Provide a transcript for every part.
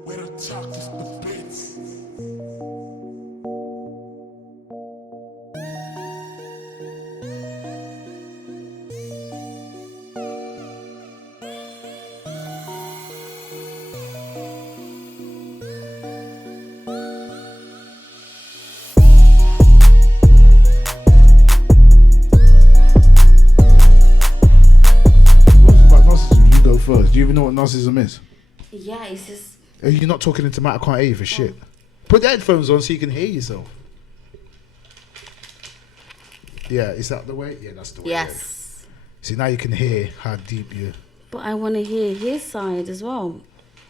Where the talk is the beats. Narcissism, you go first. Do you even know what narcissism is? Yeah, it's just. Are you not talking into mic? I can't hear you for shit. Put the headphones on so you can hear yourself. Yeah, is that the way? Yeah, that's the way. Yes. See, now you can hear how deep you. But I want to hear his side as well.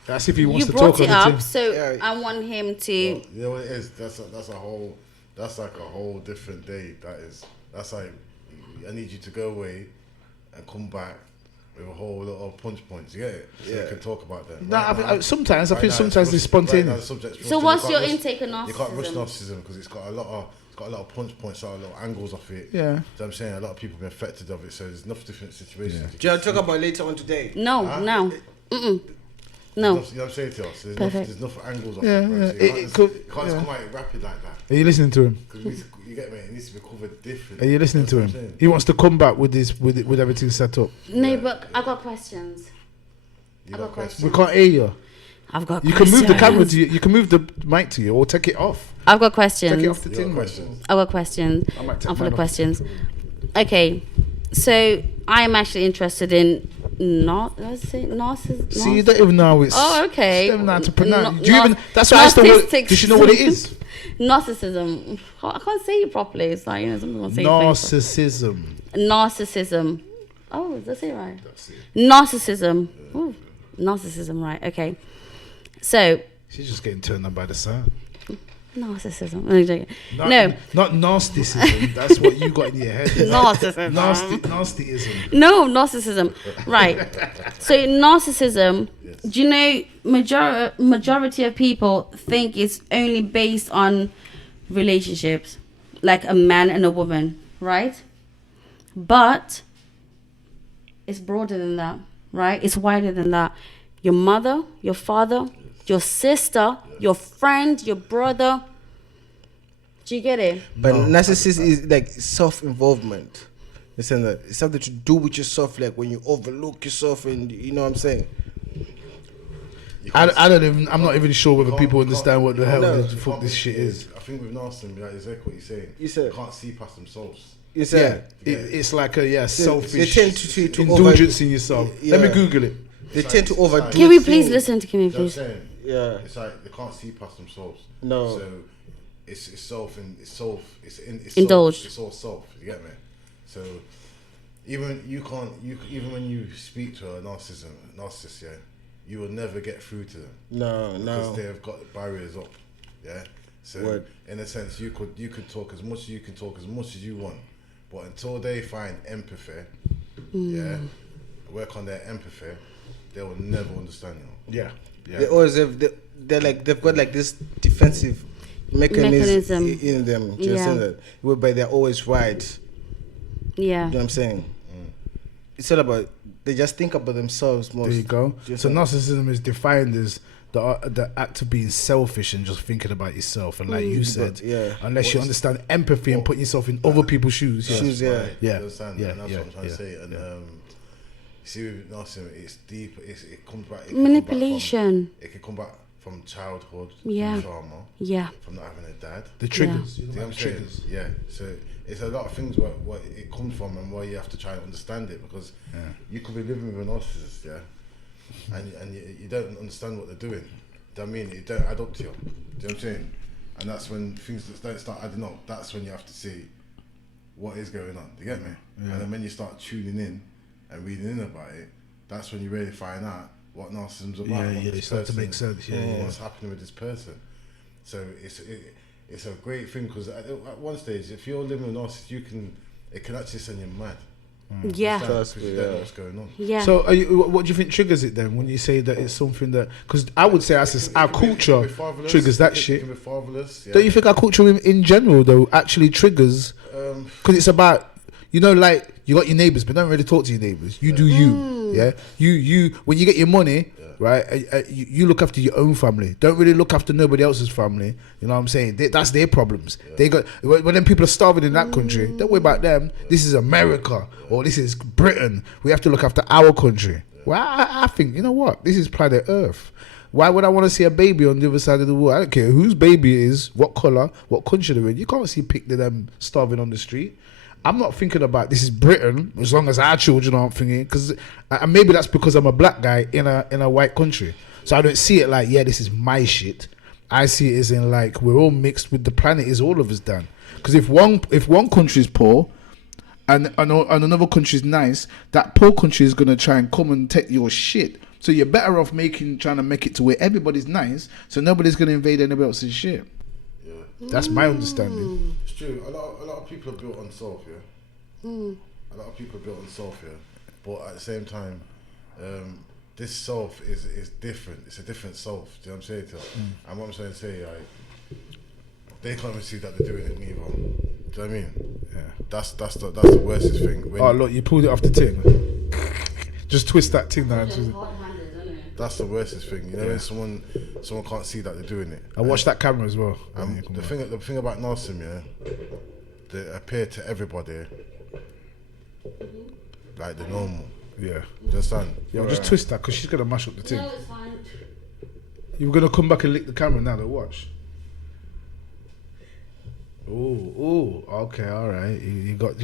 That's if he wants You to talk brought it on the up, team. so Yeah. I want him to. You know what it is? That's like a whole different day. That's like I need you to go away and come back with a whole lot of punch points. You get it? So you can talk about them. No, Right now- sometimes I right feel now sometimes it's right now spontaneous. the subject's So rushed. what's You your can't rush- intake of You can't rush narcissism? narcissism because it's got a lot of punch points, a lot of angles off it. Yeah. You know what I'm saying? A lot of people have been affected of it, so there's enough different situations. Yeah. Do you want to talk about later on today? No, Huh? no. No. You know what I'm saying to us? Perfect. There's enough angles off Yeah, it, bro. yeah. So you It can't could- just come out rapid like that. Are you listening to him? Because you get me? It needs to be covered different. Are you listening to That's what I'm him? saying. He wants to come back with this, with everything set up. No, but I got questions. You I got got questions? We can't hear you. I've got You questions. can move the camera to you. You can move the mic to you, or take it off. I've got Take questions. it off the You got thing. questions? I've got questions. I might take I'm full mine of off. questions. Okay, so I am actually interested in narcissism. See, you don't even know how it's. Oh, okay. You don't even know how to pronounce. No- Do you even? no- That's why I still. narcissistic- Do you know what it is? Narcissism. I can't say it properly. It's like, some people say Narcissism. narcissism. Oh, that's it right? That's it. Narcissism. Ooh, narcissism, right? Okay. So, She's just getting turned on by the sound. narcissism. I'm joking. Not, No, not nasticism. That's what you got in your head. narcissism. Nastyism. No, narcissism. Right. So narcissism, do you know majority of people think it's only based on relationships, like a man and a woman, right? But it's broader than that, right? It's wider than that. Your mother, your father, your sister, your friend, your brother. Do you get it? But narcissism is like self-involvement. It's saying that it's something to do with yourself, like when you overlook yourself, and you know what I'm saying. I don't even. I'm not even sure whether can't- people you understand what the hell No. the fuck this shit is. I think with narcissism, like exactly what you're saying. You said- You can't see past themselves. You Yeah, said it's like a selfish they tend to indulgence in yourself. Let me Yeah. Google it. they tend to overdo. Can we things. please listen to Kimmy, You know what I'm please? saying? Yeah. It's like they can't see past themselves. No. So it's self and it's Indulged. Self, it's all self. You get me? So even even when you speak to a narcissist, yeah, you will never get through to them No, because no. they have got barriers up. Yeah. So Word. in a sense, you could talk as much as you can talk as much as you want, but until they find empathy, yeah, work on their empathy, they will never understand you. Yeah. They always have. They've got like this defensive mechanism in them. Do you Yeah. understand that? Whereby they're always right. Yeah. You know what I'm saying? It's all about they just think about themselves most. There you go. Just So like- narcissism is defined as the act of being selfish and just thinking about yourself. And like you said, yeah. unless you understand empathy and putting yourself in other people's shoes. Yeah. Shoes, yeah. Right, Yeah, you understand? yeah, And that's yeah, what I'm trying yeah, to say. And you see, with narcissism, it's deep. It comes back. Manipulation. It can come back from childhood, Yeah. trauma, Yeah. from not having a dad. The triggers. Do you know what I'm saying? Triggers. Yeah. So it's a lot of things where it comes from and where you have to try and understand it because you could be living with a narcissist, yeah, and you don't understand what they're doing. Do you know what I mean? It don't add up to you. Do you know what I'm saying? And that's when things don't start adding up. That's when you have to see what is going on. Do you get me? And then when you start tuning in and reading in about it, that's when you really find out what narcissism's about. Yeah, what yeah, this it starts to person- make sense, yeah, what's happening with this person. So it's a great thing because at one stage, if you're living with a narcissist, it can actually send you mad. Yeah. Because you don't know what's going on. Yeah. So, what do you think triggers it then? When you say that it's something that, because I would say our culture triggers that It shit. can be fatherless. Yeah. Don't you think our culture in general though actually triggers? Because it's about, like you got your neighbours, but don't really talk to your neighbours. You do you, yeah. You when you get your money, right? You look after your own family. Don't really look after nobody else's family. You know what I'm saying? That's their problems. They got when them people are starving in that country. Don't worry about them. This is America or this is Britain. We have to look after our country. Well, I think, you know what? This is planet Earth. Why would I want to see a baby on the other side of the world? I don't care whose baby it is, what colour, what country they're in. You can't see pictures of them starving on the street. I'm not thinking about this is Britain, as long as our children aren't thinking, because and maybe that's because I'm a black guy in a white country. So I don't see it like, yeah, this is my shit. I see it as in like, we're all mixed with the planet, is all of us done. Because if one country is poor, and another country is nice, that poor country is gonna try and come and take your shit. So you're better off trying to make it to where everybody's nice, so nobody's gonna invade anybody else's shit. Yeah. That's my understanding. It's true. A lot of people are built on self, yeah. A lot of people are built on self, yeah. But at the same time, this self is different. It's a different self. Do you know what I'm saying to you? And what I'm trying to say, like, they can't even see that they're doing it neither. Do you know what I mean? Yeah. That's the worstest thing. When Look, you pulled it off the ting. Just twist that ting down. That's the worstest thing. You know, when someone can't see that they're doing it. I watch that camera as well. The thing about narcissism, yeah, they appear to everybody like the normal. Yeah. Do you understand? Yeah, just twist that because she's gonna mash up the ting. No, it's fine. You were gonna come back and lick the camera now. To watch. Oh, okay, all right. You got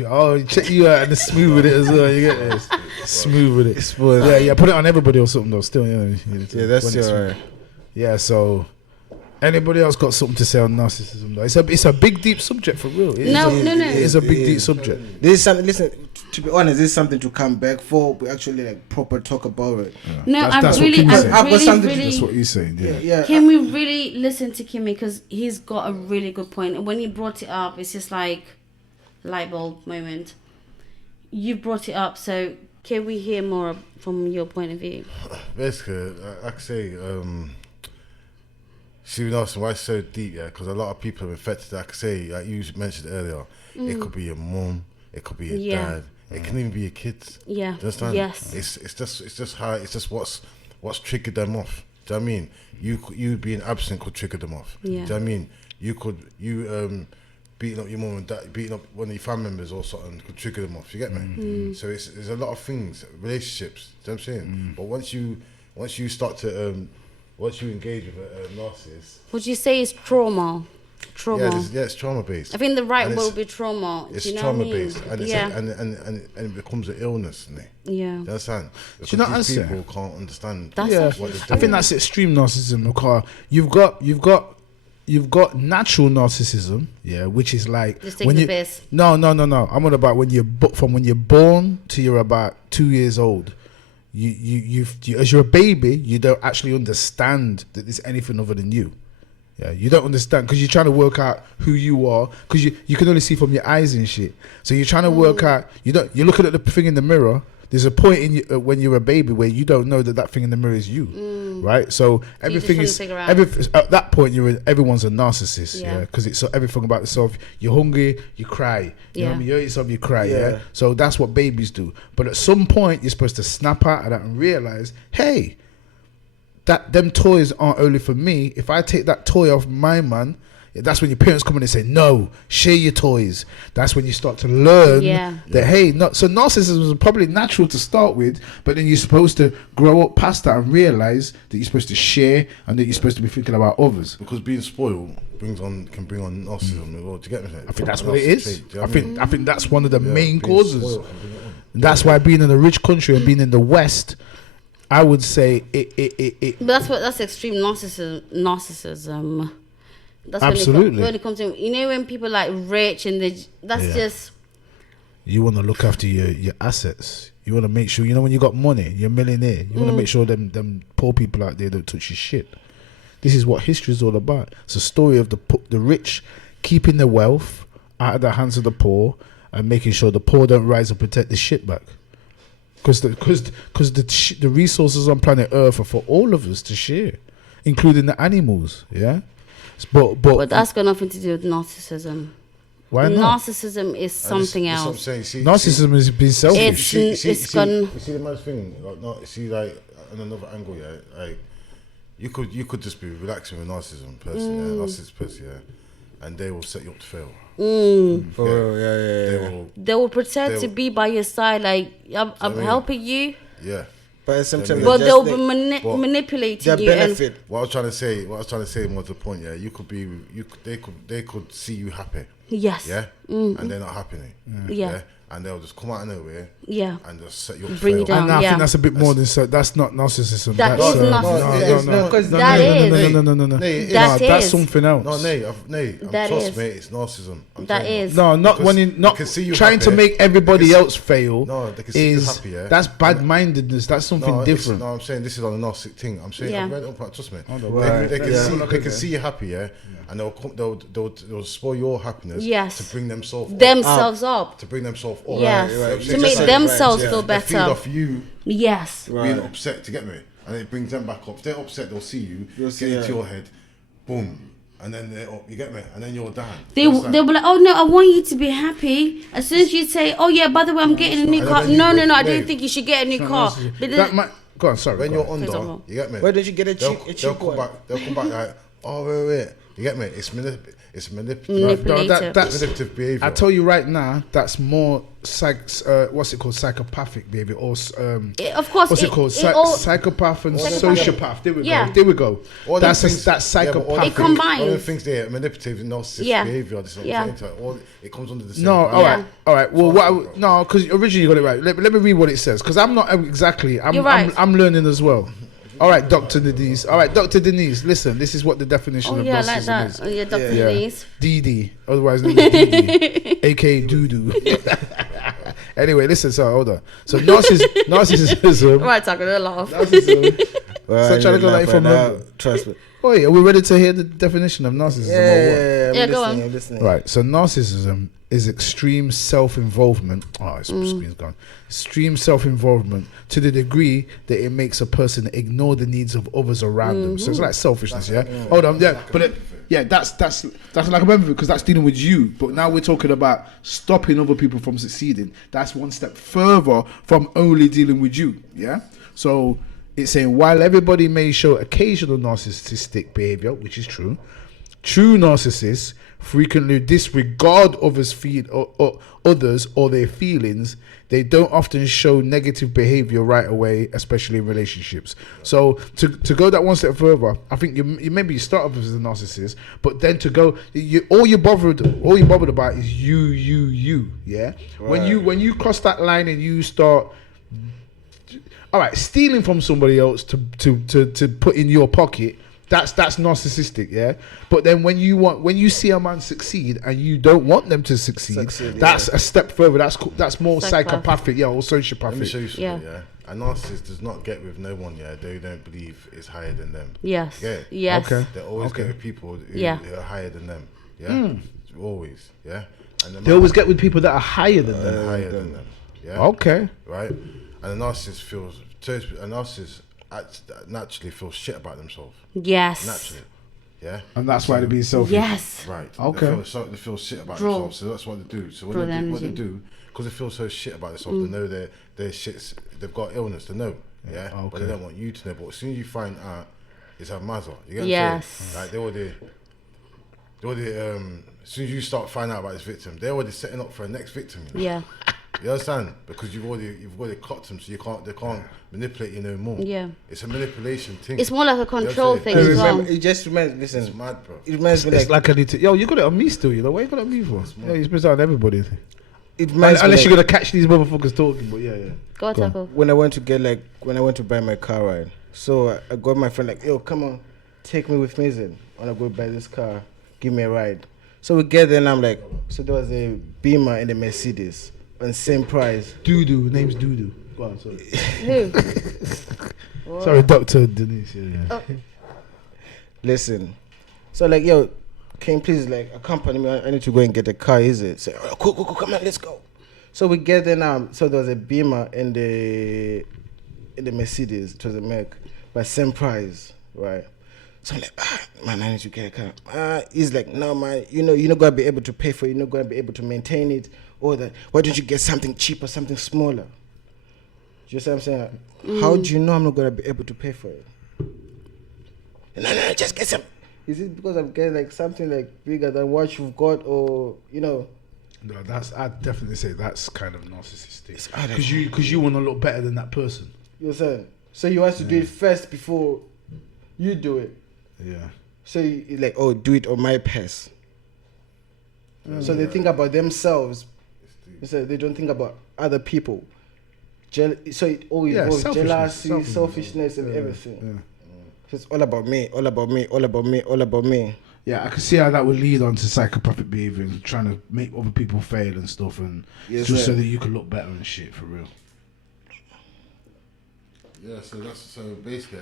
check you out and smooth with it as well. You get this, smooth with it. Yeah. Put it on everybody or something though. Still, Yeah, that's alright. Yeah. So, anybody else got something to say on narcissism though? It's a big deep subject for real. No. It's a big deep subject. This is something. Listen, to be honest, this is something to come back for. We actually like proper talk about it. Yeah. No, That's I really, That's what he's saying. Yeah. Can we really listen to Kimmy, because he's got a really good point, and when he brought it up, it's just like light bulb moment. You brought it up, so can we hear more from your point of view? Basically, I could say, see, why it's so deep, yeah, because a lot of people are affected. I could say, like you mentioned earlier, it could be your mum, it could be your dad, it can even be your kids. Yeah. Do you understand? Yes. It's just what's triggered them off. Do you know what I mean? You being absent could trigger them off. Yeah. Do you know what I mean? You beating up your mum and dad, beating up one of your family members or something could trigger them off. You get me? So there's a lot of things, relationships. Do you know what I'm saying? But once you start to once you engage with a narcissist, Would you say it's trauma? Yeah, it's trauma based. I think the right word would be trauma. It's Do you know trauma what I mean? based, and it's and it becomes an illness. Isn't it? Yeah. Do you understand? Because you know what these I'm saying? people can't understand. That's Yeah, actually what I think that's extreme narcissism. Because you've got natural narcissism, yeah, which is like Just take the piss. No. I'm on about when you're born to you're about 2 years old. You as you're a baby, you don't actually understand that there's anything other than you. Yeah, you don't understand because you're trying to work out who you are because you can only see from your eyes and shit. So you're trying to work out. You're looking at the thing in the mirror. There's a point in you, when you're a baby where you don't know that thing in the mirror is you, right? So everything is at that point everyone's a narcissist, yeah, because it's everything about yourself. You're hungry, you cry. You know what I mean? You hurt yourself, you cry. Yeah. So that's what babies do. But at some point, you're supposed to snap out of that and realize, hey, that them toys aren't only for me. If I take that toy off my man, that's when your parents come in and say, no, share your toys. That's when you start to learn that, hey, so narcissism is probably natural to start with, but then you're supposed to grow up past that and realize that you're supposed to share and that you're supposed to be thinking about others. Because being spoiled can bring on narcissism as well. Do you get me? I think that's what it is. I think that's one of the main causes. That's why being in a rich country and being in the West, I would say it. But that's extreme narcissism. That's absolutely when it comes to, when people like rich and just. You want to look after your assets. You want to make sure, when you got money, you're a millionaire. You want to make sure them poor people out there don't touch your shit. This is what history is all about. It's a story of the rich keeping their wealth out of the hands of the poor and making sure the poor don't rise and protect the shit back. Because the resources on planet Earth are for all of us to share, including the animals. Yeah, but that's got nothing to do with narcissism. Why not? Narcissism is something That's what I'm else. saying. See, Narcissism is being selfish. It's gone. You see the mad thing. Like, not see like on another angle. Yeah, like you could just be relaxing with narcissism person, narcissist person, and they will set you up to fail. For real, yeah. They will pretend to be by your side, like I'm mean? helping you, Yeah. But sometimes but they they'll just be think manipulating their you. And benefit. What I was trying to say more to the point. Yeah, they could see you happy. yes, Yeah, and they're not happy. Yeah. And they'll just come out of nowhere. Yeah. And just set you up to Bring fail. you down. And I Yeah. think that's a bit more than so. That's not narcissism. That that's, is narcissism. No, That that's is. something else. No, That trust is. me, it's narcissism. I'm That telling you. is. No, not Because when you they not can see you trying to happy. make everybody They can else fail. No, they can see you is happy, yeah. that's bad-mindedness. That's something No, different. No, I'm saying this is on a narcissistic thing. I'm saying, Yeah. I've read it up, trust me. Right. They can Yeah. see, they can see you happy, yeah, and they'll spoil your happiness. Yes. To bring themselves up. to bring themselves up. Yes. right. To make themselves feel They feed better. off you Yes. being upset, to get me, and it brings them back up. If they're upset, they'll see you get into your head, boom, and then they're up. You get me, and then you're down. They'll be like, oh no, I want you to be happy. As soon as you say, oh yeah, by the way, I'm getting a new And car. then No, you- I no. don't think you should get a new car. But That then, might go on. Sorry. When go you're on. under, on. you get me. Why don't you get a They'll cheap come one? back. They'll come back like, oh wait. You get me? It's manipulative. Manipulative. That's Manipulative behavior. I tell you right now, that's more what's it called, psychopathic behavior, or of course, what's it called, psychopath and sociopath. There we Yeah. go. There we go. All That's them things- that's yeah, but all psychopathic. It combines. All the things there, manipulative and narcissistic Yeah. behavior. This is what Yeah. I'm saying. All it comes under the same. No, brand. all right. Well, Trust me, what? No, because originally you got it right. Let me read what it says, because I'm not exactly. You're right. I'm learning as well. All right, Dr. Denise. All right, Dr. Denise. Listen, this is what the definition oh of yeah, I like narcissism that. is. Oh yeah, Dr. Yeah. Denise. DD, otherwise known as DD, aka Doodoo. Anyway, listen. So hold on. So narcissism. Right, I'm gonna laugh. Narcissism. Well, So trying to go you're like not from right the- now. Trust me. Oh yeah, are we ready to hear the definition of narcissism? Or what? Yeah, go on. I'm listening. Right. So narcissism is extreme self-involvement. Oh, its screen's gone. Extreme self-involvement to the degree that it makes a person ignore the needs of others around them. So it's like selfishness. Yeah. Hold on. Yeah. But that's like a remember, because that's dealing with you. But now we're talking about stopping other people from succeeding. That's one step further from only dealing with you. Yeah. So it's saying while everybody may show occasional narcissistic behavior, which is true narcissists frequently disregard others' others or their feelings. They don't often show negative behavior right away, especially in relationships. So to go that one step further, I think you maybe you start off as a narcissist, but then to go, all you're bothered about is you. Yeah. Right. When you cross that line and you start, all right, stealing from somebody else to put in your pocket. That's narcissistic, yeah. But then when you see a man succeed and you don't want them to succeed, that's a step further. That's more psychopathic, yeah, or Let me sociopathic. show you something. Yeah. Yeah. A narcissist does not get with no one. Yeah. They don't believe it's higher than them. Yes. Yeah. Yes. Okay. They always get with people who are higher than them. Yeah. Always. Yeah. And They always get with people that are higher than them. higher than them. Yeah. Okay. Right. And a narcissist naturally feels shit about themselves. Yes. Naturally. Yeah. And that's why they're being selfish. Yes. Right. Okay. They feel shit about Draw. themselves, so that's what they do. So Draw what the they energy. do, because they feel so shit about themselves, they know their shit's, they've got illness, they know, yeah, but they don't want you to know. But as soon as you find out, it's a mazza. You get what I'm saying? Like they already, as soon as you start finding out about this victim, they're already setting up for a next victim. You know? Yeah. You understand? Because you've already clocked them, so they can't manipulate you no more. Yeah. It's a manipulation thing. It's more like a control You know thing what I'm as saying? well. It just reminds. It's Listen, mad, bro. it reminds me It's like like I need to. Yo, you got it on me still, you know? Why you got it on me for? Yeah, you're supposed to on everybody. it reminds me Unless like you're gonna catch these motherfuckers talking, but yeah. Go on, Taco. when I went to buy my car, right? So I got my friend like, yo, come on, take me with Mason. I wanna go buy this car, give me a ride. So we get there and I'm like, so there was a Beamer and a Mercedes on same price. Doodoo, name's Doodoo. Go on, sorry. Who? Sorry, Dr. Denise. Yeah. Listen, so like, yo, can you please like accompany me? I need to go and get the car. Is it? So, oh, cool, come on, let's go. So we get there now. So there was a Beamer and the Mercedes. It was a Mac, but same price, right? So I'm like, man, I need to get a car. He's like, no, man, you're not gonna be able to pay for it. You're not gonna be able to maintain it. Or that, why don't you get something cheaper, something smaller? Do you see what I'm saying? How do you know I'm not gonna be able to pay for it? No, just get some. Is it because I'm getting like something like bigger than what you've got, or No, I'd definitely say that's kind of narcissistic. other- Because you want to look better than that person. You're saying? So you want to do it first before you do it. Yeah. So you like, oh, do it on my pace. So they think about themselves. So they don't think about other people. So it all involves jealousy, selfishness, and everything. Yeah. So it's all about me, all about me, all about me, all about me. Yeah, I can see how that would lead on to psychopathic behavior and trying to make other people fail and stuff, and Yes, just sir. so that you can look better and shit, for real. Yeah, so basically,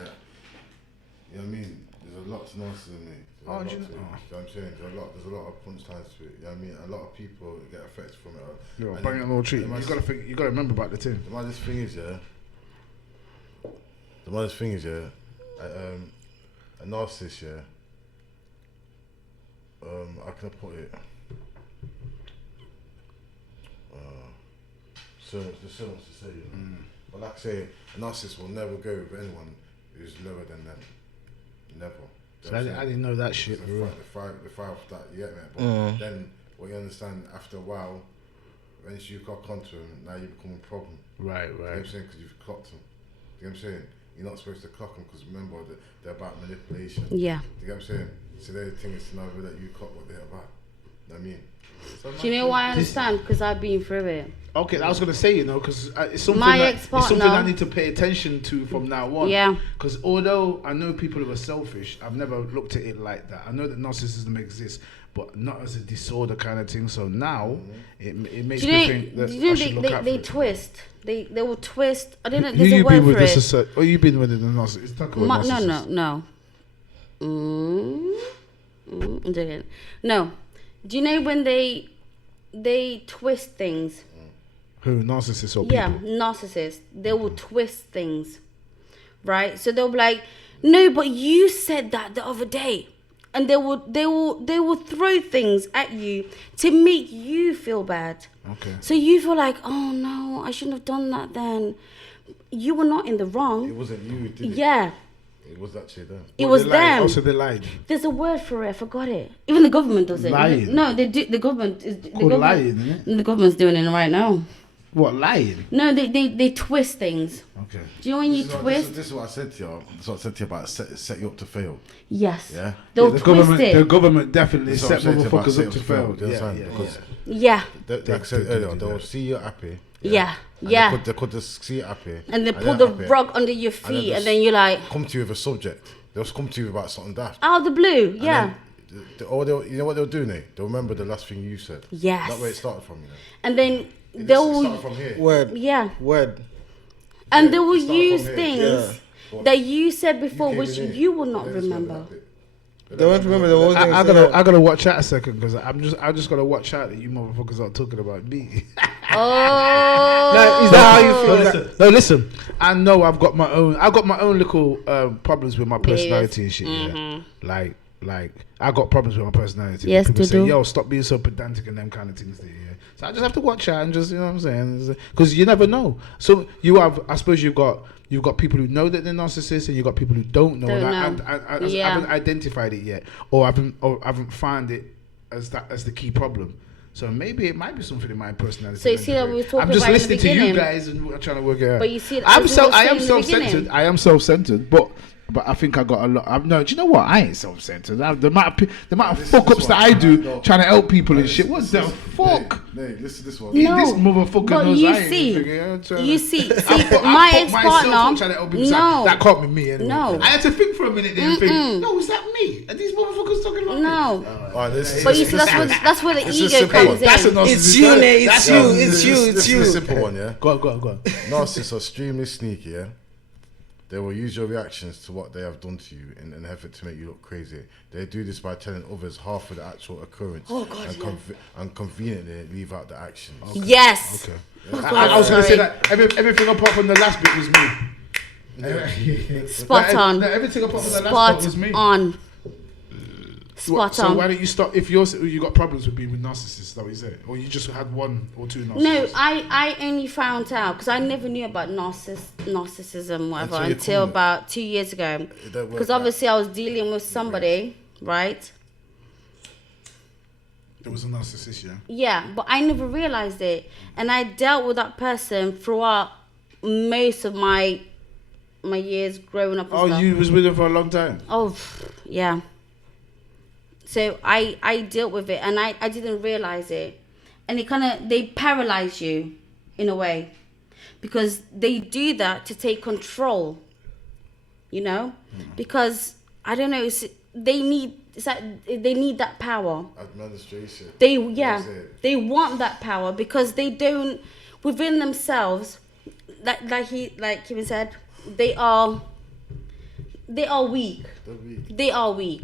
you know what I mean? There's a lot to narcissism, mate. Oh, There's a lot do you to it. know? You know what I'm saying? There's a lot of punchlines to it. You know what I mean? A lot of people get affected from it. Yo, And bang it on treat. the You gotta remember about the team. The maddest thing is, a narcissist, how can I put it? There's so much to say. But like I say, a narcissist will never go with anyone who's lower than them. Never. So I didn't know that shit, for real. The five that you get, man. But then what you understand after a while, once you cock onto them, now you become a problem. Right, You know what right. I'm saying? Because you've clocked them. You know what I'm saying? You're not supposed to clock them because remember they're about manipulation. Yeah. You know what I'm saying? So their thing is to know that you clock what they're about. You know what I mean? So Do you know why I understand? Because I've been through it. Okay, I was gonna say, because it's something My it's something ex-partner- I need to pay attention to from now on. Yeah. Because although I know people who are selfish, I've never looked at it like that. I know that narcissism exists, but not as a disorder kind of thing. So now it makes Do you me know, think that do you know I should look out they for it. twist. They will twist. I don't know. Who There's a you word been with? for it. What you been with the narcissist? Talk about narcissist. No. I'm joking. No. Do you know when they twist things? Who, narcissists or people? Yeah, narcissists. They will twist things, right? So they'll be like, "No, but you said that the other day," and they will throw things at you to make you feel bad. Okay. So you feel like, "Oh no, I shouldn't have done that." Then you were not in the It wrong. wasn't you who did it. Yeah, It was actually them. it was They lied. them. Also, they lied. There's a word for it. I forgot it. Even the government does it. Lying. No, they do. The government is the Called government. lying, isn't it? The government's doing it right now. What, lying? No, they twist things. Okay. Do you know when you This is twist? this is what I said to you. This is what I said to you about set you up to fail. Yes. Yeah? They'll the twist government, it. the government definitely This is what set I'm saying to you about motherfuckers set up to fail. Do you understand? Yeah, Because Yeah. like I said earlier, they'll see you happy. Yeah. And Yeah. They could just see you happy. And they pull they're the happy. rug under your then feet, and just then you're like, come to you with a subject. They'll just come to you about something daft. out of the blue. Yeah. You know what they'll do, Nate? They'll remember the last thing you said. Yes. That's where it started from, you know. And then It they'll, started from here. Word. yeah. Word. And Yeah, they will it started use from here. things Yeah. that you said before, came which in here. you will not They just remember remember. that bit. They won't remember the whole thing. I gotta watch out a second because I just gotta watch out that you motherfuckers are talking about me. Oh. Now, is that how you feel? No, listen. I know I've got my own little problems with my personality and shit. Yeah, like I got problems with my personality. Yes, People say, Dudu. "Yo, stop being so pedantic" and them kind of things. There, yeah. So I just have to watch out and just, you know what I'm saying? Because you never know. So I suppose you've got people who know that they're narcissists, and you've got people who don't know. Don't know. I Yeah. haven't identified it yet, or haven't found it as the key problem. So maybe it might be something in my personality. So you see that we were talking I'm just about in the listening to you beginning. guys and I'm trying to work it out. But you see, I am as we were saying in the self-centered. beginning. I am self-centered, but I think I got a lot. No, do you know what? I ain't self-centered. The amount of This fuck is ups what that I do know. trying to help people and shit. What the fuck? Nate, listen to this one. No. This motherfucker but knows you I ain't see, anything, yeah, I'm trying you to- see, I put my myself ex-partner. up trying to help him, so No. that can't be me anyway. No. I had to think for a minute there and think, no, is that me? Are these motherfuckers talking about me? No. Alright, But you see, that's where the This is ego simple. comes That's a in. narcissist. It's you, Nate. It's That's you. a- It's you. It's This you. is a simple one, yeah? Go on. Narcissists are extremely sneaky, yeah? They will use your reactions to what they have done to you in an effort to make you look crazy. They do this by telling others half of the actual occurrence and conveniently leave out the actions. Yes. Okay. Oh, I was going to say sorry. that everything apart from the last bit was me. Spot on. Everything apart from the last part was me. Spot on. Spot So on. why don't you stop if you got problems with being with narcissists? Is that what you say, or you just had one or two narcissists? No, I only found out because I never knew about narcissism, whatever, until about 2 years ago. Because obviously I was dealing with somebody, right? There was a narcissist, yeah. Yeah, but I never realized it, and I dealt with that person throughout most of my years growing up. And stuff. You was with him for a long time. Oh, yeah. So I dealt with it, and I didn't realize it, and it they paralyze you in a way, because they do that to take control, because I don't know, they need that power. Administration. They want that power because they don't within themselves, like Kimmy said, they are weak. They are weak.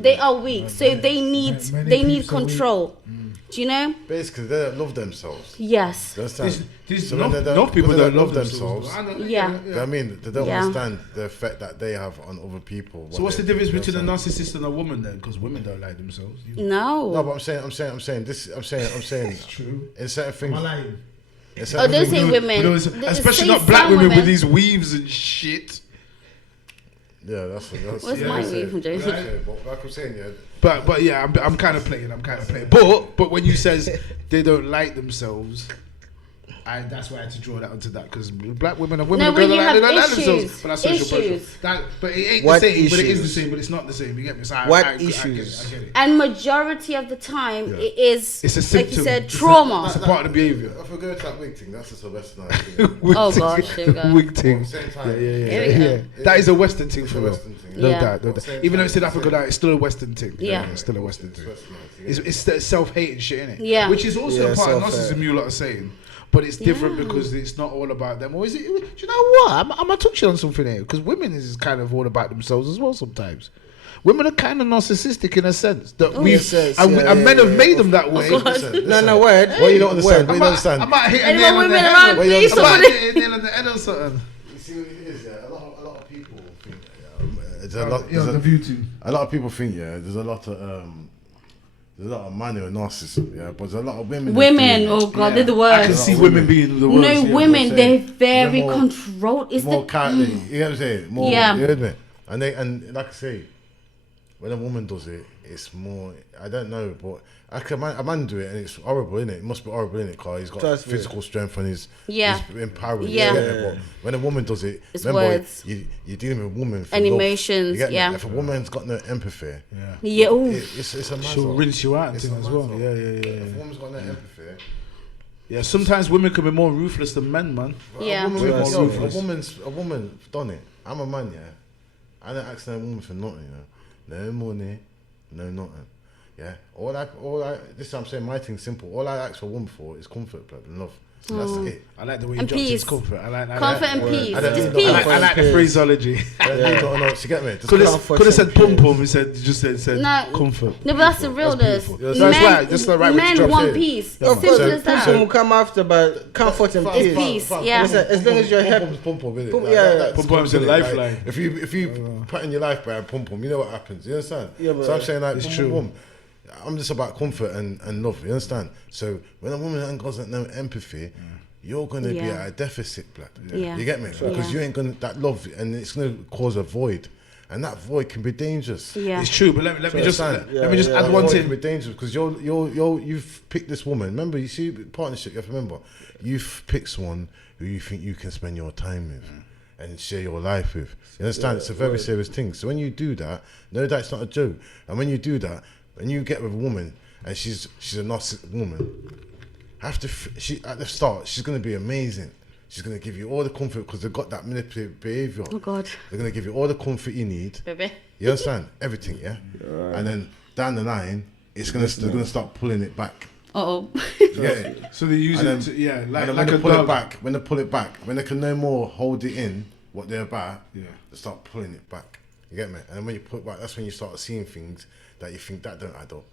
They are weak, so they need control. Do you know? Basically, they don't love themselves. Yes. No people don't love themselves. Yeah. I mean, they don't understand the effect that they have on other people. So what's the difference between a narcissist and a woman then? Because women don't like themselves. No. No, but I'm saying this. I'm saying. It's true. In certain things. Am I lying? Don't say women. Especially not black women with these weaves and shit. Yeah, that's What's my weave from Josie? But like I'm saying, yeah. But yeah, I'm kind of playing. But when you says they don't like themselves, that's why I had to draw that onto that, because black women and women No, when you have they don't like themselves. issues. But that's social pressure. But it ain't the same. But it is the same. But it's not the same. You get me? So I get it. And majority of the time, it is, it's a symptom. like you said, trauma. It's a part of the behavior. If we go to that wig thing, that's just a Western Oh gosh, here we go. Wig thing. Yeah. That is a Western thing for real. No Yeah. doubt. Even though it's South Africa, it's still a Western thing. Yeah. It's still a Western thing. It's that self-hating shit, innit? Yeah. Which is also a part of self-hate. narcissism, you lot are saying. But it's different because it's not all about them. Or is it? Do you know what? I'm gonna touch on something here, because women is kind of all about themselves as well sometimes. Women are kind of narcissistic in a sense that men have made them that way. No, word. What you don't understand? What you don't understand? I might hit a Anyone nail on the women head. around, I please, might somebody. hit a nail on the head or something. You see what it is, yeah? A lot of people think a lot of people think, there's a lot of man who are narcissists, yeah, but there's a lot of women. Oh god, they're the I can worst. see women being the worst. No, yeah. women, they're very more- controlled. It's More the character, you know what I'm saying? More, Yeah. you know what I mean? And like I say, when a woman does it, it's more. I don't know, but a man do it, and it's horrible, innit? It must be horrible, innit? Because he's got Trust me. physical strength and he's empowering. Yeah. But when a woman does it, It's remember, words. you're dealing with a woman for And love. emotions, You get me? yeah. If a woman's got no empathy, yeah. Ooh. it's a man's She'll fault. rinse you out and It's things a as man's well. fault. Yeah. If a woman's got no empathy. Yeah, sometimes women can be more ruthless than men, man. Yeah. A ruthless. woman done it. I'm a man, yeah. I don't ask no woman for nothing, you know. No money, no nothing. Yeah. All I this is what I'm saying, my thing's simple. All I ask for a woman for is comfort, blood, and love. So that's it. I like the way you And dropped his peace. comfort. I like Comfort and peace. I don't Just need peace. no- I like the phraseology. I don't know, you get me? Just Could Comfort have said and pom peace. pom. He said No. comfort. No, but that's the realness. beautiful. That's the right way to Men drop want it. peace. Yeah, It's man. simple as Person will that. come after, but comfort and It's peace. peace, yeah. Listen, as long as you're happy. Pom pom, innit? Pom- Like, yeah, that's Pom pom's a innit? lifeline. Like, if you put in your life by pom pom, you know what happens. You understand? Yeah, but so I'm saying like, it's pom, true. pom, pom. I'm just about comfort and love. You understand? So when a woman ain't got no empathy, you're gonna be Yeah. at a deficit, blood. Yeah. You get me? Because you ain't gonna that love, and it's gonna cause a void, and that void can be dangerous. Yeah. It's true, but let me just understand? let me just add That one void can thing. be dangerous because you've picked this woman. Remember, you see partnership. You have to remember, you've picked someone who you think you can spend your time with and share your life with. You understand? It's a very serious thing. So when you do that, know that it's not a joke. And when you do that, when you get with a woman and she's a narcissistic woman, at the start she's gonna be amazing. She's gonna give you all the comfort because they've got that manipulative behavior. Oh God. They're gonna give you all the comfort you need. Baby. You understand? Everything, yeah? And then down the line, they're gonna start pulling it back. Uh-oh. You get it? So they use And it, then- like And then when like they a pull dog. it back, when they can no more hold it in, what they're about, they start pulling it back. You get me? And when you put it back, that's when you start seeing things that you think that don't add up.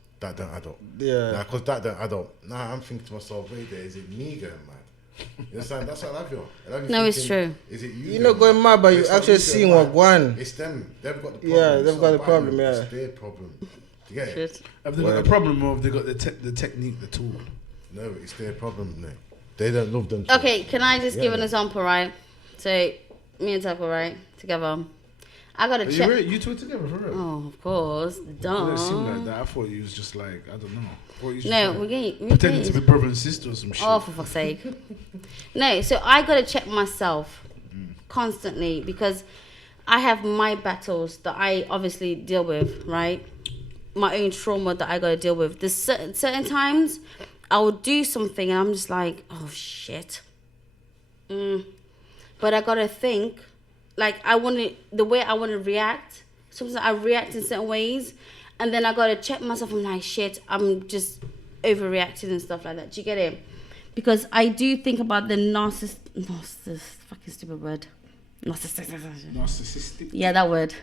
Yeah. Because that don't add up. Now I'm thinking to myself, wait there, is it me going mad? You understand? That's what I love you. No, it's true. Is it you? You're not going mad, but you actually seeing what one. It's them. They've got the problem. Yeah, It's they've not got the about problem, you. yeah. It's their problem. Do you get it? Shit. Have they got a problem, or have they got the technique, the tool? No, it's their problem, mate. They don't love them. Okay, can I just give an Yeah. example, right? So, me and Taco, right, together. I gotta check. You two are together for real? Oh, of course, It duh. didn't seem like that. I thought you was just like, I don't know. I thought you was No, just we're like getting pretending to be brother and sister or some shit. Oh, for fuck's sake. No, so I gotta check myself constantly because I have my battles that I obviously deal with, right? My own trauma that I gotta deal with. There's certain times I will do something and I'm just like, oh shit. But I gotta think, like the way I wanna react. Sometimes I react in certain ways, and then I gotta check myself. I'm like, shit, I'm just overreacting and stuff like that. Do you get it? Because I do think about the fucking stupid word. Narcissistic. Yeah, that word.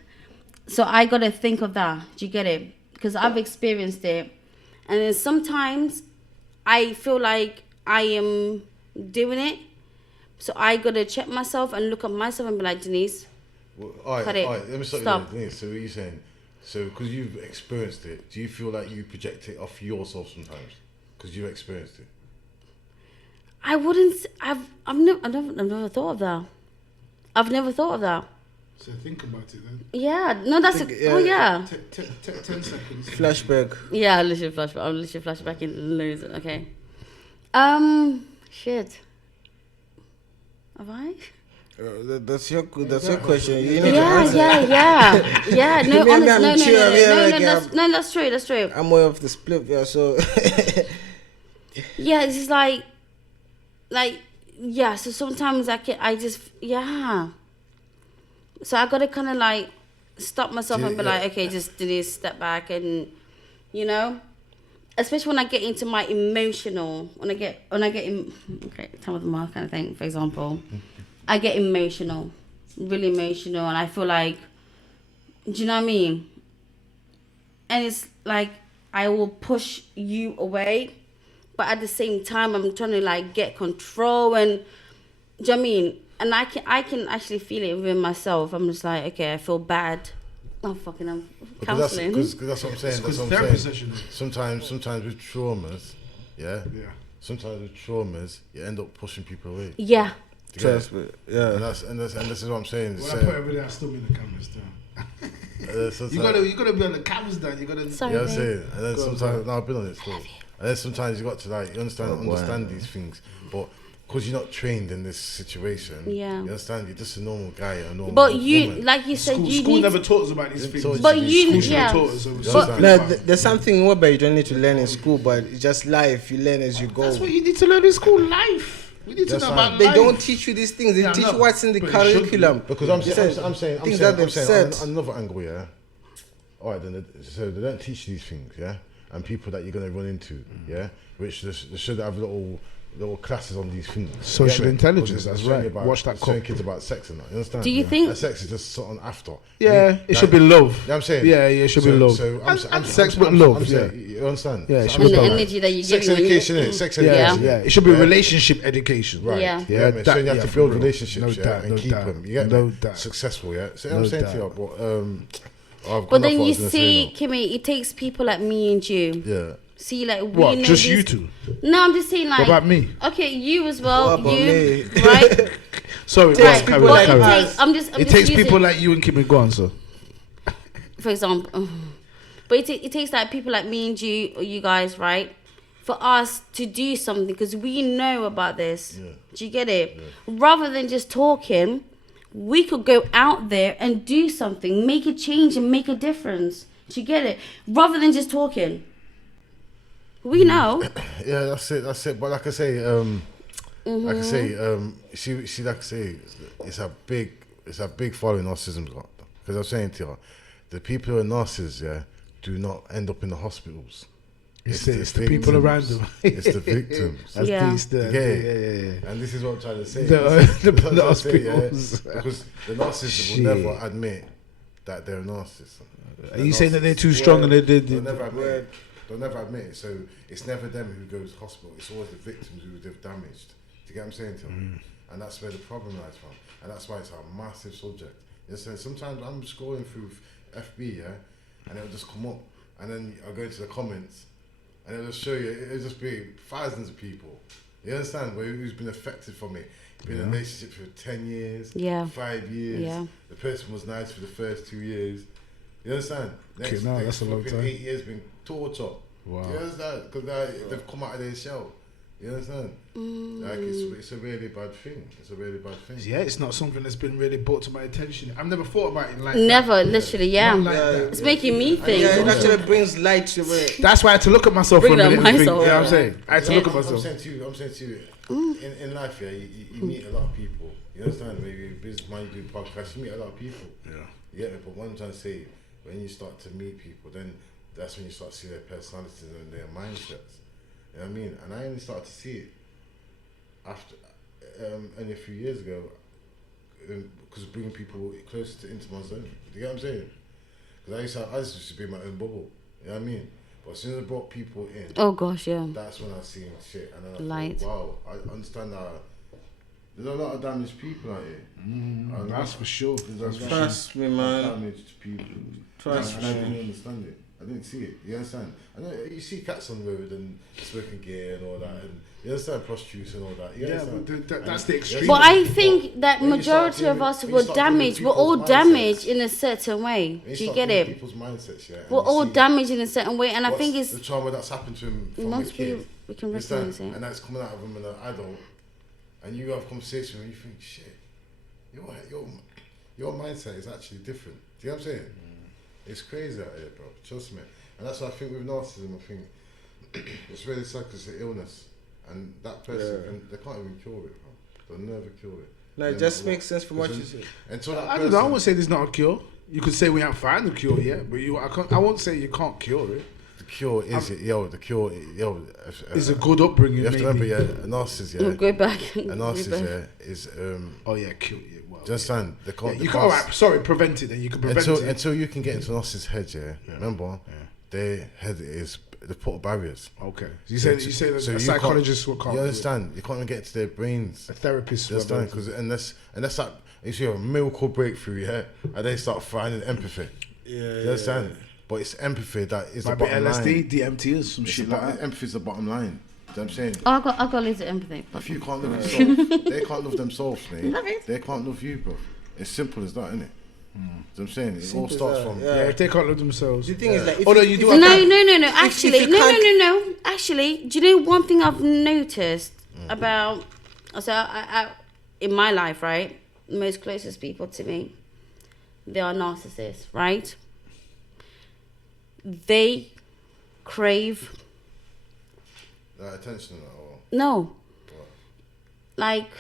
So I gotta think of that. Do you get it? Because I've experienced it, and then sometimes I feel like I am doing it. So I gotta check myself and look at myself and be like, Denise, Well, all right, cut it. let me stop. Stop. You there. So what are you saying? So because you've experienced it, do you feel like you project it off yourself sometimes? Because you've experienced it. I wouldn't. I've never thought of that. I've never thought of that. So think about it then. Yeah. No, that's yeah. oh yeah. 10 seconds. Flashback. Yeah, I'm literally flashback in loads. Okay. Shit. Have I? That's your question. You need to answer. Yeah. No, Me, I'm honest, no, chill, yeah, that's true. That's true. I'm way off the split, yeah. So Yeah, it's just like, yeah. So sometimes So I gotta kind of like stop myself and be like, okay, just do this, step back, and especially when I get into my emotional, okay, time of the month kind of thing. For example, I get emotional, really emotional, and I feel like, do you know what I mean? And it's like I will push you away, but at the same time I'm trying to like get control, and do you know what I mean? And I can actually feel it within myself. I'm just like, okay, I feel bad. I'm counseling. Because that's what I'm saying. That's what I'm saying. Sometimes with traumas, yeah. Sometimes with traumas, you end up pushing people away. Yeah. trust me, yeah. And this is what I'm saying. When I put everything, I still mean the cameras down. You gotta be on the cameras down. You gotta. Sorry, Yeah, I'm babe. saying. And then sometimes, no, I've been on it still. And then sometimes you got to like understand these things, but because you're not trained in this situation, Yeah. you understand. You're just a normal guy, a normal. But you, woman. like you said, you School need. never taught us about these things. But you, School should yeah. have taught us. But- No, there's something whereby you don't need to learn in school, but it's just life. You learn as you go. That's what you need to learn in school. Life. We need to That's know fine. about They life. don't teach you these things. They Yeah, I teach know. what's in the But it should be. curriculum. Because I'm Things saying that they've said. on another angle, yeah. All right, then. So they don't teach these things, yeah, and people that you're gonna run into, yeah, which they should have little classes on these things. Social Yeah, intelligence, because that's it's showing right. about- Watch that it's showing cop. kids about sex and that. You understand? Do you think- And sex is just something after? Yeah, it should be love. Yeah, I'm saying. Yeah, it should be love. So And sex with love, saying, you understand? Yeah, it So should I'm be And the love. saying, energy that you sex give. education, innit? Sex Yeah, education. yeah. It should be Yeah. relationship education. Right. Yeah. Yeah, man. So you have to for build real. relationships, No yeah, doubt, and no keep doubt, them. You get no me? doubt. Successful, yeah. So No I'm saying doubt. to you, but I've But gone off then what I you was gonna say see, now. Kimmy, it takes people like me and you. Yeah. See, like we What? know Just these- you two? No, I'm just saying like. What about me? Okay, you as well. What about you, me? right? Sorry, Takes Right. people But like it us. takes. I'm just it takes using- people like you and Kimmy. Go on, sir. for example. But it takes like people like me and you, or you guys, right, for us to do something because we know about this. Yeah. Do you get it? Rather than just talking, we could go out there and do something, make a change and make a difference. Do you get it? Rather than just talking. We know. Yeah, that's it. But like I say, she like I say, it's a big following narcissism's got. Because I'm saying to you, the people who are narcissists, yeah, do not end up in the hospitals. It's the people around them. It's the victims. That's Yeah. yeah. And this is what I'm trying to say. The That's what I'm hospitals. trying to say, yeah. Because the narcissist will Shit. never admit that they're a narcissist. Are you saying that they're too strong and they They'll never admit it. They'll never admit it. So it's never them who goes to hospital. It's always the victims who they've damaged. Do you get what I'm saying to him? And that's where the problem lies from. And that's why it's a massive subject. You know, sometimes I'm scrolling through FB, yeah, and it'll just come up, and then I'll go into the comments, and it'll show you, it'll just be thousands of people. You understand? Who's been affected from it? Been in a relationship for 10 years, 5 years. Yeah. The person was nice for the first 2 years. You understand? Next, that's a long time. 8 years been tortured. Wow. You understand? Because they've come out of their shell. You understand? Like it's a really bad thing. It's a really bad thing. Yeah, it's not something that's been really brought to my attention. I've never thought about it like never, that. literally, yeah. Like it's making me think. Yeah, it actually brings light to it. That's why I had to look at myself for a minute and think, you know what I'm saying? I had to look at myself. I'm saying to you, in life, yeah, you meet a lot of people. You understand? Maybe business man, you do podcasts, you meet a lot of people. Yeah. You get me? But what I'm trying to say, when you start to meet people, then that's when you start to see their personalities and their mindsets. You know what I mean? And I only started to see it after only a few years ago, because bringing people closer into my zone. Do you get what I'm saying? Because I used to be in my own bubble. You know what I mean? But as soon as I brought people in, oh gosh, yeah, that's when I seen shit, and then I thought, wow, I understand that there's a lot of damaged people out here. That's for sure. Trust me, man. Damaged people. Trust me. I didn't understand it. I didn't see it. You understand? I know you see cats on the road and smoking gear and all that, and you understand prostitution and all that. Yeah, but that's the extreme. But I think that majority of us were damaged. We're all damaged in a certain way. Do you get it? People's mindsets, yeah. We're all damaged in a certain way, and I think it's the trauma that's happened to him from a kid. We can recognize it, and that's coming out of him as an adult, and you have a conversation and you think, shit, your mindset is actually different. Do you know what I'm saying? It's crazy out here, bro. Trust me. And that's what I think with narcissism. I think it's really sad because it's an illness, and that person they can't even cure it, bro. They'll never cure it. No, it just makes sense from what you say. Until that I don't know. I won't say there's not a cure. You could say we haven't found the cure yet, but I won't say you can't cure it. The cure is it's a good upbringing. You have to remember, a narcissist, we'll go back. A narcissist, is cure. Just understand, they can't. You can't. Prevent it. Then you can prevent it until you can get into an narcissist's head. Yeah. Remember, their head is they put barriers. Okay. You say that a psychologist can't. You understand? You can't even get to their brains. A therapist. You understand? Because unless like you see a miracle breakthrough, and they start finding empathy. Yeah. You understand? But it's empathy that is the bottom line. LSD, DMT, or some shit like that. Empathy is the bottom line. You know what I'm saying? I got a little empathy. If you can't love yourself, they can't love themselves, mate. Love it. They can't love you, bro. It's simple as that, isn't it? You know what I'm saying? It all starts from... if they can't love themselves. The thing is like... No. Actually, no. Actually, do you know one thing I've noticed about... So, I, in my life, right? The most closest people to me, they are narcissists, right? They crave... attention or... No. What? Like,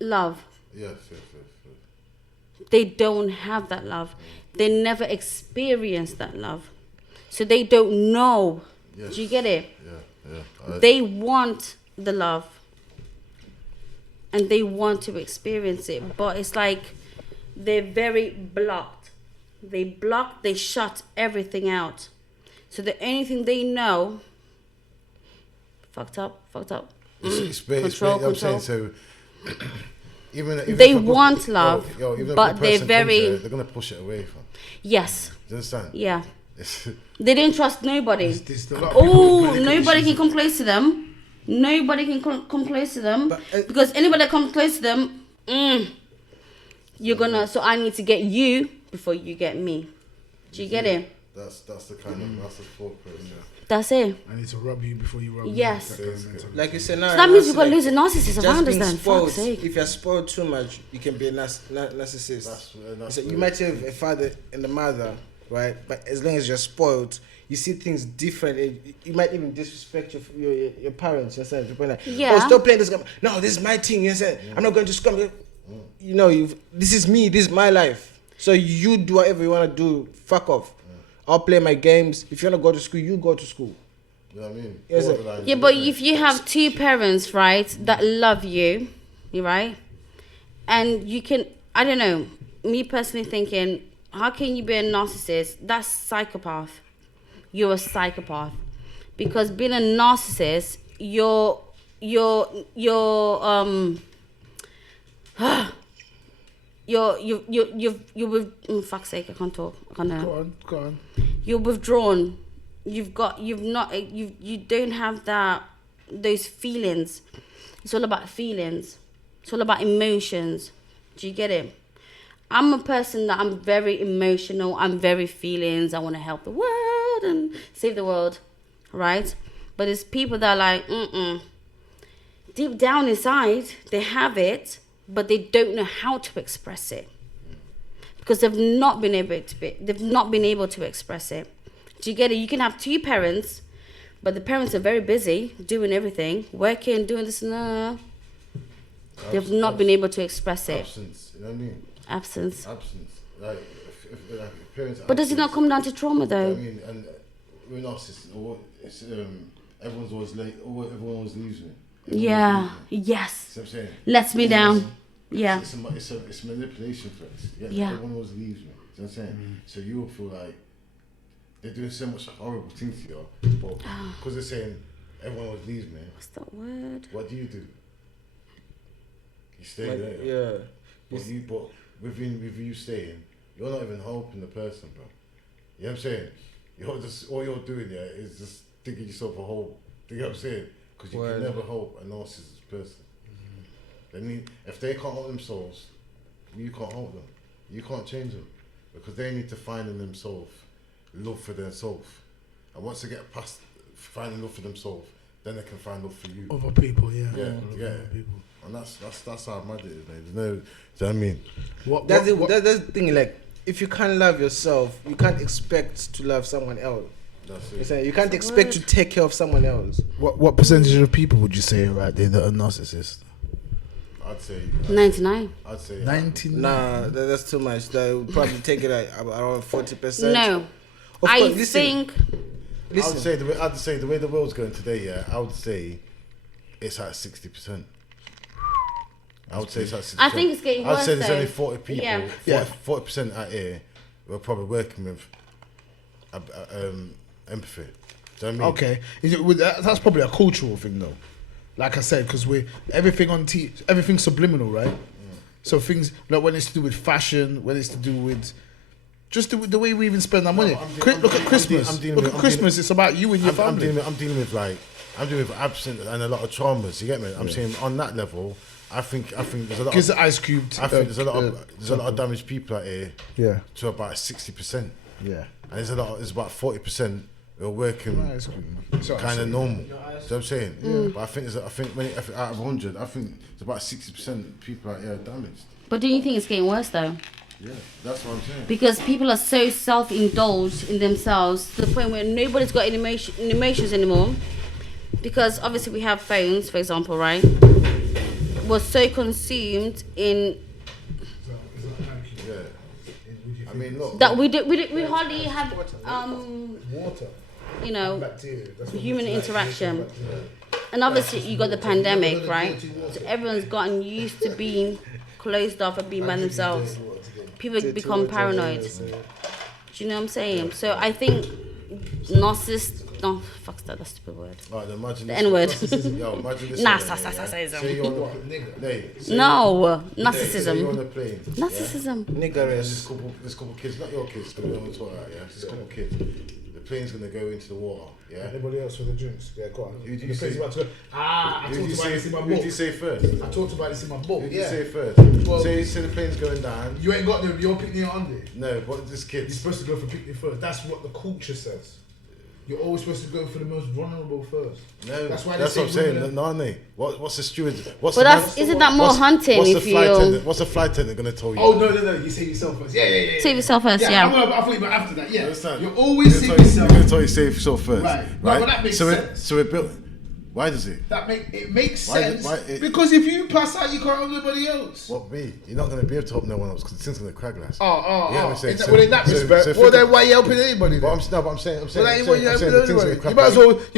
love. Yes. They don't have that love. They never experience that love. So they don't know. Yes. Do you get it? Yeah. They want the love. And they want to experience it. But it's like they're very blocked. They shut everything out. So the only thing they know, fucked up. Control. I'm saying, so even they want love, but they're very... they're going to push it away from. Yes. Do you understand? Yeah. They didn't trust nobody. Nobody can come close to them. Nobody can come close to them. Because anybody that comes close to them, you're gonna... So I need to get you before you get me. Do you get it? That's the kind of... That's the thought process. That's it. I need to rub you before you rub me. Yes. Like you said, now, so that means you've got to lose a narcissist. I understand. If you're spoiled too much, you can be a narcissist. You might have a father and a mother, right? But as long as you're spoiled, you see things different. You might even disrespect your parents. You understand? Yeah. Stop playing this game. No, this is my thing. You understand? I'm not going to scum. You know, this is me. This is my life. So you do whatever you want to do. Fuck off. I'll play my games. If you want to go to school, you go to school. You know what I mean? Yes, yeah, but if you have two parents, right, that love you, right? And you can, I don't know, me personally thinking, how can you be a narcissist? That's psychopath. You're a psychopath. Because being a narcissist, you're fuck's sake, I can't talk. I can't know. Go on. You're withdrawn. You don't have those feelings. It's all about feelings. It's all about emotions. Do you get it? I'm a person that I'm very emotional. I'm very feelings. I want to help the world and save the world, right? But there's people that are like, deep down inside, they have it, but they don't know how to express it because they've not been able to express it. Do you get it? You can have two parents, but the parents are very busy doing everything, working, doing this and that. They've not been able to express it. Absence, you know what I mean? Absence. Like, if parents. But does it not come down to trauma though? I mean, and we're narcissists. It's everyone's always late. Everyone always leaves me. Yeah. Yes. See what I'm saying? Lets me down. Yeah. It's manipulation first. Yeah. Everyone always leaves me. See what I'm saying? So you will feel like they're doing so much horrible things to you, but because they're saying everyone always leaves me. What's that word? What do? You stay Like, there. yeah. But with you staying, you're not even helping the person, bro. You know what I'm saying? You're just all you're doing is just digging yourself a hole. Do you know what I'm saying? Because you can never help a narcissist person. I mean, if they can't help themselves, you can't help them. You can't change them because they need to find in themselves love for themselves. And once they get past finding love for themselves, then they can find love for you. Other people, yeah. Other people. And that's how mad it is, man. Do you know what I mean? That's the thing. Like, if you can't love yourself, you can't expect to love someone else. That's it. You can't expect to take care of someone else. What percentage of people would you say right there that are narcissists? I'd say 99. I'd say 99. Nah, that's too much. That would probably take it like around 40%. No. I think. I'd say the way the world's going today, yeah, I would say it's at 60%. I would say it's at 60%. I think it's getting worse. I'd say there's though. only 40 people. Yeah. 40% out here who are probably working with empathy. Do you know what I mean? Okay, that's probably a cultural thing though. Like I said, because everything's subliminal, right? So things like when it's to do with fashion, when it's to do with just the way we even spend our money. Look at Christmas. Christmas. It's about you and your family. I'm dealing with absence and a lot of traumas. You get me? I'm saying on that level, I think there's a lot. Gives the ice cubed. I think there's a lot of damaged people out here. Yeah. To about 60%. Yeah. And there's about 40% who are working kind of normal. You know what I'm saying? Yeah. But I think out of 100, I think there's about 60% people out here are damaged. But do you think it's getting worse though? Yeah, that's what I'm saying. Because people are so self-indulged in themselves to the point where nobody's got any emotions anymore. Because obviously we have phones, for example, right? We're so consumed in I mean, look. that we hardly have Water. You know, Bacteria. human interaction. And obviously you got the pandemic, right? So everyone's gotten used to being closed off and being by themselves. People become paranoid. Do you know what I'm saying? So I think narcissist. No, fuck that. That's a stupid word. Right, imagine the N word. Yo, imagine this. Narcissism. Say you're on no, narcissism. Say you're on a plane. Narcissism. Niggeress. This couple kids, not your kids, because we don't want to talk about yeah. This couple kids. The plane's gonna go into the water. Yeah. Anybody else for the drinks? Yeah, go on. Who do you say? I talked about this in my book. Who do you say first? I talked about this in my book. Who do you say first? Well, say the plane's going down. You ain't got your picnic on there. No, but this kid. You're supposed to go for picnic first. That's what the culture says. You're always supposed to go for the most vulnerable first. No, that's why that's what I'm saying. No, aren't they? What's the steward? Isn't that more hunting? What's the flight attendant going to tell you? Oh no! You save yourself first. Yeah. Save yourself first. Yeah. I thought about after that. Yeah. You're always save yourself. You're going to tell you save yourself first. Right. Well, that makes sense. So it built. Why does it? It makes sense because if you pass out, you can't help nobody else. What me? You're not going to be able to help no one else because the thing's going to crack last. Well, in that respect, then why are you helping anybody? But I'm saying. You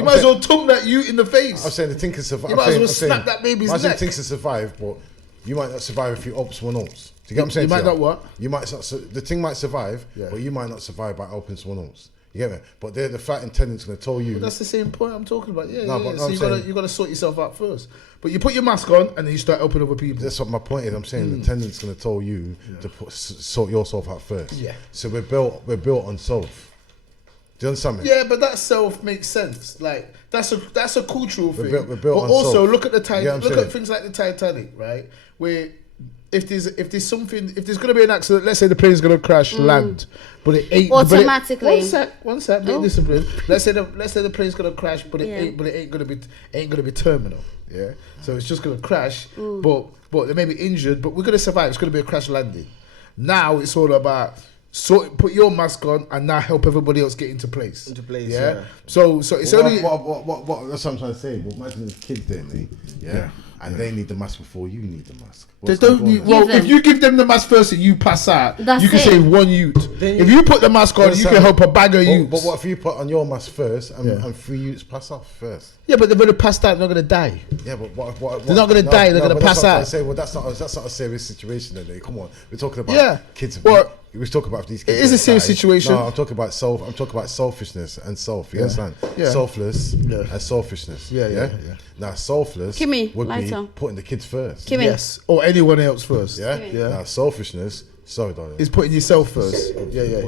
might as well tongue that you in the face. I'm saying the thing can survive. You might as well snap that baby's neck. The thing can survive, but you might not survive if you help someone else. Do you get what I'm saying? You might not what? The thing might survive, but you might not survive by helping someone else. You get me? But the flight attendant's going to tell you. But that's the same point I'm talking about. Yeah, No, yeah. but So you gotta sort yourself out first. But you put your mask on and then you start helping other people. That's what my point is. I'm saying the attendant's going to tell you to sort yourself out first. Yeah. So we're built on self. Do you understand me? Yeah, but that self makes sense. Like that's a cultural thing. We're built but on also self. look at the You get what I'm look saying? at things like the Titanic, right? Where if there's something, if there's gonna be an accident, let's say the plane's gonna crash, land, but it ain't Automatically. One sec, be disciplined. Let's say the plane's gonna crash, but it ain't gonna be terminal. Yeah, so it's just gonna crash, but they may be injured, but we're gonna survive. It's gonna be a crash landing. Now it's all about put your mask on and now help everybody else get into place. Yeah. So it's only What that's what I'm trying to say. But imagine the kids there, yeah. And they need the mask before you need the mask. they don't need. Well, if you give them the mask first and you pass out, That's you can it. save one youth. If you put the mask on, you can help a bag of youths. But what if you put on your mask first and 3 youths pass off first? Yeah, but they're gonna pass out. They're not gonna die. Yeah, but what They're not gonna die, they're gonna but that's pass what I'm out. saying. Well, that's not a serious situation. Then, come on, we're talking about kids. Well, we talk about these kids. it is a that serious die. situation. No, I'm talking about selfishness and self. You understand? Yeah. Selfless and selfishness. Yeah. Now, selfless Kimmy, would lighter. be putting the kids first. Kimmy. Yes, or anyone else first. Yeah. Yeah. Now, selfishness. Sorry, darling. Is putting yourself first. Yeah.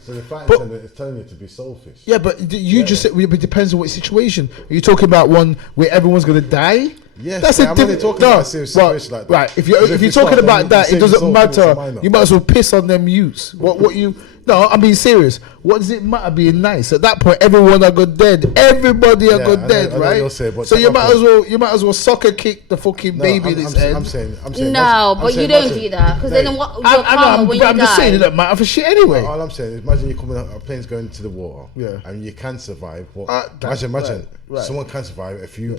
So the flight But- attendant is telling you to be selfish. Yeah, but you just said it depends on what situation. Are you talking about one where everyone's gonna die? Yes, that's I'm only talking about a serious situation like that. Right, if you're Because if talking it's not, about then that, you it say doesn't yourself, it's a matter. minor. You might as well piss on them youths. What you? No, I'm being serious. What does it matter being nice? At that point, everyone are good dead. Everybody are Yeah, good I know- dead, I know what right? you're saying, but So at you that might as well soccer kick the fucking baby in his head. I'm saying. No, I'm but you saying, don't imagine- do that because No, then what? You're I know, karma when you I'm just saying it die. don't matter for shit anyway. All I'm saying is, imagine you coming out, a plane's going into the water, Yeah. and you can survive. But that's imagine, right. someone can survive if you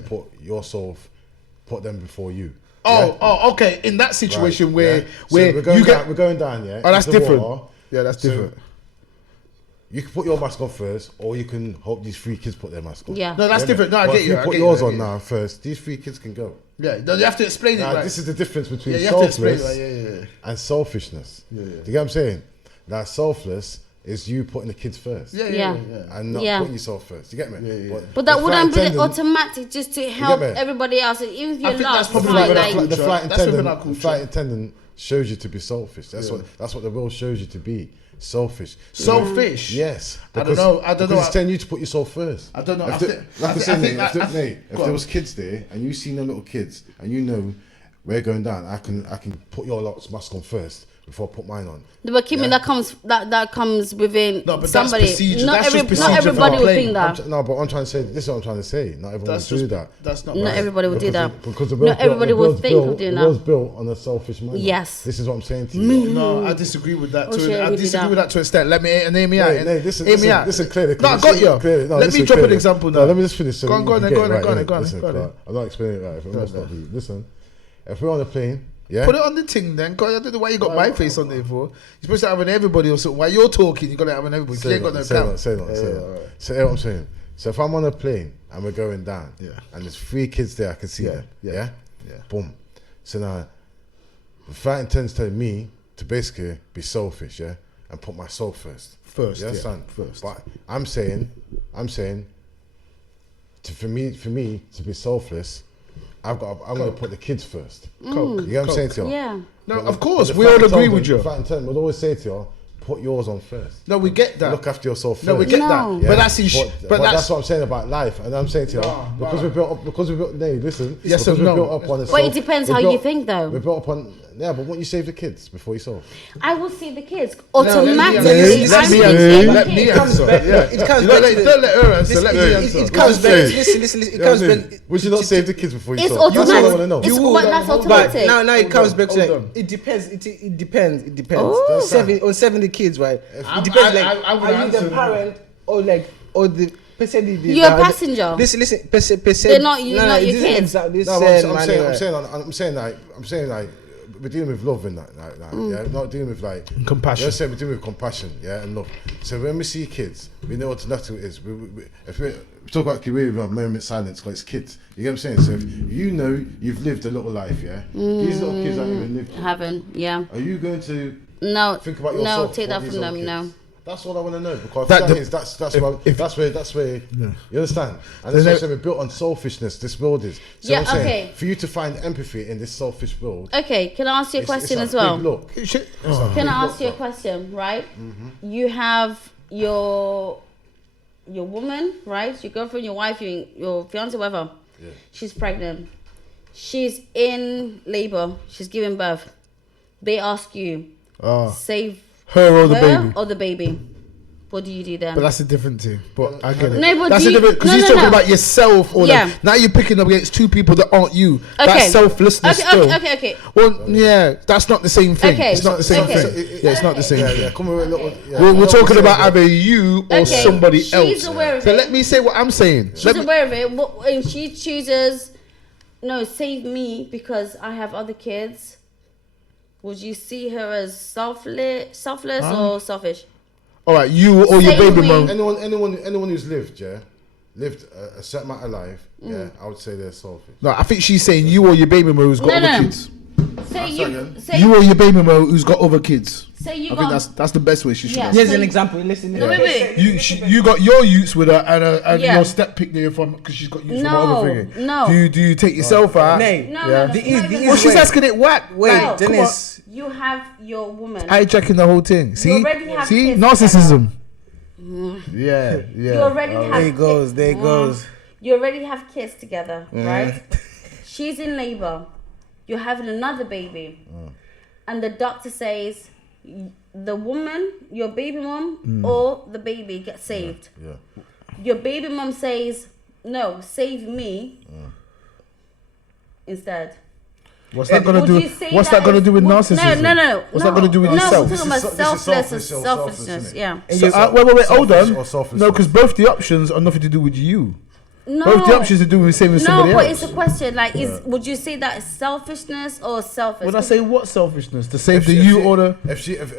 put them before you. Okay. In that situation Right, where yeah. So we're going you down, get, we're going down, yeah. oh, that's into the different. water. Yeah, that's So different. You can put your mask on first, or you can hope these 3 kids put their mask on. Yeah. No, that's Yeah, different. No, I but get if you. you I put get yours you, I on get you. now first. These 3 kids can go. Yeah, no, you have to explain it Now, right. this is the difference between you have to explain it selfless right. Yeah. and selfishness. Do you get what I'm saying? Now, selfless is you putting the kids first. Yeah. And not Yeah. putting yourself first. You get me? But that the wouldn't flight be attendant- automatic just to help me? everybody else. And even if you're I think that's lost, it's probably fine. where Like, that The flight That's within our attendant, culture. the flight attendant shows you to be selfish. That's what the world shows you to be. Selfish. Selfish. Yes. I don't know. Because it's telling you to put yourself first. I don't know. If I the- think- like I I think- said, I think- Nate, I- if go there on. was kids there and you seen them little kids and you know we're going down, I can put your lot's mask on first before I put mine on. but Kimmy, Yeah. that comes within No, but that's somebody. procedure. Not, That's every, just not procedure everybody for will playing. think that. No, but I'm trying to say, this is what I'm trying to say. Not everyone That's will do just that. That's not. Not right. everybody will do that. Because the Not world's everybody built, will the world's think of built- doing the that. world's built on a selfish manner. Yes. This is what I'm saying to you. No, I disagree with that. Oh, shit, I we do disagree that. with that to an extent. Let me hear me out. No, listen, Hear me out. listen clearly. No, I got you. Let me drop an example now. No, let me just finish. So Go on, you go on, can then, get go on, it then, go on, right. go on, Listen, go on. Clark, I'm not explaining it right. If I'm not stop you. Listen, if we're on a plane, yeah. Put it on the thing then. I don't know why you got my face on there for. You're supposed to have an everybody or something. While you're talking, you got to have an everybody. You ain't got no count. Say that. So hear what I'm saying. So if I'm on a plane and we're going down, and there's 3 kids there, I can see them. Yeah. Boom. So now, the flight attendant's telling me to basically be selfish, yeah, and put myself first. First, yeah, son. first. But I'm saying, for me to be selfless, I'm gonna put the kids first. You know what I'm saying to you? Yeah. No, But of course, the we all flight agree attendant- with you. The flight attendant would always say to you, put yours on first. No, we get that. Look after yourself first. No, we get No. that. Yeah. But that's But that's what I'm saying about life, and I'm saying to you, because no. we're built up. Because we're built. No, listen. Yes because or we're no? built up on a But it depends how you think, though. We're built up on. Yeah, but won't you save the kids before you solve? I will see the kids let me automatically. answer. I'm Let me thinking answer. the Let me kids. answer. back- Yeah. it comes You back don't to let her answer. Let me It answer. comes back. saying? Listen. It comes back. Would you not save the kids before you It's solve? That's what I want to know. automatic. It's You but will, that's hold on. But automatic. now it comes back to hold like, on. it depends. It depends. It depends. Oh. 70 kids, right? I'm- It depends. I Like, would are you answer the no. parent or the person? You're a passenger. Listen. They're not you, not your kids. I'm saying like we're dealing with love and that, yeah, not dealing with like Compassion. You're saying we're dealing with compassion, yeah, and love. So when we see kids, we know what it is. If we talk about we have a moment silence because it's kids. You get what I'm saying? So if you know you've lived a little life, yeah, these little kids haven't even lived. Haven't, yeah. Are you going to No, think about no, yourself? take what that these from little them, no. kids- That's all I want to know, because That- that's where you understand. And that's what I'm saying, we're built on selfishness. This world is. So Yeah, I'm saying, okay. for you to find empathy in this selfish world. Okay, can I ask you a question it's as a well? big look. It should- Can I ask you a question, right? You have your woman, right? Your girlfriend, your wife, your fiance, whatever. Yeah. She's pregnant. She's in labor. She's giving birth. They ask you, save her or the baby. or the baby. What do you do then? But that's a different thing. But I get it. No, but That's do a you- different, because no, you're no, talking no. about yourself. Or Yeah. like, now you're picking up against two people that aren't you. Okay. That's selflessness Okay, still. okay. Well, yeah, that's not the same thing. Okay. It's not the same Okay. thing. Yeah, it's not the same Yeah, thing. yeah. Come with a little. Yeah. We're talking about either you or Okay, somebody she's else. aware of So it. let me say what I'm saying. She's Let me- aware of it. And she chooses, no, save me because I have other kids. Would you see her as selfless or selfish? all right, you or your Save baby me. mom. Anyone who's lived a certain amount of life, I would say they're selfish. No, I think she's saying you or your baby mom who's got No, other no. kids. Say again. You or your baby mom who's got other kids. say you I think got. that's the best way she should. Yeah. have. Here's So an you- example. Listen. No, wait. You got your utes with her and Yeah. your step pick there from because she's got utes from No, other thingy. no. Do you take yourself out? Nay. No, Yeah. no, The no, is- no, the no, is- Well, she's Wait. asking it whack. Wait, No. Come on. Dennis. You have your woman. Hijacking the whole thing. See, already have see, kids narcissism. Yeah. You already have. There he goes. kids. There he goes. You already have kids together, right? She's in labor. You're having another baby, and the doctor says the woman, your baby mom, or the baby gets saved. Yeah. Your baby mom says, "No, save me." Instead. What's that gonna Would do? you say What's that gonna do with would- narcissism? No. What's that gonna do with no, yourself? we're talking about This is selflessness, selfish, selfishness. isn't it? Yeah. So, wait. Hold Selfish on. or selfless? No, because both the options are nothing to do with you. No. Both the options are doing the same with No, somebody but else. it's a question. Like, would you say that is selfishness or selfish? Would I say what selfishness to save If the she- you if she- or the?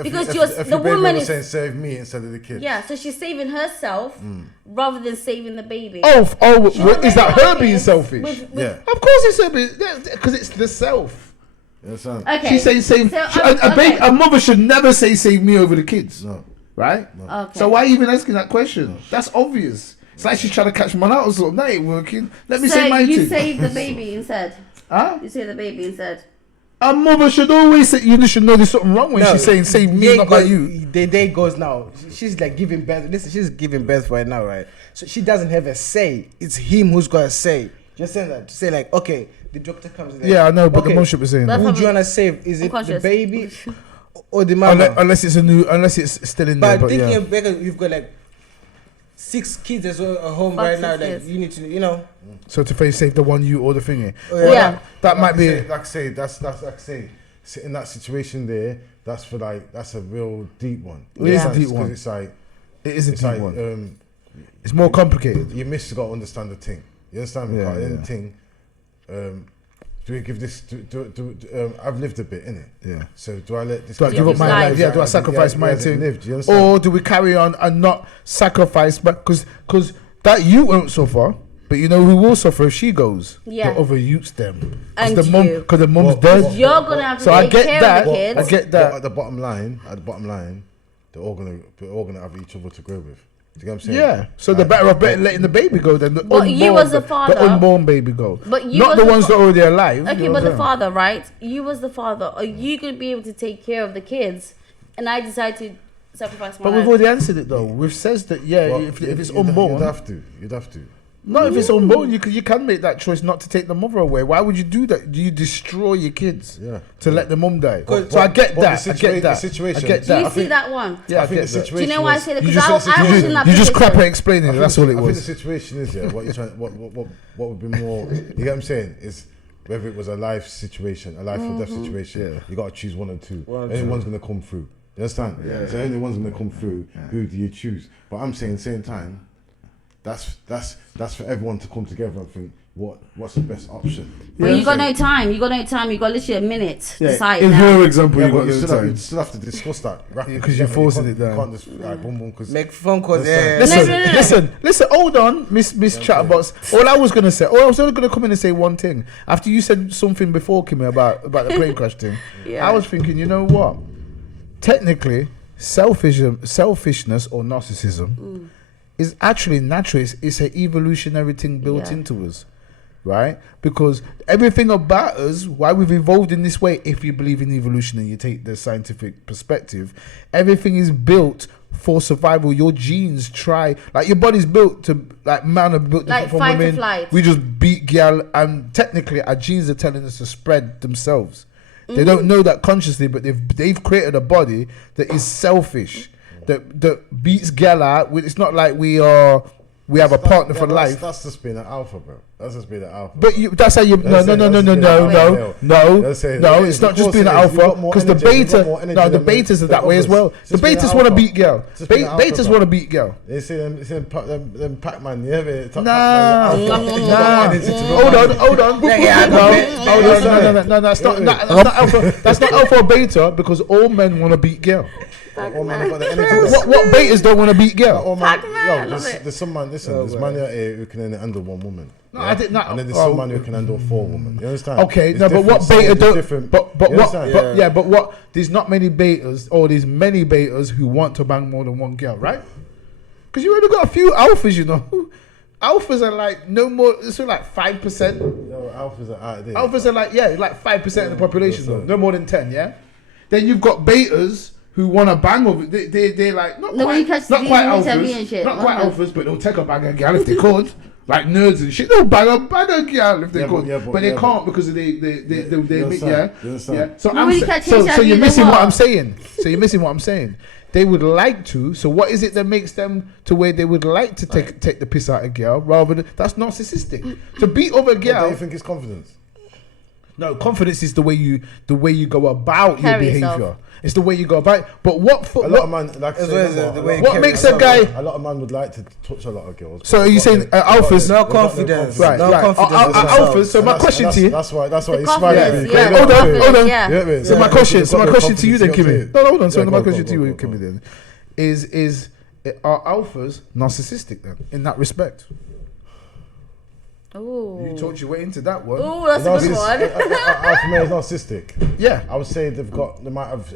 Because if the your baby woman was is- saying save me instead of the kid. Yeah, so she's saving herself rather than saving the baby. Oh, is already that her got being kids selfish? with- Yeah. Of course it's her, because it's the self. You understand? Okay. She's saying save. So, a a mother should never say save me over the kids. No. Right? Okay. So why are you even asking that question? That's obvious. It's like she's trying to catch man out or something. That ain't working. Let me So say mine you too. save the baby instead. Huh? You save the baby instead. A mother should always say, you should know there's something wrong when she's saying save me, there not goes- like you. The day goes now. She's like giving birth. Listen, she's giving birth right now, right? So she doesn't have a say. It's him who's got a say. Just saying that to say like, okay, the doctor comes. Like, Yeah, I know, but okay, the mom should be saying that. That's who do you probably- wanna save? Is I'm it the conscious. baby or the mama? Unless it's still in there. But But thinking yeah. of Becca, you've got like 6 kids as well at home Fuck right now. 6 Like kids. you need to, you know. So to face save the one you or the thingy. Yeah. That might be. Like I say, that's like I say, in that situation there. That's a real deep one. It is a Because deep one. It's like It is a it's deep like one. It's more complicated. you miss got to understand the thing. You understand me? Yeah, Because in yeah. the thing, do we give this? I've lived a bit in it. Yeah. So do I let this? Do I give up my life? Yeah. Do I sacrifice my thing? Lived, you understand? Or do we carry on and not sacrifice? But because that you won't suffer. But you know who will suffer if she goes? Yeah. The other youths them. And the mom, you. because the mom's What- dead. what- You're gonna have to So I take get care that. of the kids. I get But that. at the bottom line, they're all gonna have each other to grow with. Do you get what I'm saying? Yeah. So they're better off letting the baby go than the But unborn. you as a father- the unborn baby go. But you not as the a ones that are already alive. Okay, you know but what the I'm saying? father, right? You as the father, are you gonna be able to take care of the kids? And I decide to sacrifice my But we've life. already answered it though. We've said that Well, if it's you'd unborn, You'd have to. no, if it's unborn, you can make that choice not to take the mother away. Why would you do that? Do you destroy your kids? Yeah. To let the mum die. But- So I but- get but that. the I get that. situation- I get Do you that. see that one? Yeah, I I think get the that. situation. Do you know why I was- say that? you Because just said I was in that You just crap at position. explaining it. I That's think- all it I think the was. situation is what you're trying. What would be more? You get what I'm saying? Is whether it was a life situation, a life or death situation. Yeah. You got to choose one or two. One or Only two. one's gonna come through. You understand? Yeah. So only one's gonna come through. Who do you choose? But I'm saying, same time, that's for everyone to come together and think what's the best option. But you got no time. You got no time. You got literally a minute to decide In now. her example, Yeah, you but got you no still, have, time. you still have to discuss that rapidly. 'cause you're You forcing can't- it down. You can't just boom boom because Make phone calls. Listen, Yeah. Listen. Hold on, Miss Chatterbox. All I was only gonna come in and say one thing. After you said something before, Kimmy, about the plane crash thing, Yeah. I was thinking, you know what? Technically, selfishness or narcissism is actually natural. It's an evolutionary thing built into us, right? Because everything about us, why we've evolved in this way, if you believe in evolution and you take the scientific perspective, everything is built for survival. Your genes like your body's built to, like man are built Like different from fight or women. flight. We just beat gal, and technically our genes are telling us to spread themselves. They don't know that consciously, but they've created a body that is selfish, that beats gal out. It's not like we have a partner for life. That's just being an alpha, bro. That's just being an alpha. But that's how you. No. It's not just being an alpha, because the beta. No, the betas are that way as well. The betas want to beat girl. Betas want to beat girl. They see them Pac-Man. Yeah, Nah. Hold on. No. That's not alpha. That's not alpha or beta, because all men want to beat girl. What betas don't want to beat girl? There's some man. Listen, there's man out here who can only handle one woman. No, I did not. And then there's some man who can handle 4 women. You understand? Okay, It's no, but what different. beta Different. don't? But You what? understand? But what? There's not many betas, or there's many betas who want to bang more than one girl, right? Because you already got a few alphas, you know. Alphas are like no more. It's like 5%. No, alphas are out of date. Alphas are like 5% of the population, though. No more than 10. Yeah. Then you've got betas who want to bang over. They're like not quite alphas, but they'll take a bang a gal if they could. Like nerds and shit, they'll bang a gal if they could, but they can't because they So you're missing what I'm saying. They would like to. So what is it that makes them to where they would like to take the piss out of a girl rather than that's narcissistic. To beat over a girl. What do you think is confidence? No, confidence is the way you go about your Carry behavior. yourself. It's the way you go about it. But what makes a guy? A lot of men would like to touch a lot of girls. So are you saying alphas? No confidence. Right. Alphas. So my question to you. That's why he's confidence, smiling. yeah. Hold on. Yeah. So my question to you then, Kimmy. No, hold on. So Yeah, my go, question go, to you, go, go. Kimmy, then, is are alphas narcissistic then in that respect? Oh. You talked your way into that one. Oh, that's a good one. Alpha male is narcissistic. Yeah. I would say they might have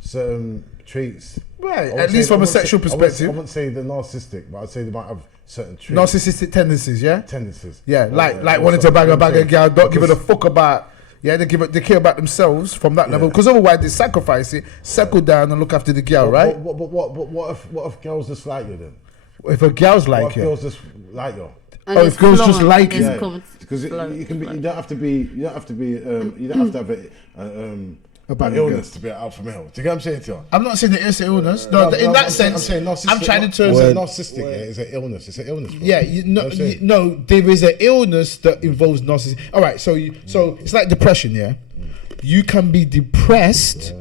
certain traits. Right. At least from a sexual I perspective. wouldn't say they're narcissistic, but I'd say they might have certain traits. Narcissistic tendencies, yeah? Tendencies. Yeah, like wanting to bang a girl, don't give it a fuck about. Yeah, they care about themselves from that level, because otherwise they sacrifice it, settle down and look after the girl, right? But what if girls just like you then? If a girl's What like if you, girls just like you? And Oh, it's if girls just flowing, like it's you. com- Because you flowing. can be. You don't have to have an illness to be an alpha male. Do you get what I'm saying to you? I'm not saying that it's an illness. No, in that sense, I'm trying to turn. Narcissistic. Yeah, it's an illness. It's an illness. Bro. Yeah, You there is an illness that involves narcissism. All right, so it's like depression, yeah. You can be depressed,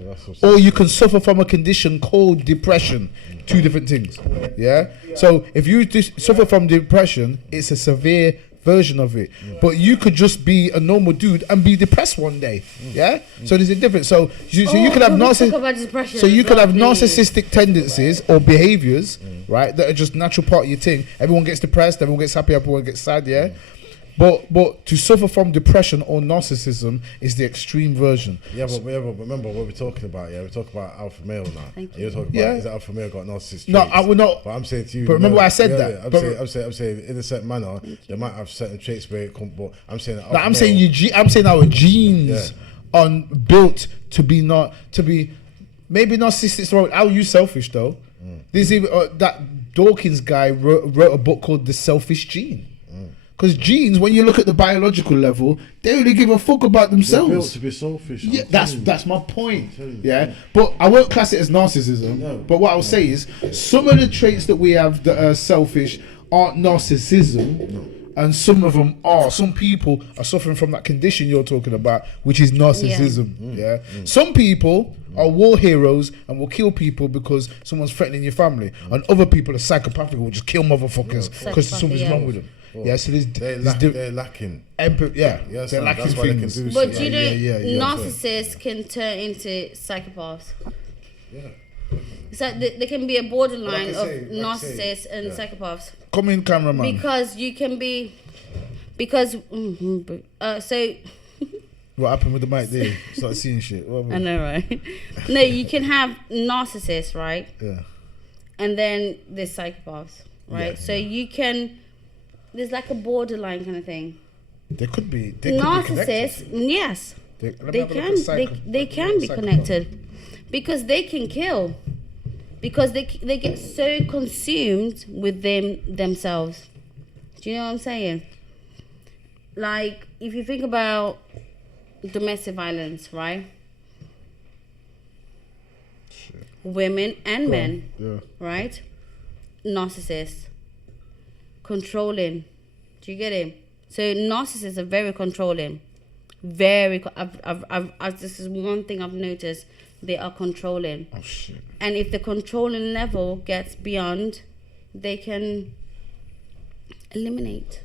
or you can suffer from a condition called depression. 2 different things. Yeah. So if you suffer from depression, it's a severe version of it. But you could just be a normal dude and be depressed one day. Yeah. So there's a difference. So you could have narcissistic tendencies or behaviors, right? That are just natural part of your thing. Everyone gets depressed. Everyone gets happy. Everyone gets sad. Yeah. But to suffer from depression or narcissism is the extreme version. Yeah, but remember what we're talking about. Yeah, we're talking about alpha male now. Thank you. You're talking about is alpha male got narcissist traits? No, I will not. But I'm saying to you. But remember why I said that. I'm saying in a certain manner they might have certain traits where it come. But I'm saying that. I'm saying our genes are built to be maybe narcissistic. I'll use selfish though. There's even that Dawkins guy wrote a book called The Selfish Gene. Because genes, when you look at the biological level, they only give a fuck about themselves. They're built to be selfish. Yeah, that's my point. Yeah, but I won't class it as narcissism. No. But what I'll say is, some of the traits that we have that are selfish aren't narcissism, and some of them are. Some people are suffering from that condition you're talking about, which is narcissism. Yeah, some people are war heroes and will kill people because someone's threatening your family, and other people are psychopathic will just kill motherfuckers because something's wrong with them. Yeah, so they're lacking empathy. Yeah, yes, they're lacking that's why things. they can do But shit. do you know narcissists can turn into psychopaths? Yeah. It's like they can be a borderline of like I narcissists say, and psychopaths. Come in, cameraman. Because you can be, because so. What happened with the mic there? Start seeing shit. What I happened? know, right? No, you can have narcissists, right? Yeah. And then there's psychopaths, right? Yeah, So you can, there's like a borderline kind of thing. They could be. They could be Narcissists, yes, let me they have a look at they can be psychopath. connected because they can kill, because they get so consumed with themselves. Do you know what I'm saying? Like, if you think about domestic violence, right? Women and men, Yeah. right? Narcissists, controlling. Do you get it? So narcissists are very controlling. This is one thing I've noticed. They are controlling. Oh shit. And if the controlling level gets beyond, they can eliminate.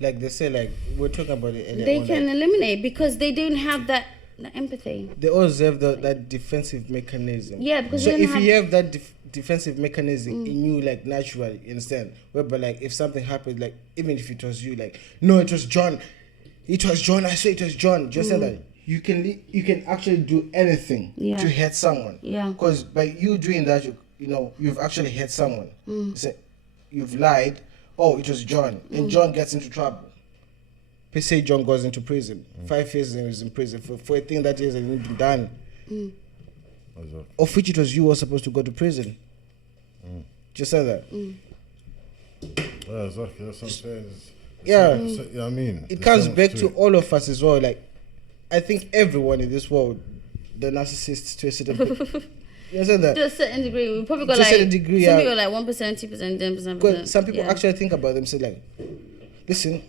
Like they say, like we're talking about it earlier They on, can like, eliminate because they don't have that empathy. they always have that defensive mechanism. Yeah, because so they don't if you have- have that defensive mechanism in you, like naturally, you understand? Whereby like if something happens, like even if it was you, like no, it was John. It was John. I say it was John. Just say that you can actually do anything Yeah. to hurt someone. Yeah. Because by you doing that, you've actually hurt someone. So you've lied. Oh, it was John, and John gets into trouble. Let's say John goes into prison. 5 years and he's in prison for a thing that he hasn't even done. Of which it was you who was supposed to go to prison. Just say that. Yeah, exactly. That's what I'm saying. Yeah. You know what I mean? It There's comes so much back to to it. all of us as well. Like, I think everyone in this world, the narcissists to a certain you understand that? To a certain degree, we probably got To a like certain degree, some yeah. people like 1%, 2%, 10%. Because some people yeah. actually think about themselves like, listen,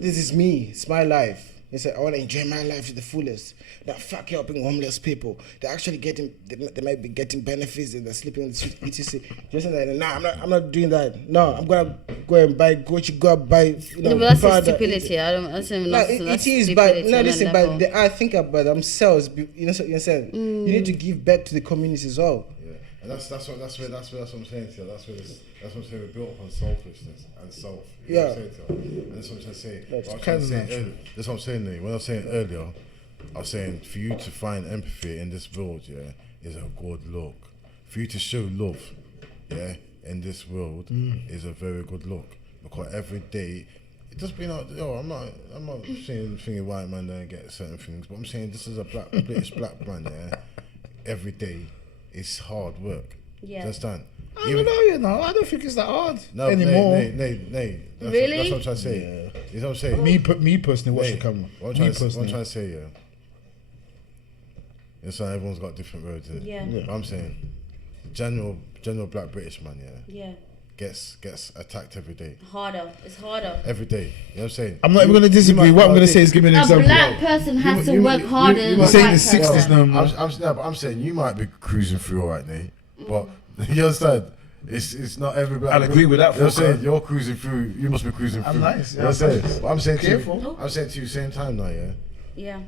this is me, it's my life. They say, I want to enjoy my life to the fullest. Now, fuck helping homeless people. They're actually they might be getting benefits and they're sleeping in the street, etc. Just like, nah, I'm not doing that. No, I'm going to go and buy Gucci, go and buy, No, but that's Prada. stupidity. I don't. That's even No, not. it is, but no, listen, but they are thinking about themselves. You know what you're saying? You need to give back to the community as well. Yeah, and that's what I'm saying to you. That's what I'm saying. We're built upon selfishness and self. You know what I'm saying to you? And that's what I'm trying to say. That's What I'm kind trying to of say earlier- That's what I'm saying. When I was saying earlier, I was saying for you to find empathy in this world, yeah, is a good look. For you to show love, yeah, in this world is a very good look. Because every day, it just being out. I'm not saying thinking white man don't get certain things, but I'm saying this is a British black man, yeah. Every day, it's hard work. Yeah. Do you understand? I don't know, you know. I don't think it's that hard anymore. Nay. That's Really? That's what I'm trying to say. Yeah. You know what I'm saying? Me personally, watch Nay, the camera. What I'm Me trying to personally. say, yeah. It's like everyone's got different roads. Yeah. But I'm saying, general black British man, yeah, Yeah. gets attacked every day. Harder. It's harder. Every day. You know what I'm saying? I'm not even going to disagree. What I'm going to say is give me an A example. black person has to work harder than a This ain't white the 60s person. no more. I'm saying you might be cruising through all right, Nate, but you understand? It's not every black. I'll agree with that, You know what I'm saying? Fulker. You're cruising through. You must be cruising I'm through. nice, You know what I'm yeah, saying? nice. But I'm saying Careful. to you. I'm saying to you, same time now, yeah. Yeah.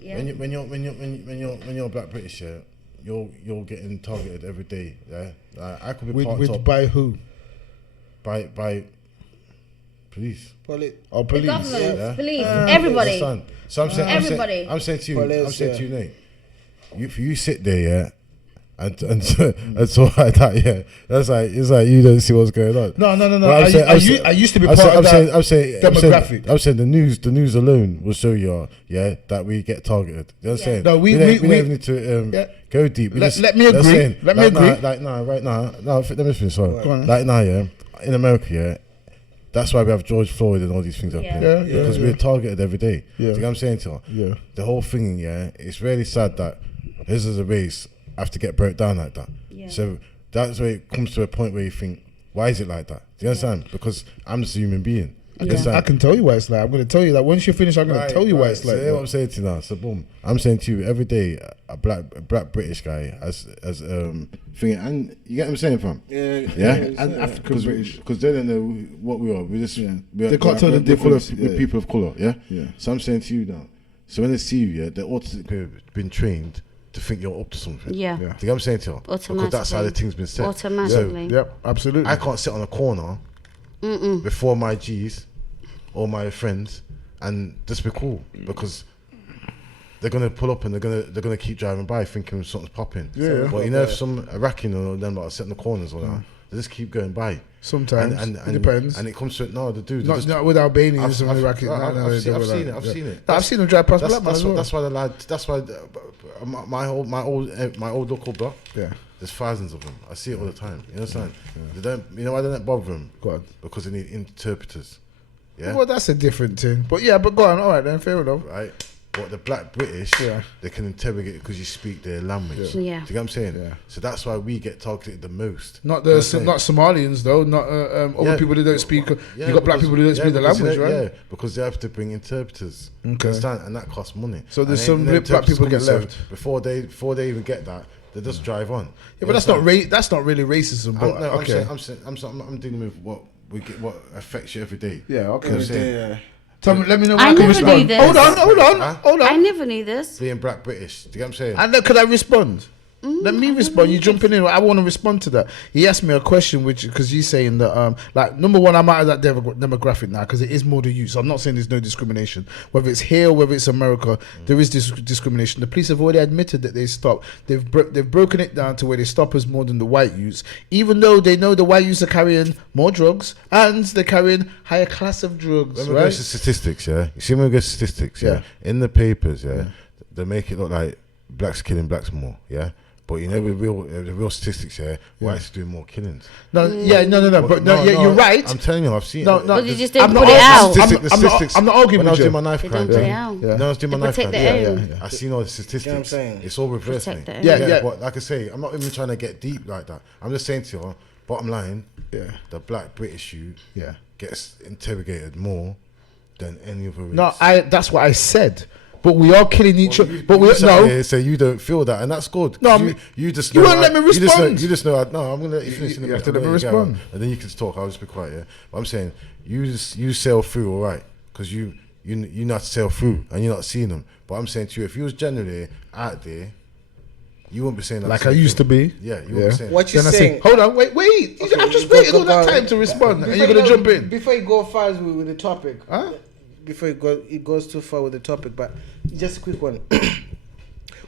Yeah. When you're black British, yeah, you're getting targeted every day, yeah. I could be parked With up by who? by police. Or The police. government, Yeah. police, everybody. Understand? So Everybody. I'm saying to you, Police, you, Nate. You sit there, yeah, and so like that, yeah. That's like it's like you don't see what's going on. No. But I used to be part of that demographic. I'm saying the news alone will show you, yeah, that we get targeted. You know what I'm Yeah. saying? No, we don't we- even need to yeah. go deep. We Let- just- let me that's agree. saying, Let me like agree. Now, right now, let me finish. Sorry. Go on. Like now, yeah, in America, yeah. That's why we have George Floyd and all these things up Yeah. here. Yeah, Because yeah. we're targeted every day. Yeah. Do you know what I'm saying to her? Yeah. The whole thing, yeah, it's really sad that this is a race have to get broke down like that. Yeah. So that's where it comes to a point where you think, why is it like that? Do you understand? Because I'm just a human being. Do you Yeah. understand? I can tell you why it's like. I'm going to tell you that once you finish. I'm going to tell you why it's So like. hear what I'm saying to you now. So boom, I'm saying to you every day, a black British guy as thing, and you get what I'm saying, fam? Yeah, and African British. because they don't know what we are. We just They can't tell the difference, We're yeah. people of color. Yeah. Yeah. So I'm saying to you now. So when they see you, yeah, they're automatically been trained to think you're up to something. Yeah. Yeah. Do you get what I'm saying to you? Because that's how the Automatically. thing's been set. Automatically. Yep. Absolutely. I can't sit on a corner before my G's or my friends and just be cool because they're gonna pull up and they're gonna keep driving by thinking something's popping. Yeah. But you know, if some Iraqi or them that are set in the corners or that, they just keep going by. Sometimes and it depends. And it comes to no, the dude. Not with Albanians and Iraqis. I've seen it. I've seen it. I've seen them drive past black man as well. That's why the lad. That's why my old local block. Yeah. There's thousands of them. I see it all the time. You understand? They don't. You know why they don't bother them? Go on. Because they need interpreters. Yeah. Well, that's a different thing. But yeah, but go on. All right then, fair enough. Right. But the black British, they can interrogate because you speak their language. Yeah. Do you get what I'm saying? Yeah. So that's why we get targeted the most. Not Somalians though. Not other people who don't speak. Yeah, you got black people who don't speak the language, right? Yeah, because they have to bring interpreters. Okay. You understand? And that costs money. So there's and some black people get left before they even get that. They just drive on. Yeah, but that's not really racism. But okay, I'm dealing with what affects you every day. Yeah, okay. You know what I'm saying? Tell me, let me know. I when I can never respond. knew this. Hold on. I never knew this. Being black British. Do you get what I'm saying? And could I respond? Let me respond. You jumping in. I want to respond to that. He asked me a question, which because you're saying that, like number one, I'm out of that demographic now because it is more the youth. So I'm not saying there's no discrimination, whether it's here or whether it's America. There is discrimination. The police have already admitted that they stop. They've broken it down to where they stop us more than the white youths, even though they know the white youths are carrying more drugs and they're carrying higher class of drugs. When we go to statistics, yeah. You see when we go to statistics, yeah. In the papers, yeah, they make it look like blacks killing blacks more, yeah. But you know, with the real statistics here, whites are doing more killings. No. But you're right. I'm telling you, I've seen. But you just didn't put it out. I'm not arguing when I was with doing you. my knife crime, When I was doing my knife crime, their I seen all the statistics. You know what I'm saying? It's all reversed, mate. Yeah. But like I say, I'm not even trying to get deep like that. I'm just saying to you, bottom line, the black British youth gets interrogated more than any other race. No, that's what I said. But we are killing each other. But we so you don't feel that, and that's good. No, you just you won't let me respond. You just know. No, I'm gonna let you finish. You have to let me respond, and then you can talk. I'll just be quiet. Yeah, but I'm saying you sail through, all right, because you know how to sail through, and you're not seeing them. But I'm saying to you, if you was generally out there, you wouldn't be saying that. Like I used to be. Yeah, you wouldn't be saying. What you Then saying? I say, hold on, wait. Okay, I've just waited all that time to respond, and you're gonna jump in. Before you go far with the topic, Huh? before it goes too far with the topic, but just a quick one.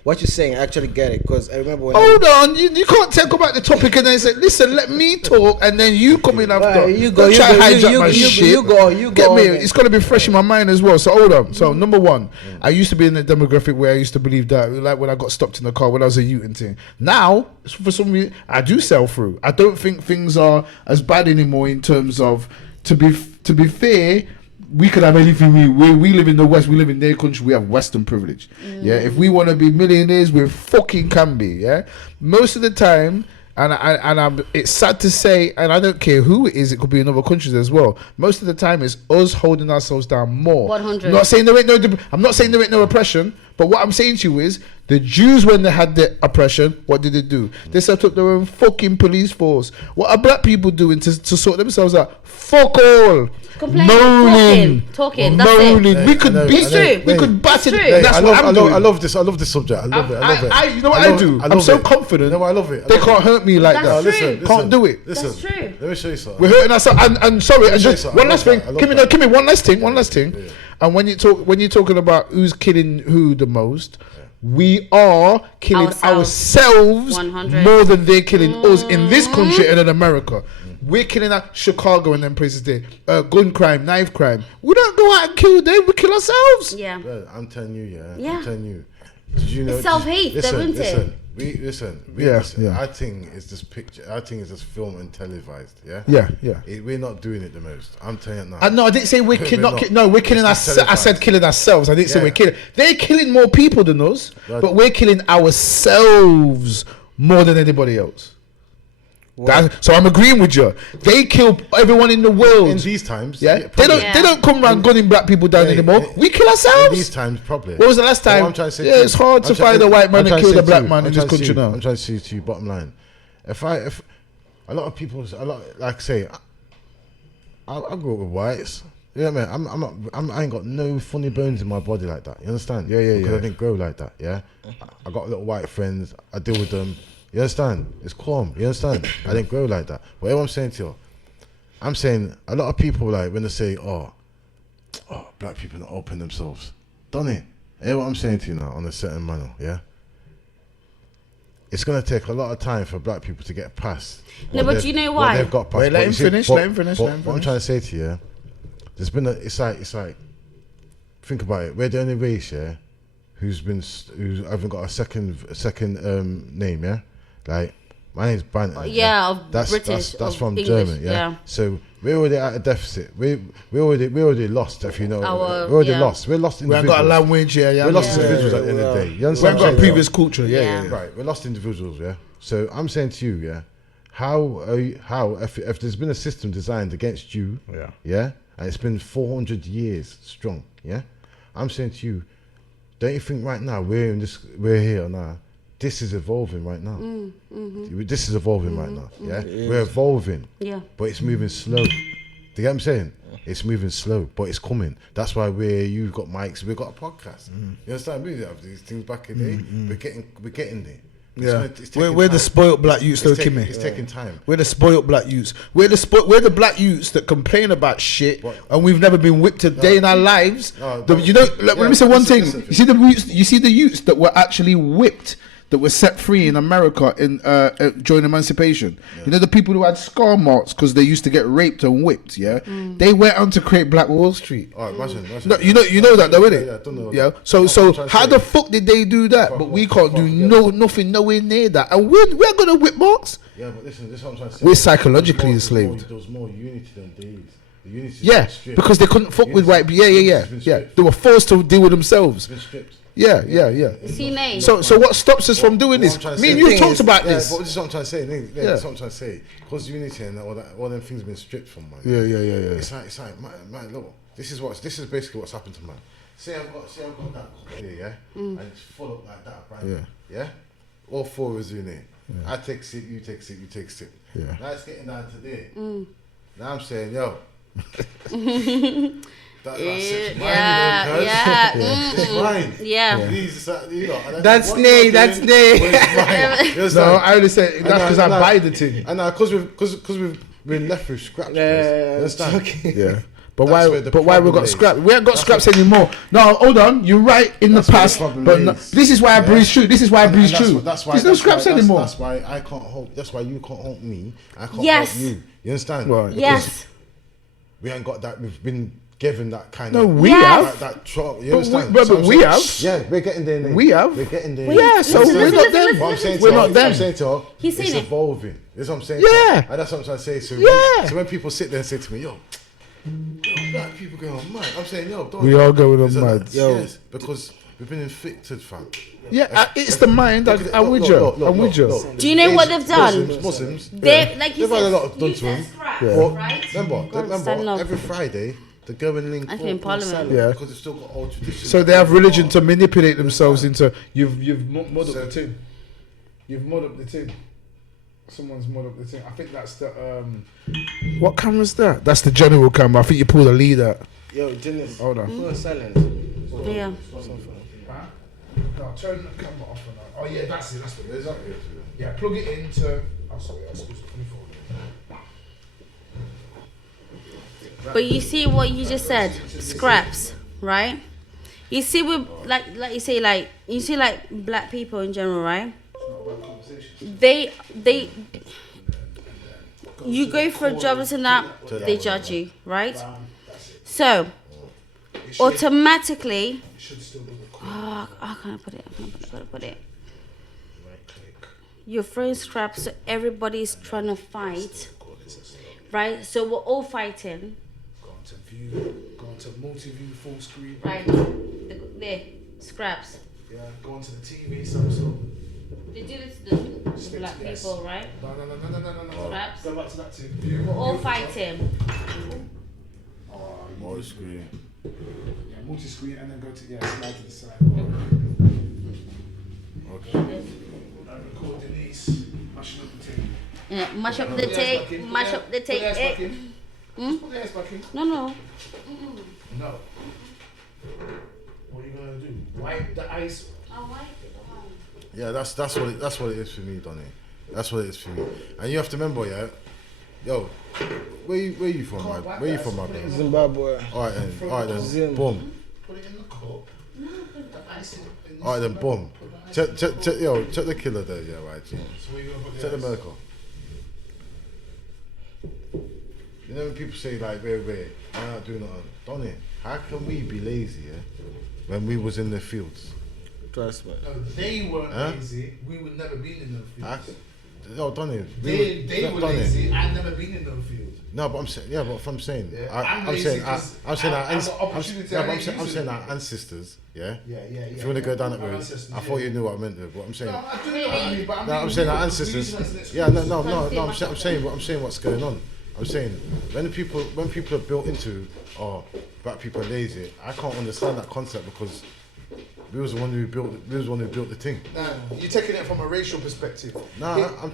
What you're saying, I actually get it, because I remember when. Hold on, you can't talk about the topic and then say, listen, let me talk, and then you come in after. You go. Don't try to hijack my shit. You go. Get me? It's got to be fresh in my mind as well. So hold on. So number one, I used to be in the demographic where I used to believe that, like when I got stopped in the car when I was a youth and thing. Now, for some reason, I do sell through. I don't think things are as bad anymore in terms of, to be fair, we could have anything we live in the West, we live in their country, we have Western privilege. Yeah, if we want to be millionaires, we fucking can be. Yeah, most of the time, it's sad to say, and I don't care who it is, it could be in other countries as well. Most of the time, it's us holding ourselves down more. 100. I'm not saying there ain't no oppression, but what I'm saying to you is, the Jews, when they had the oppression, what did they do? They set up their own fucking police force. What are black people doing to sort themselves out? Fuck all. Complaining, talking. That's it. We could beat it. We could bat it. That's what I'm doing. I love this subject. I love it. You know what I do? I'm so confident. No, I love it. They can't hurt me like that. That's true. Listen, Can't do it. That's true. Let me show you something. We're hurting ourselves. And sorry, and just one last thing. Kimmy, one last thing. Yeah. And when you're talking about who's killing who the most, we are killing ourselves 100. more than they're killing us in this country and in America. We're killing out Chicago and them places there. Gun crime, knife crime. We don't go out and kill them. We kill ourselves. Yeah. Well, I'm telling you, Yeah. I'm telling you. Did you know? It's self-hate, though, isn't it? Listen. Our thing is just picture. Our thing is just film and televised. Yeah. Yeah. We're not doing it the most. I'm telling you now. No, I didn't say we're killing. We're killing It's ourselves. I said killing ourselves. I didn't say we're killing. They're killing more people than us, but we're killing ourselves more than anybody else. So I'm agreeing with you. They kill everyone in the world. In these times, they don't come around gunning black people down anymore. We kill ourselves. In these times, probably. What was the last time? It's hard to find a white man and kill the black man in this country now. I'm trying to say to you, bottom line, if a lot of people, like say, I grew up with whites. You know what I mean? I ain't got no funny bones in my body like that. You understand? Yeah. Because I didn't grow like that. Yeah. I got little white friends. I deal with them. You understand? It's calm. You understand? I didn't grow like that. Whatever I'm saying to you, I'm saying a lot of people, like, when they say, oh, oh, black people not open themselves. Done it. Hear what I'm saying to you now on a certain manner, yeah? It's going to take a lot of time for black people to get past. No, but do you know why? They've got past. Wait, let him finish. What I'm trying to say to you, yeah, there's been it's like, think about it. We're the only race, yeah, who haven't got a second name, yeah. Like my name's Banton. Yeah, that's British. That's from English, German, yeah. So we're already at a deficit. We already lost. If you know, we're already lost. We're lost. We haven't got a language, yeah. We're lost individuals at the end of the day. You We understand? haven't got a previous culture, Yeah. Right, we're lost individuals, yeah. So I'm saying to you, yeah, how if there's been a system designed against you, yeah, and it's been 400 years strong, yeah, I'm saying to you, don't you think right now we're here now? This is evolving right now. This is evolving right now, yeah. We're evolving, Yeah. but it's moving slow. Do you get what I'm saying? It's moving slow, but it's coming. That's why you've got mics, we've got a podcast. You understand? We didn't have these things back in the day. We're getting there. Yeah, we're the spoiled black youths, though, Kimmy. It's taking time. We're the spoiled black youths. We're the black youths that complain about shit, and we've never been whipped a day in our lives. Let me say one thing. You see the youths that were actually whipped, that were set free in America during emancipation. You know, the people who had scar marks because they used to get raped and whipped. Yeah, they went on to create Black Wall Street. Oh, imagine. No, you know that though, innit? Yeah, I don't know. Yeah. So how the fuck did they do that? But we can't do nothing nowhere near that, and we're gonna whip marks. Yeah, but listen, this is what I'm trying to say. We're psychologically enslaved. There was more unity than these. The unity. Yeah, because they couldn't fuck with white. Yeah. They were forced to deal with themselves. Been stripped. Yeah. See, Nate. So what stops us from doing this? Me and you talked about this. But this is what I'm trying to say. This is what I'm trying to say. Because unity and all them things have been stripped from man. Yeah. It's like, man, look. This is basically what's happened to man. Say I've got that cup here, yeah, and it's full up like that, right? Yeah. All four is in it. I take sip, you take sip, you take sip. Yeah. Now it's getting down to there. Now I'm saying, yo. That's mine. Yeah. That's Nate. No, I only say that's because I buy the thing. And now, because we've been left with scraps. You understand? Yeah. But why we got scraps? We ain't got scraps anymore. No, hold on. You're right in the past, but no, this is why I breathe true. This is why I breathe true. There's no scraps anymore. That's why I can't hold. That's why you can't hold me. I can't Yes. hold you. You understand? Right. Yes. We ain't got that. We've been given that kind No, of. we Yes. have. That you understand? But So I'm we saying- have. Yeah, we're getting there. Nate. We have. We're getting there. Yeah, so we're not them. What I'm saying to We're her, not them. I'm saying to her, He's it's saying it. evolving. That's what I'm saying. Yeah. And that's what I'm trying to say. So Yeah. so when people sit there and say to me, yo, black people going on mad. I'm saying, yo, don't. We are going on Is it- mad. Yes, because we've been inflicted, fam. Yeah, it's the mind. I'm with you. I'm with you. Do you know what they've done? Muslims, They like you they've had a said, lot done you to said them. scraps, But right? remember, stand up. every Friday they go and link I think in Parliament. Yeah. because they've still got old traditions. So they have religion to manipulate themselves into. You've mod up the tin. You've mod up the tin. Someone's mod up the tin. I think that's the What camera's that? That's the general camera. I think you pulled the lead out. Yo, Dennis. Hold on. Go silent. Yeah. No, turn the camera off and on. Oh yeah, that's it. That's it. Yeah, plug it into. Oh sorry, excuse me. But you see what you just said, scraps, right? You see with like you see black people in general, right? They you go for a job and that, they judge you, right? So automatically, how can I put it? You're throwing scraps, so everybody's trying to fight, right? So we're all fighting. Go on to multi-view, full screen. Right, there, scraps. Yeah, go on to the TV, Samsung. They do this to the black people, right? No. Scraps. Go back to that too. We're all fighting. More screen. Yeah, multi-screen and then go to slide to the side. Okay. Record Denise, mashing up the tape. Yeah, mash up the tape, mash up the tape. Put the ass back in. No. No. What are you gonna do? Wipe the ice. I'll wipe it. Yeah, that's what it is for me, Donny. That's what it is for me. And you have to remember, yeah, Yo, where you from, man? Where you from, my bro? Zimbabwe. Alright then. Zim. Boom. Put it in the cup. Alright then, boom. Check the killer there, yeah, right. G. Check the medical. You know when people say like, wait, I'm not doing nothing. Donnie, how can we be lazy, yeah? When we was in the fields? Trust me. No, they weren't lazy. We would never been in them fields. No, Donnie. They were lazy. I'd never been in them fields. No, but I'm saying, yeah, but I'm saying, I'm I'm saying, lazy 'cause I'm saying, I have the opportunity, I I'm ain't using saying it. our ancestors, yeah. Yeah. If you want to go down that Our road, ancestors, I thought you knew what I meant there, but I'm saying. No, I do know what I mean, but I'm saying our ancestors. Yeah, no. I'm saying what's going on. I'm saying when people are built into, black people are lazy. I can't understand that concept because we was the one who built the thing. Nah, you're taking it from a racial perspective. Nah, I'll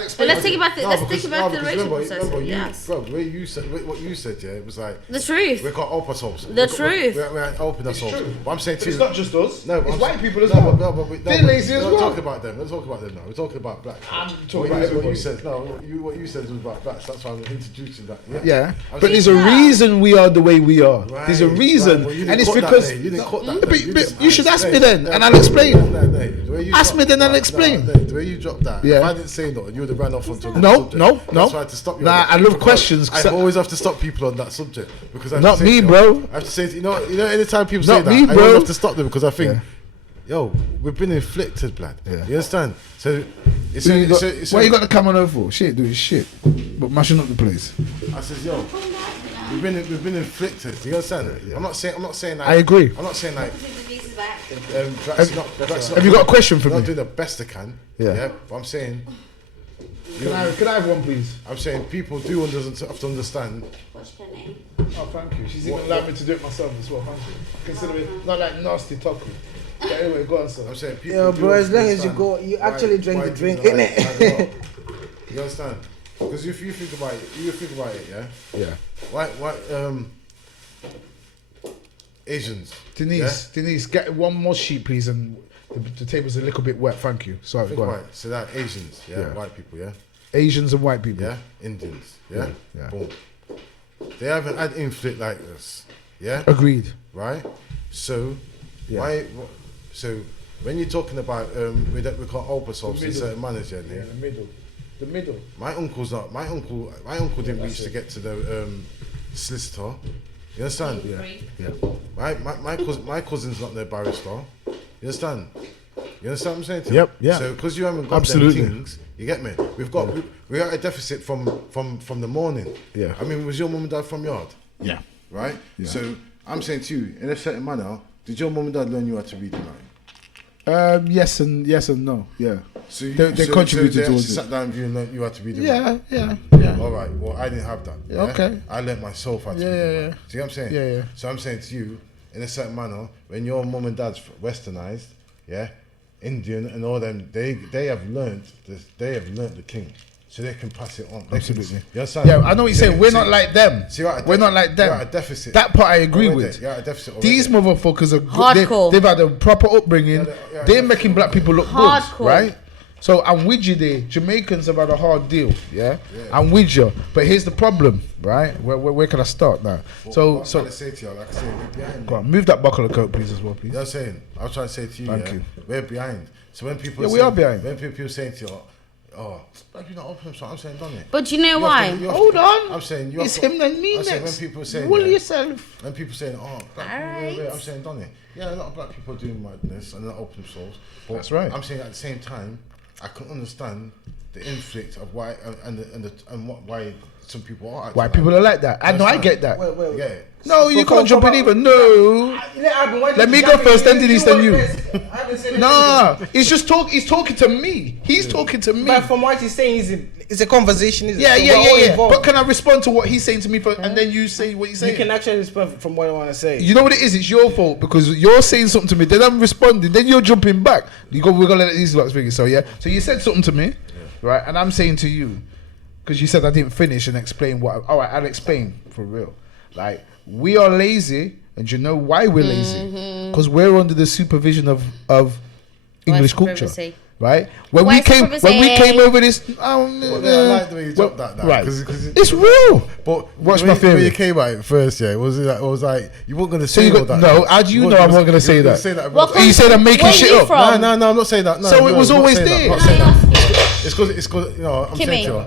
explain. Let's think about the racial process. Remember, Yes. bro, what you said, yeah, it was like The truth. we can't help ourselves. The truth. We're open It's ourselves. true. But I'm saying But to it's you, not just us. no, it's I'm white s- people as no, well. but They're lazy as we're well. not talking about them. We're talking about them now. We're talking about black. I'm talking What about you everybody. said. No, what you said was about blacks. That's why I'm introducing that. Yeah, I'm but saying- there's a reason we are the way we are. Right, There's a reason, right. Well, you and didn't it's cut that because there. You didn't cut that But- there. You but didn't- you should ask me Hey, then, no, and I'll explain. The way you Ask dropped- me then, I'll no, explain. The way you dropped that. Yeah. If I didn't say nothing, you would have ran off onto No, subject. no. That's why I had to stop you. Nah, on that, I love because questions, 'cause I always have to stop people on that subject because I have Not to say me, to them- bro. I have to say, you know, anytime people Not say that, me, I bro. always have to stop them because I think, Yeah. yo, we've been inflicted, blood. Yeah. You understand? So it's So you got, it's why you got the camera over for? Shit, doing shit, but mashing up the place. I says, yo, we've been inflicted. You understand? I'm not saying like, I agree. I'm not saying like Have you got a question for I'm not me? doing the best I can. Yeah. But I'm saying, Can I have one, please? I'm saying people do have to understand. Oh, thank you. She's even allowed me to do it myself as well. Thank you. Consider it not like nasty talking. But anyway, go on, sir. I'm saying people. Yeah, do bro, as long as you understand go, you why- actually drink why the drink, things are innit? like that. You understand? Because if you think about it, yeah. Yeah. Why Asians? Denise, get one more sheet, please, and the table's a little bit wet. Thank you. Sorry, Think go about on. it. So that Asians, Yeah. white people, yeah, Asians and white people. yeah, Indians, yeah, Yeah. boom. They haven't had inflict like this, yeah, Agreed. right? So Yeah. why? So when you're talking about we can't help ourselves in middle. certain manners, yeah, Yeah, the middle. My uncle's not. My uncle didn't reach to get to the solicitor. You understand? Yeah. My cousin's not no barrister. You understand? You understand what I'm saying? To you? Yep, yeah. So because you haven't got Absolutely. them things, you get me? We got a deficit from the morning. Yeah. I mean, was your mum and dad from yard? Yeah. Right. Yeah. So I'm saying to you, in a certain manner, did your mum and dad learn you how to read and write? Yes and no. Yeah. So They contributed they towards it. sat down with you and learned you how to read and write. Yeah. All right. Well, I didn't have that. Yeah? Okay. I learnt myself how to Yeah, read and yeah, write. yeah. See what I'm saying? Yeah. So I'm saying to you, in a certain manner, when your mum and dad's westernized, yeah, Indian and all them, they have learnt this. They have learnt the king, so they can pass it on. They can- Absolutely. you understand? Yeah, I know what you're saying. We're not like them. So you're at a We're not like them. You're at a deficit. That part I agree Already. with. You're at a deficit already. These motherfuckers are good. Hardcore. They've had a proper upbringing. Yeah, They're making black people look Hardcore. good, right? So I'm with you there. Jamaicans have had a hard deal, yeah? I'm with you. But here's the problem, right? Where can I start now? What I'm So trying to say to you, like I say, we're behind. go on, move that buckle of coat, please, as well, please. You know what I'm saying? I was trying to say to you, Thank yeah, you. we're behind. So when people Yeah, we are behind. When people saying to you, oh, like you're not open, so I'm saying, done it. But you know why? Hold on. I'm saying you. It's have to- him and me I'm saying next. when people say, Will yeah, yourself. when people saying, oh, black people, Alright. I'm saying, done it. Yeah, a lot of black people are doing madness and not open themselves. But That's right. I'm saying at the same time, I can understand the inflict of why why some people are. Why people are like that. I know, I get that. You get it? No, you can't jump in either. No. Let me go first, then Denise, then you. Nah, he's just he's talking to me. He's talking to me. But from what he's saying, it's a conversation, isn't Yeah, it? So we're all yeah. involved. But can I respond to what he's saying to me first, and then you say what you're saying? You can actually respond from what I want to say. You know what it is? It's your fault because you're saying something to me, then I'm responding, then you're jumping back. We're gonna let these lots figure. So yeah. So you said something to me, right? And I'm saying to you, because you said I didn't finish and explain what. All right, I'll explain for real. Like we are lazy, and you know why we're lazy? Because we're under the supervision of English White culture, supremacy. right? When White we came over this, I like the way you dropped that. Right, 'cause it's real. But What's the my way- the way theory? you came at it first, yeah, it was like you weren't gonna So say you all got, that. no, how do you know I'm not gonna say that? What You said I'm making where shit you up. from? No, I'm not saying that. No, So it no, was I'm not always saying that, there. I'm not Can I saying that. ask you, It's because I'm Kimmy. saying to you.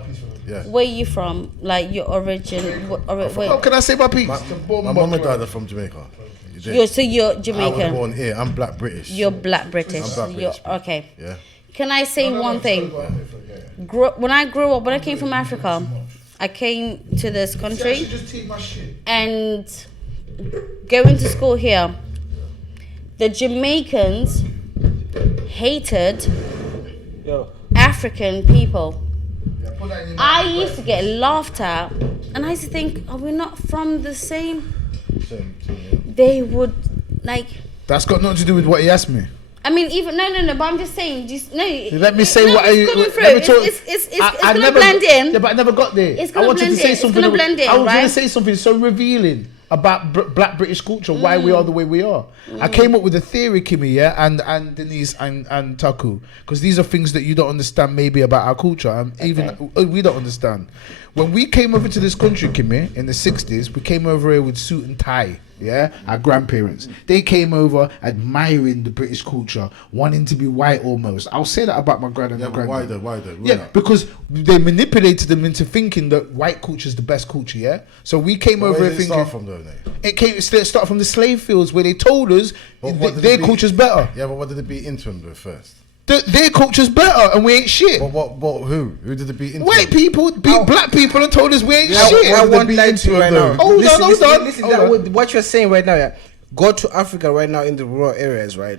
Yeah. where you from? Like your origin? Oh, can I say my piece? My mum and dad are from Jamaica. You did. You're I was Jamaican. born here. I'm black British. You're black British. I'm black You're, British. okay. Yeah. Can I say one thing? When I grew up, when I came from Africa, I came to this country Just take my shit. and going to school here, the Jamaicans hated Yo, African people. Put that in your I used to get laughed at, and I used to think, are we not from the same? Same thing, They would like. That's got nothing to do with what he asked me. I mean, even no. But I'm just saying, just no. Let me say what it's I. coming through. let me talk- It's I gonna never, blend in. Yeah, but I never got there. It's gonna I wanted blend to say in. It's something. gonna blend in, I was going right? to say something so revealing about black British culture, why we are the way we are. I came up with a theory, Kimmy, yeah, and Denise and Taku, because these are things that you don't understand maybe about our culture, and even we don't understand. When we came over to this country, Kimmy, in the 60s, we came over here with suit and tie. Yeah, our grandparents, they came over admiring the British culture, wanting to be white almost. I'll say that about my grand and Yeah, my but granddad. why though? Yeah, because they manipulated them into thinking that white culture is the best culture. Yeah, so we came over Where here did it thinking start from though, Nate? it started from the slave fields where they told us But what did their it be- culture's better. Yeah, but what did it beat into them though first? Their culture's better, and we ain't shit. What? Who? Who did it beat into? White people beat black people and told us we ain't Yeah, shit. I what did won't they lie beat to you into right them now. though? Hold on, hold on. Listen, Hold that on. with what you're saying right now, yeah. Go to Africa right now in the rural areas, right?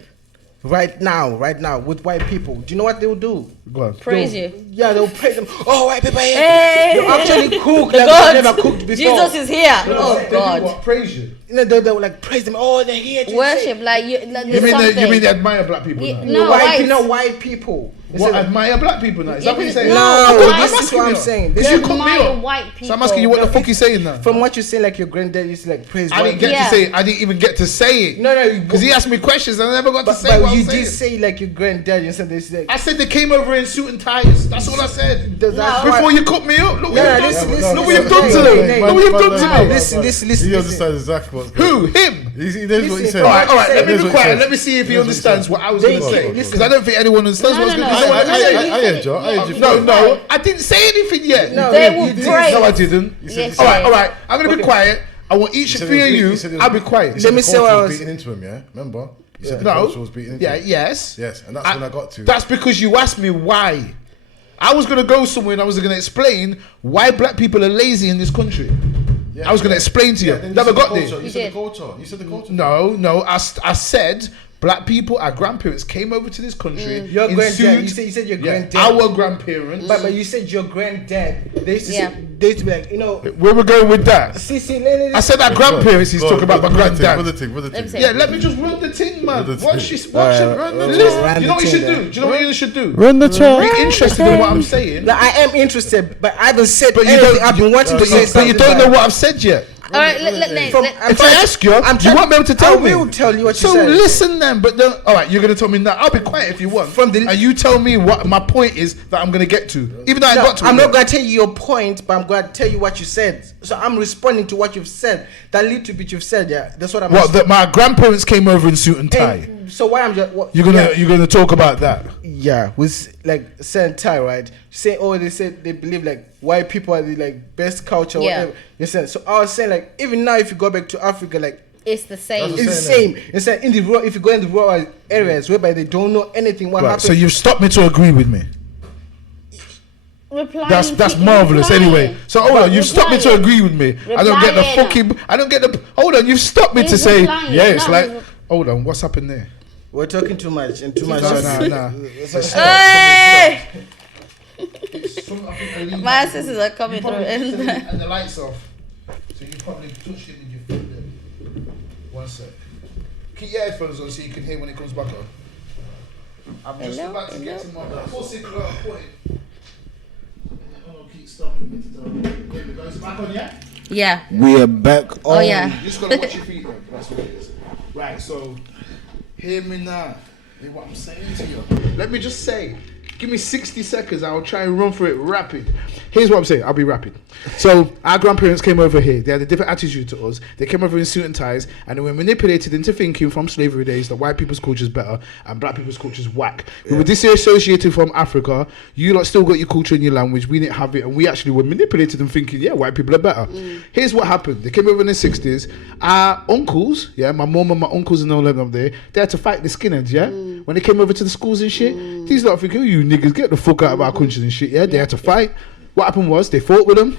Right now, with white people. Do you know what they will do? Go on. Praise you. Yeah, they'll praise them. Oh, white people here. Hey. They'll actually cook The like God. they've never cooked before. Jesus is here. They Oh do God. what? Praise you. You know, they'll like praise them. Oh, they're here. to Worship say- like you. Like You there's mean something. they admire black people? Yeah, now? no, white, white. you know, white people. They What say- admire black people now? Is that what you're saying? No, No, I'm this is asking what I'm you. saying. Because This you is cut me admire up. white people. So I'm asking you what the fuck you saying now? from what you say, like your granddad used to like praise I white didn't get Yeah. to say it. I didn't even get to say it. No, Because he asked me questions and I never got to But, say what I you was saying. did say like your granddad. You said this. Like, I said they came over in suit and ties. That's all I said. that's No. why- Before you cut me up, look what Yeah, you've done. listen, Look what listen, you've done to listen, them. listen, Look what you've done to no, them. listen, He understands exactly what's going Who? on. Him? He knows what he Listen, said. All right, let He me knows be what he quiet. said. Let me see if he knows what he understands said. what I was They- going to say. listen. Because I don't think anyone understands No, what I was no, going to no, say. no, no, I heard you. I heard you. No, I didn't say anything yet. No, They you will did. pray. No, I didn't. Yes, All right, yes. all right. I'm going to be quiet. I want each He said three it of was- you. he said it was- I'll be quiet. He said Let me the say what culture I was was- beating into him, yeah? Remember? He said the culture was beating into Yeah, him. yes. Yes, and that's when I got to. That's because you asked me why. I was going to go somewhere and I was going to explain why black people are lazy in this country. I was going to explain to you. Then Never said got the there. culture. You You said did. the culture. You said the culture. No. I said black people, our grandparents came over to this country. Your in granddad. suit. You said your Yeah, granddad. our grandparents. But you said your granddad. They used to Yeah. say, they used to be like, you know, Where we going with that? I said our grandparents. He's talking about my granddad. Brother Let me say- Yeah, let me just run the thing, man. Run the Watch thing. this. Watch it. Run the Listen, thing. you know what you should Run the do? thing Do you know what you should do? Run the track. Be interested in what I'm saying. like, I am interested, but I haven't said But you anything. don't. I've been wanting to but say you something. don't know what I've said yet. All right, let If I ask you, you won't be able to tell me. I will tell you what you So said. listen then, but then, all right, you're gonna tell me now. I'll be quiet if you want. And you tell me what my point is that I'm gonna get to, even though I No, got to. I'm it. not going to tell you your point, but I'm going to tell you what you said. So I'm responding to what you've said. That little bit you've said, yeah, that's what I'm. What? That my grandparents came over in suit and tie. And so why I'm just what, You're gonna talk about that. yeah, with like saying tie, right? Say they said they believe like white people are the like best culture, Yeah. whatever. You said. So I was saying like even now if you go back to Africa, like it's the same. it's the same. It's like in the rural, if you go in the rural areas whereby they don't know anything what Right. happened. So you've stopped me to agree with me. Replying That's to- marvelous. replying. Anyway, so hold on. You've stopped me to Replying. agree with me. I don't get the Replying. fucking. I don't get the. Hold on. You've stopped me He's to say replying. yeah. It's No, like. he's- Hold on. What's happened there? We're talking too much and too much. Nah. Hey! My sisters are coming through. And the lights off. So you probably touched it with your foot then. One sec. Keep your headphones on so you can hear when it comes back on. I'm just Hello? about to get to Hello? my possible point. Keep stopping me to tell me. There we go. It's back on, yeah? Yeah. We are back on. Oh yeah. You just gotta watch your feet though. That's what it is. Right, so hear me now. Hear what I'm saying to you. Let me just say, give me 60 seconds. I'll try and run through it rapid. Here's what I'm saying. I'll be rapid. So our grandparents came over here. They had a different attitude to us. They came over in suit and ties, and they were manipulated into thinking from slavery days that white people's culture is better and black people's culture is whack. We were disassociated from Africa. You lot still got your culture and your language. We didn't have it, and we actually were manipulated and thinking, yeah, white people are better. Here's what happened. They came over in the 60s. Our uncles, yeah, my mum and my uncles and all of them there, they had to fight the skinheads, yeah? When they came over to the schools and shit, these lot thinking, oh, you niggas, get the fuck out of our country and shit, yeah? They had to fight. What happened was, they fought with them.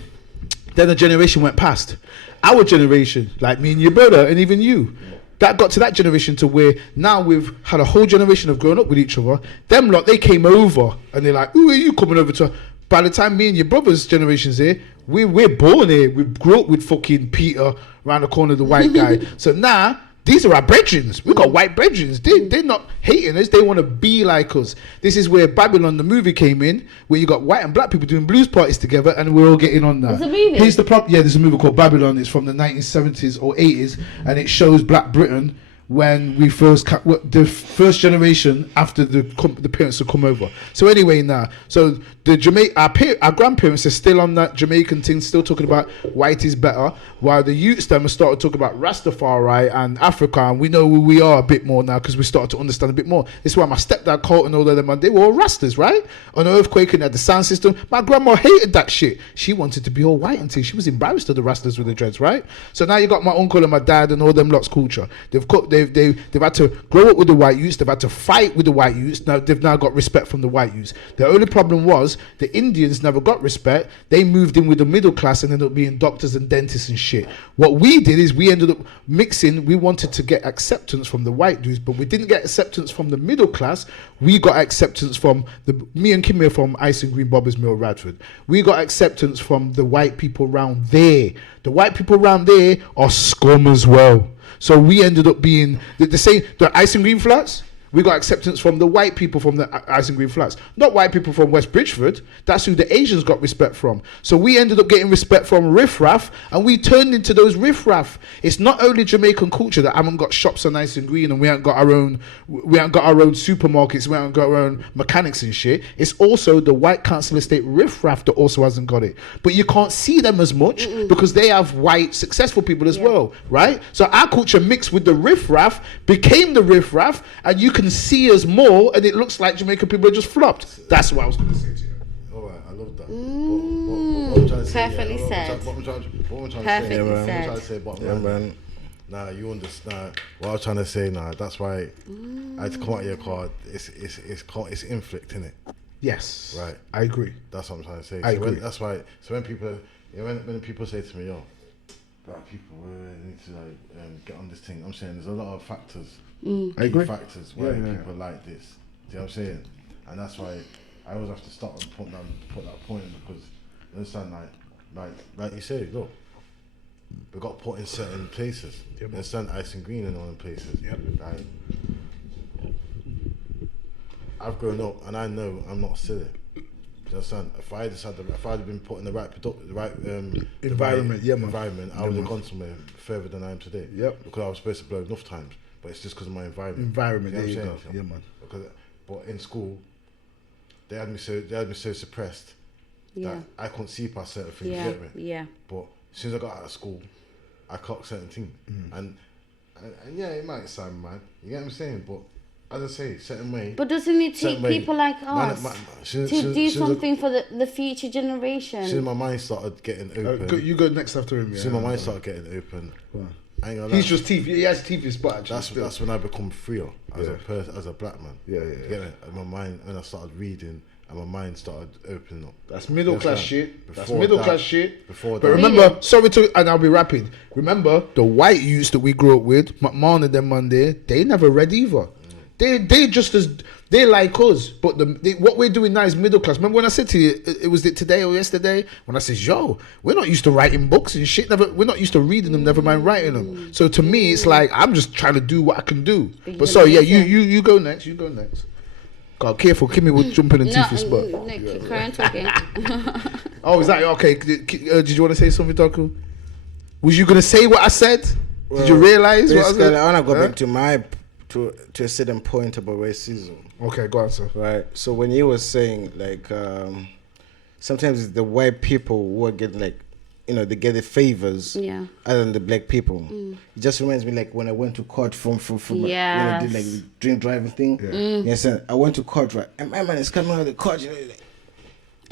Then a generation went past. Our generation, like me and your brother, and even you, that got to that generation to where now we've had a whole generation of growing up with each other. Them lot, they came over, and they're like, who are you coming over to? By the time me and your brother's generation's here, we're born here. We grew up with fucking Peter around the corner, the white guy. So now, these are our brethren. We got white brethren. They're not hating us. They want to be like us. This is where Babylon, the movie, came in, where you got white and black people doing blues parties together, and we're all getting on that. There's a movie? Here's the problem. Yeah, there's a movie called Babylon. It's from the 1970s or 80s, and it shows Black Britain when we first the first generation after the parents had come over. So anyway, now, so the our grandparents are still on that Jamaican thing, still talking about white is better, while the youths them have started talking about Rastafari and Africa, and we know who we are a bit more now because we started to understand a bit more. This is why my stepdad, Colt, and all of them, they were all Rastas, right? On an earthquake and had the sound system. My grandma hated that shit. She wanted to be all white until she was embarrassed of the Rastas with the dreads, right? So now you got my uncle and my dad and all them lots culture. They've had to grow up with the white youths. They've had to fight with the white youths. Now they've now got respect from the white youths. The only problem was the Indians never got respect. They moved in with the middle class and ended up being doctors and dentists and shit. What we did is we ended up mixing. We wanted to get acceptance from the white dudes, but we didn't get acceptance from the middle class. We got acceptance from me and Kimmy are from Ice and Green Bobbers Mill, Radford. We got acceptance from the white people around there. The white people around there are scum as well. So we ended up being the Ice and Green Flats. We got acceptance from the white people from the Ice and Green Flats, not white people from West Bridgeford. That's who the Asians got respect from. So we ended up getting respect from riffraff, and we turned into those riffraff. It's not only Jamaican culture that haven't got shops on Ice and Green, and we haven't got our own supermarkets, we haven't got our own mechanics and shit. It's also the white council estate riffraff that also hasn't got it. But you can't see them as much because they have white successful people as well, right? So our culture mixed with the riffraff became the riffraff, and you can see us more, and it looks like Jamaican people are just flopped. That's what I was going to say to you. All right, I love that. What I'm trying to say, Perfectly said. What I'm trying to say, man. Nah, you understand what I was trying to say. Nah, that's why I had to come out of your card. It's inflicting it. Yes, right. I agree. That's what I'm trying to say. I agree. That's why. So when people, when people say to me, "Yo, black people need to get on this thing," I'm saying there's a lot of factors. I agree. Factors why people like this. Do you know what I'm saying? And that's why I always have to start and put that point because you understand, like you say, look, we got put in certain places. You understand, Ice and Green and all them places. Right? I've grown up and I know I'm not silly. Do you understand? If I'd been put in the right environment, I would have gone somewhere further than I am today. Yep. Because I was supposed to blow enough times. But it's just because of my environment. There you go. Yeah, man. But in school, they had me so suppressed that I couldn't see past certain things. Yeah. You get me? Yeah. But as soon as I got out of school, I clocked certain things, and yeah, it might sound mad. You get what I'm saying? But as I say, certain way. But doesn't it take people like us to do something for the future generation? Soon my mind started getting open. You go next after him. Soon my mind started getting open. He's just teeth. He has teeth in spot. That's when I become freer as a black man. Yeah. Get it? And my mind, when I started reading, and my mind started opening up. That's middle class shit. But that. Remember, and I'll be rapid. Remember, the white youths that we grew up with, McMahon and them Monday, they never read either. They just as they like us, but what we're doing now is middle class. Remember when I said to you, it was today or yesterday when I said, "Yo, we're not used to writing books and shit. We're not used to reading them. Never mind writing them." So to me, it's like I'm just trying to do what I can do. But sorry, you go next. You go next. God, careful, Kimmy will jump in and teeth his spot. No, carry on talking. Oh, is that okay? Did you want to say something, Taku? Was you gonna say what I said? Did you realize what I said? I want to go back to my to a certain point about racism. Okay, go on, sir. Right. So when he was saying like sometimes it's the white people who are getting like, you know, they get the favors other than the black people. It just reminds me like when I went to court from when I did like the drink driving thing. Yes, I went to court, right? And my man is coming out of the court, you know, like,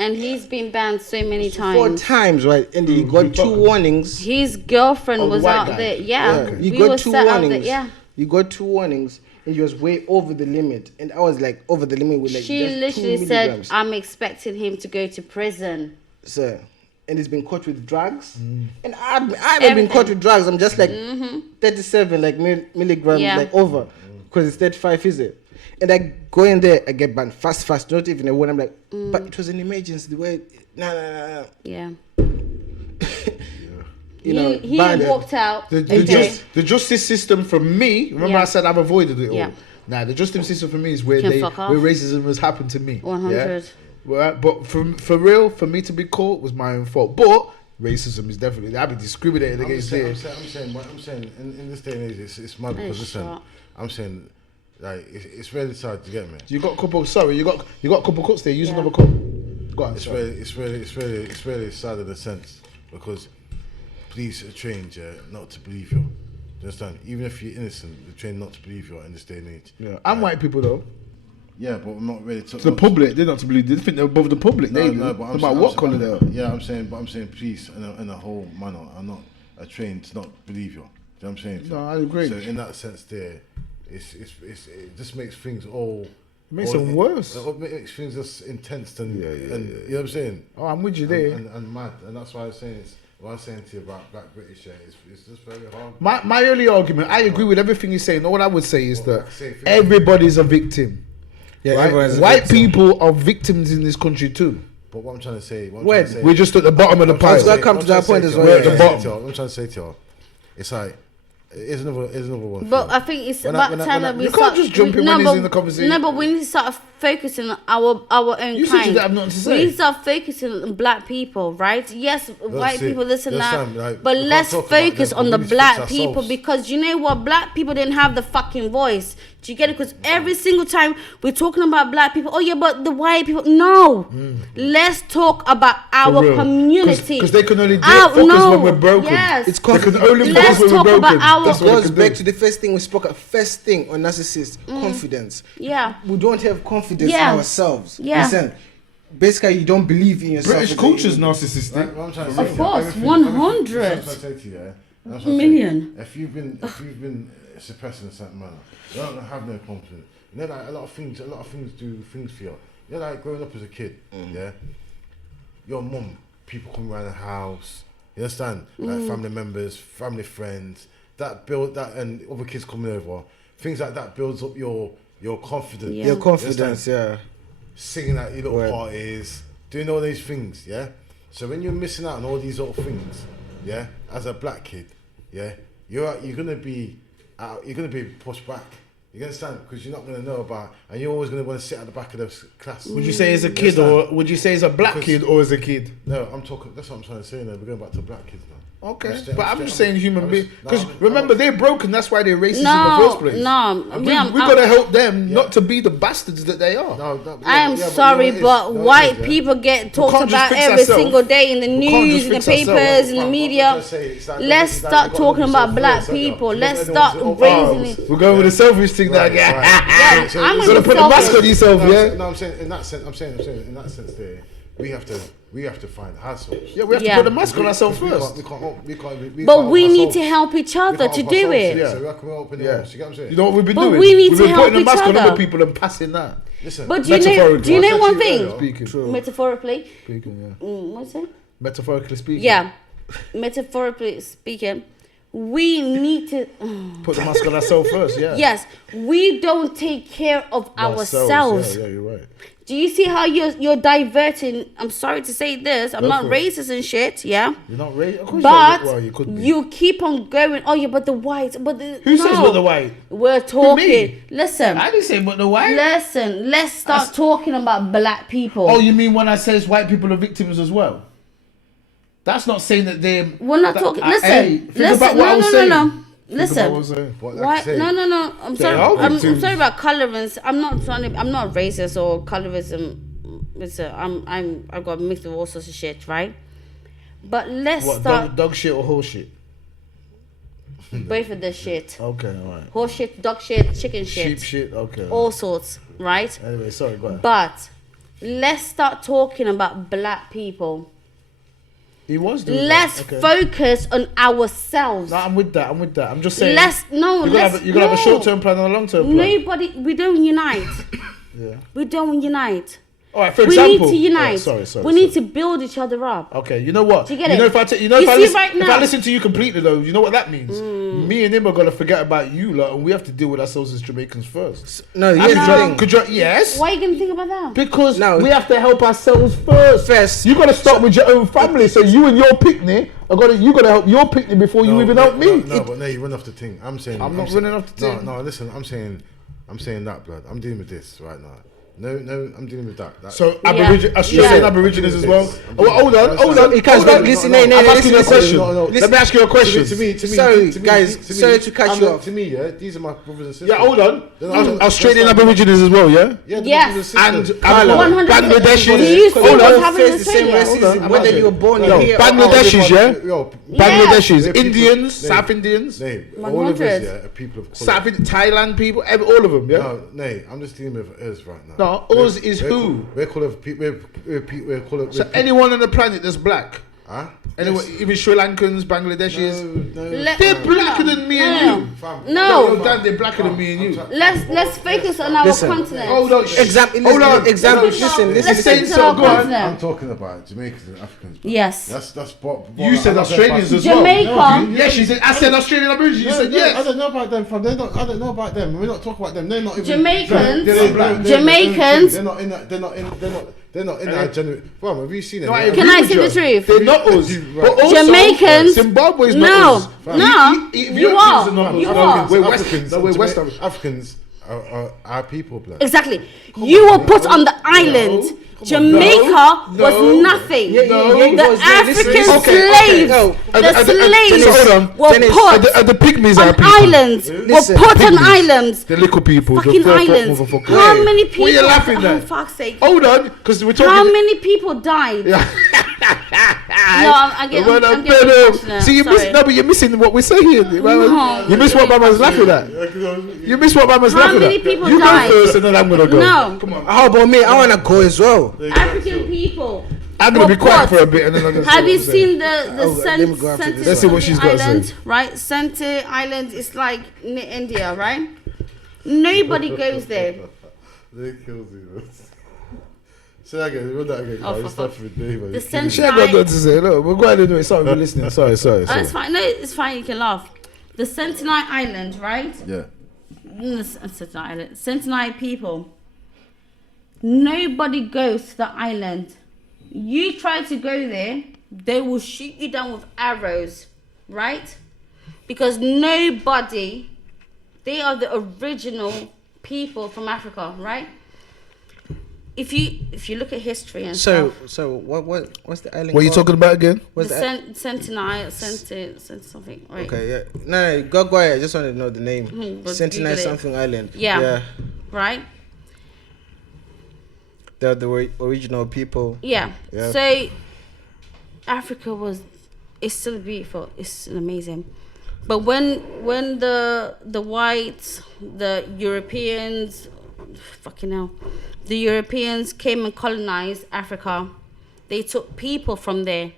and he's been banned so many times. 4 times, right? And he got 2 warnings. His girlfriend was out there. Yeah. He We got were 2 sat out warnings. there, He got 2 warnings. And he was way over the limit, and I was like over the limit with like she just literally 2 said, milligrams. I'm expecting him to go to prison. Sir, and he's been caught with drugs, and I haven't been caught with drugs. I'm just like 37 like milligrams like over, because it's 35, is it? And I go in there, I get banned fast, not even a word. I'm like, but it was an emergency. The way, no. Yeah. You know, he banned. walked out. The justice system for me, remember I said I've avoided it all. Yeah. Nah, the justice system for me is where Can fuck off. where racism has happened to me. 100. Yeah? Well, but for real, for me to be caught was my own fault. But racism is definitely, I've been discriminated against I'm here. saying, in this day and age, it's mad because listen, I'm saying, like, it's really sad to get me. You got a couple. Sorry, you got a couple cuts there. Use another cup. Go on. It's really sad in a sense because police are trained not to believe you. Do you understand? Even if you're innocent, they're trained not to believe you in this day and age. Yeah, and white people though. Yeah, but I'm not ready to. The public, they're not to believe. They think they're above the public. No, but about what colour they are. Yeah, I'm saying police in a whole manner are not trained to not believe you. Do you know what I'm saying? No, I agree. So in that sense, there, it just makes things all. It makes them worse. It makes things just intense and you know what I'm saying. Oh, I'm with you there. And mad, and that's why I was saying what I was saying to you about Black British, it's just very hard. My early argument, I agree with everything you're saying. All I would say is that everybody's a victim. Yeah, right? everyone's a White victim. people are victims in this country too. But what I'm trying to say, We're just at the bottom of the pile. That comes to that point as well. We're at the bottom. I'm trying to say to you, it's like it's another one. But I think it's about time that we you can't just jump in when he's in the conversation. No, but we need to start focusing on our own You said kind. you didn't have nothing to say. We need to start focusing on black people, right? Yes, white people, this and that. Like, but we can't let's talk about focus them, on we the need to fix black people ourselves. because you know what? Black people didn't have the fucking voice. Do you get it? Because every single time we're talking about black people, oh yeah, but the white people. No, let's talk about our real. community. Because they can only focus when we're broken. Yes. They can only Let's focus when talk we're about broken. our- That's what they Goes can back do. to the first thing we spoke about. First thing on narcissist confidence. Yeah. We don't have confidence Yeah. in ourselves. Yeah. Listen, basically, you don't believe in yourself. British culture's narcissistic. Like, what I'm trying to say Of to you, course, everything- 100 That's what I'm trying to say to you, That's what I'm million. saying. If you've been suppressed in a certain manner, you don't have no confidence. You know, like a lot of things do things for you. You know, like growing up as a kid, your mum, people come around the house. You understand? Like family members, family friends. And other kids coming over. Things like that builds up your confidence. Yeah. Your You confidence, understand? yeah. Singing at your little Right. parties, doing all these things, yeah. So when you're missing out on all these little things, yeah, as a black kid, yeah, you're gonna be pushed back. You understand? Because you're not gonna know about, and you're always gonna want to sit at the back of the class. Would you say as a kid or would you say as a black kid or as a kid? No, I'm talking. That's what I'm trying to say. Now we're going back to black kids now. Okay, but I'm just saying human beings. No, Because I'm- remember, they're broken. That's why they're racist in the No, first place. no. And Yeah, we gotta help them not to be the bastards that they are. I am sorry, but white people get talked can't just about fix every ourselves. single day in the We can't news, just in the fix ourselves. papers, in the media. Let's start talking about black people. Let's start raising it. We're going with the selfish thing now. Yeah, I'm You gonna gotta be put the mask on selfish. yourself, yeah. No, I'm saying in that sense. I'm saying in that sense. There, we have to find ourselves. Yeah, we have to Yeah. put the mask on ourselves We first. But we need to help each other to do it. Yeah. So we can open Yeah. You get what I'm saying? You know what we've been But doing? we need We've to been help putting the each mask on other. other people and passing that. Listen. But do you know one thing? Speaking, Metaphorically, speaking, yeah. what's it? Metaphorically speaking. Yeah, metaphorically speaking, we need to. Put the mask on ourselves first. Yeah. Yes, we don't take care of ourselves. Yeah, you're right. Do you see how you're diverting? I'm sorry to say this. I'm Go not for it. racist and shit. Yeah. You're not racist. Of course But well, you could be. you keep on going. Oh yeah, but the whites. But the, Who no. says but the white? We're talking. me? Listen. I didn't say but the white. Listen. Let's start talking about black people. Oh, you mean when I says white people are victims as well? That's not saying that they're. We're not talking. Listen. Hey, think listen. about what I was saying. No. Listen. But like Why? I say, No. I'm sorry. are I'm victims. sorry about colorism. I'm not racist or colorism. I've got mixed with all sorts of shit, right? But let's What, start dog shit or horse shit? both of the shit. Okay, alright. Horse shit, dog shit, chicken shit. Sheep shit, okay. All sorts, right? Anyway, sorry, go ahead. But let's start talking about black people. He was doing Let's that. Okay. focus on ourselves. No, I'm with that. I'm just saying. You're You're gonna have a short-term plan and a long-term plan. We don't unite. Yeah. We don't unite. All right. For We example. need to unite. Oh, sorry. We need to build each other up. Okay. You know what? Do you get You it? know if I You see right if now- I listen to you completely though, you know what that means? Me and him are gonna forget about you, lot, and we have to deal with ourselves as Jamaicans first. No, here's the thing. Yes. Why are you gonna think about that? Because No. we have to help ourselves first. You gotta start with your own family. So you and your picnic you gotta help your picnic before you even help me. But you run off the thing. I'm saying I'm not saying- running off the thing. No, listen. I'm saying that, blood. I'm dealing with this right now. No, I'm dealing with that. So Yeah. Australian Yeah. Aborigines as well. I'm Oh, hold on. You can't hold on. listen, I'm asking you a listen. question. No. Let me ask you a question. To me, Sorry, guys, to me, sorry to cut you off. To me, yeah, these are my brothers and sisters. Yeah, hold on. Then Australian that's not- Aborigines as well, yeah? Yeah, the Yes. brothers And sisters. Bangladeshis. Do you see Hold what's on. happening in Face the same Australia? racism, whether you were born Yo, here Bangladeshis, yeah? Yo, Bangladeshis, Yeah, people- Indians, Name. South Indians, Name. 100. All of us, yeah, are people of colour. Thailand people, all of them, yeah? No, nay, I'm just dealing with us right now. No, us is who? We're called So anyone on the planet that's black, Huh? anyone, even Sri Lankans, Bangladeshis, Let- they're blacker than me and you. No. Yo, Dad, they're blacker than me and you. Let's focus on our Listen. continent. Hold on, Example. hold on. Example. Let's Listen. focus Say on so, our go on. continent. I'm talking about Jamaicans and Africans. Bro. Yes. That's what You said I Australians as Jamaica. well. Yes, she said. I said Australian Aborigines. You said I yes. don't know about them, fam. I don't know about them. We're not talking about them. They're not even Jamaicans. They're black. Jamaicans. They're not in that. They're not in our generation. Fam, have you seen them? No, I Yeah, agree Can I with say you. the truth? They're not us. Right. But also, Jamaicans. Zimbabwe's No. not us. No. You are. You are. We're West. Africans. No, we're West. Africans are our people, blood. Exactly. You were put on the island. Jamaica No. was nothing. Yeah, The African Okay, slaves, no. the slaves hold on. were Dennis, put The pygmies are on people. islands. Were Listen, put on pygmies. islands. The little people. Fucking the islands. motherfuckers. How many people? What are you laughing Oh, at? fuck's sake. Hold on, because we're talking. How many people died? No, I'm getting passionate. See, Sorry. but you're missing what we're saying. You miss what Mama's laughing at. You miss what Mama's How laughing at. many people You died? go first, and then I'm gonna go. No. Come on. How about me? I wanna go as well. African people. I'm gonna were be quiet put- for a bit, and then I'm gonna. Have you say seen the let me go after this. Let's see what she's got to Island, say. right? Sente Island is like near India, right? Nobody goes there. They killed you. Say that again. Run that again. Oh, guys. for It's not fuck. for the day, man. The It's killing me. She ain't got nothing to say. Look, we're going anyway. Sorry for listening. Sorry. Oh, it's fine. No, it's fine. You can laugh. The Sentinel Island, right? Yeah. Sentinel Island. Sentinel people. Nobody goes to the island. You try to go there, they will shoot you down with arrows, right? Because nobody, they are the original people from Africa, right? If you look at history and So stuff, what's the island? What are you called? talking about again? What's the the Sentinel something, right? Okay, yeah. No, go ahead. I just wanted to know the name. but Sentinel Google it. something island. Yeah. Right? They're the original people. Yeah. Yeah. So Africa it's still beautiful. It's still amazing. But when the whites, the Europeans, fucking hell, the Europeans came and colonized Africa, they took people from there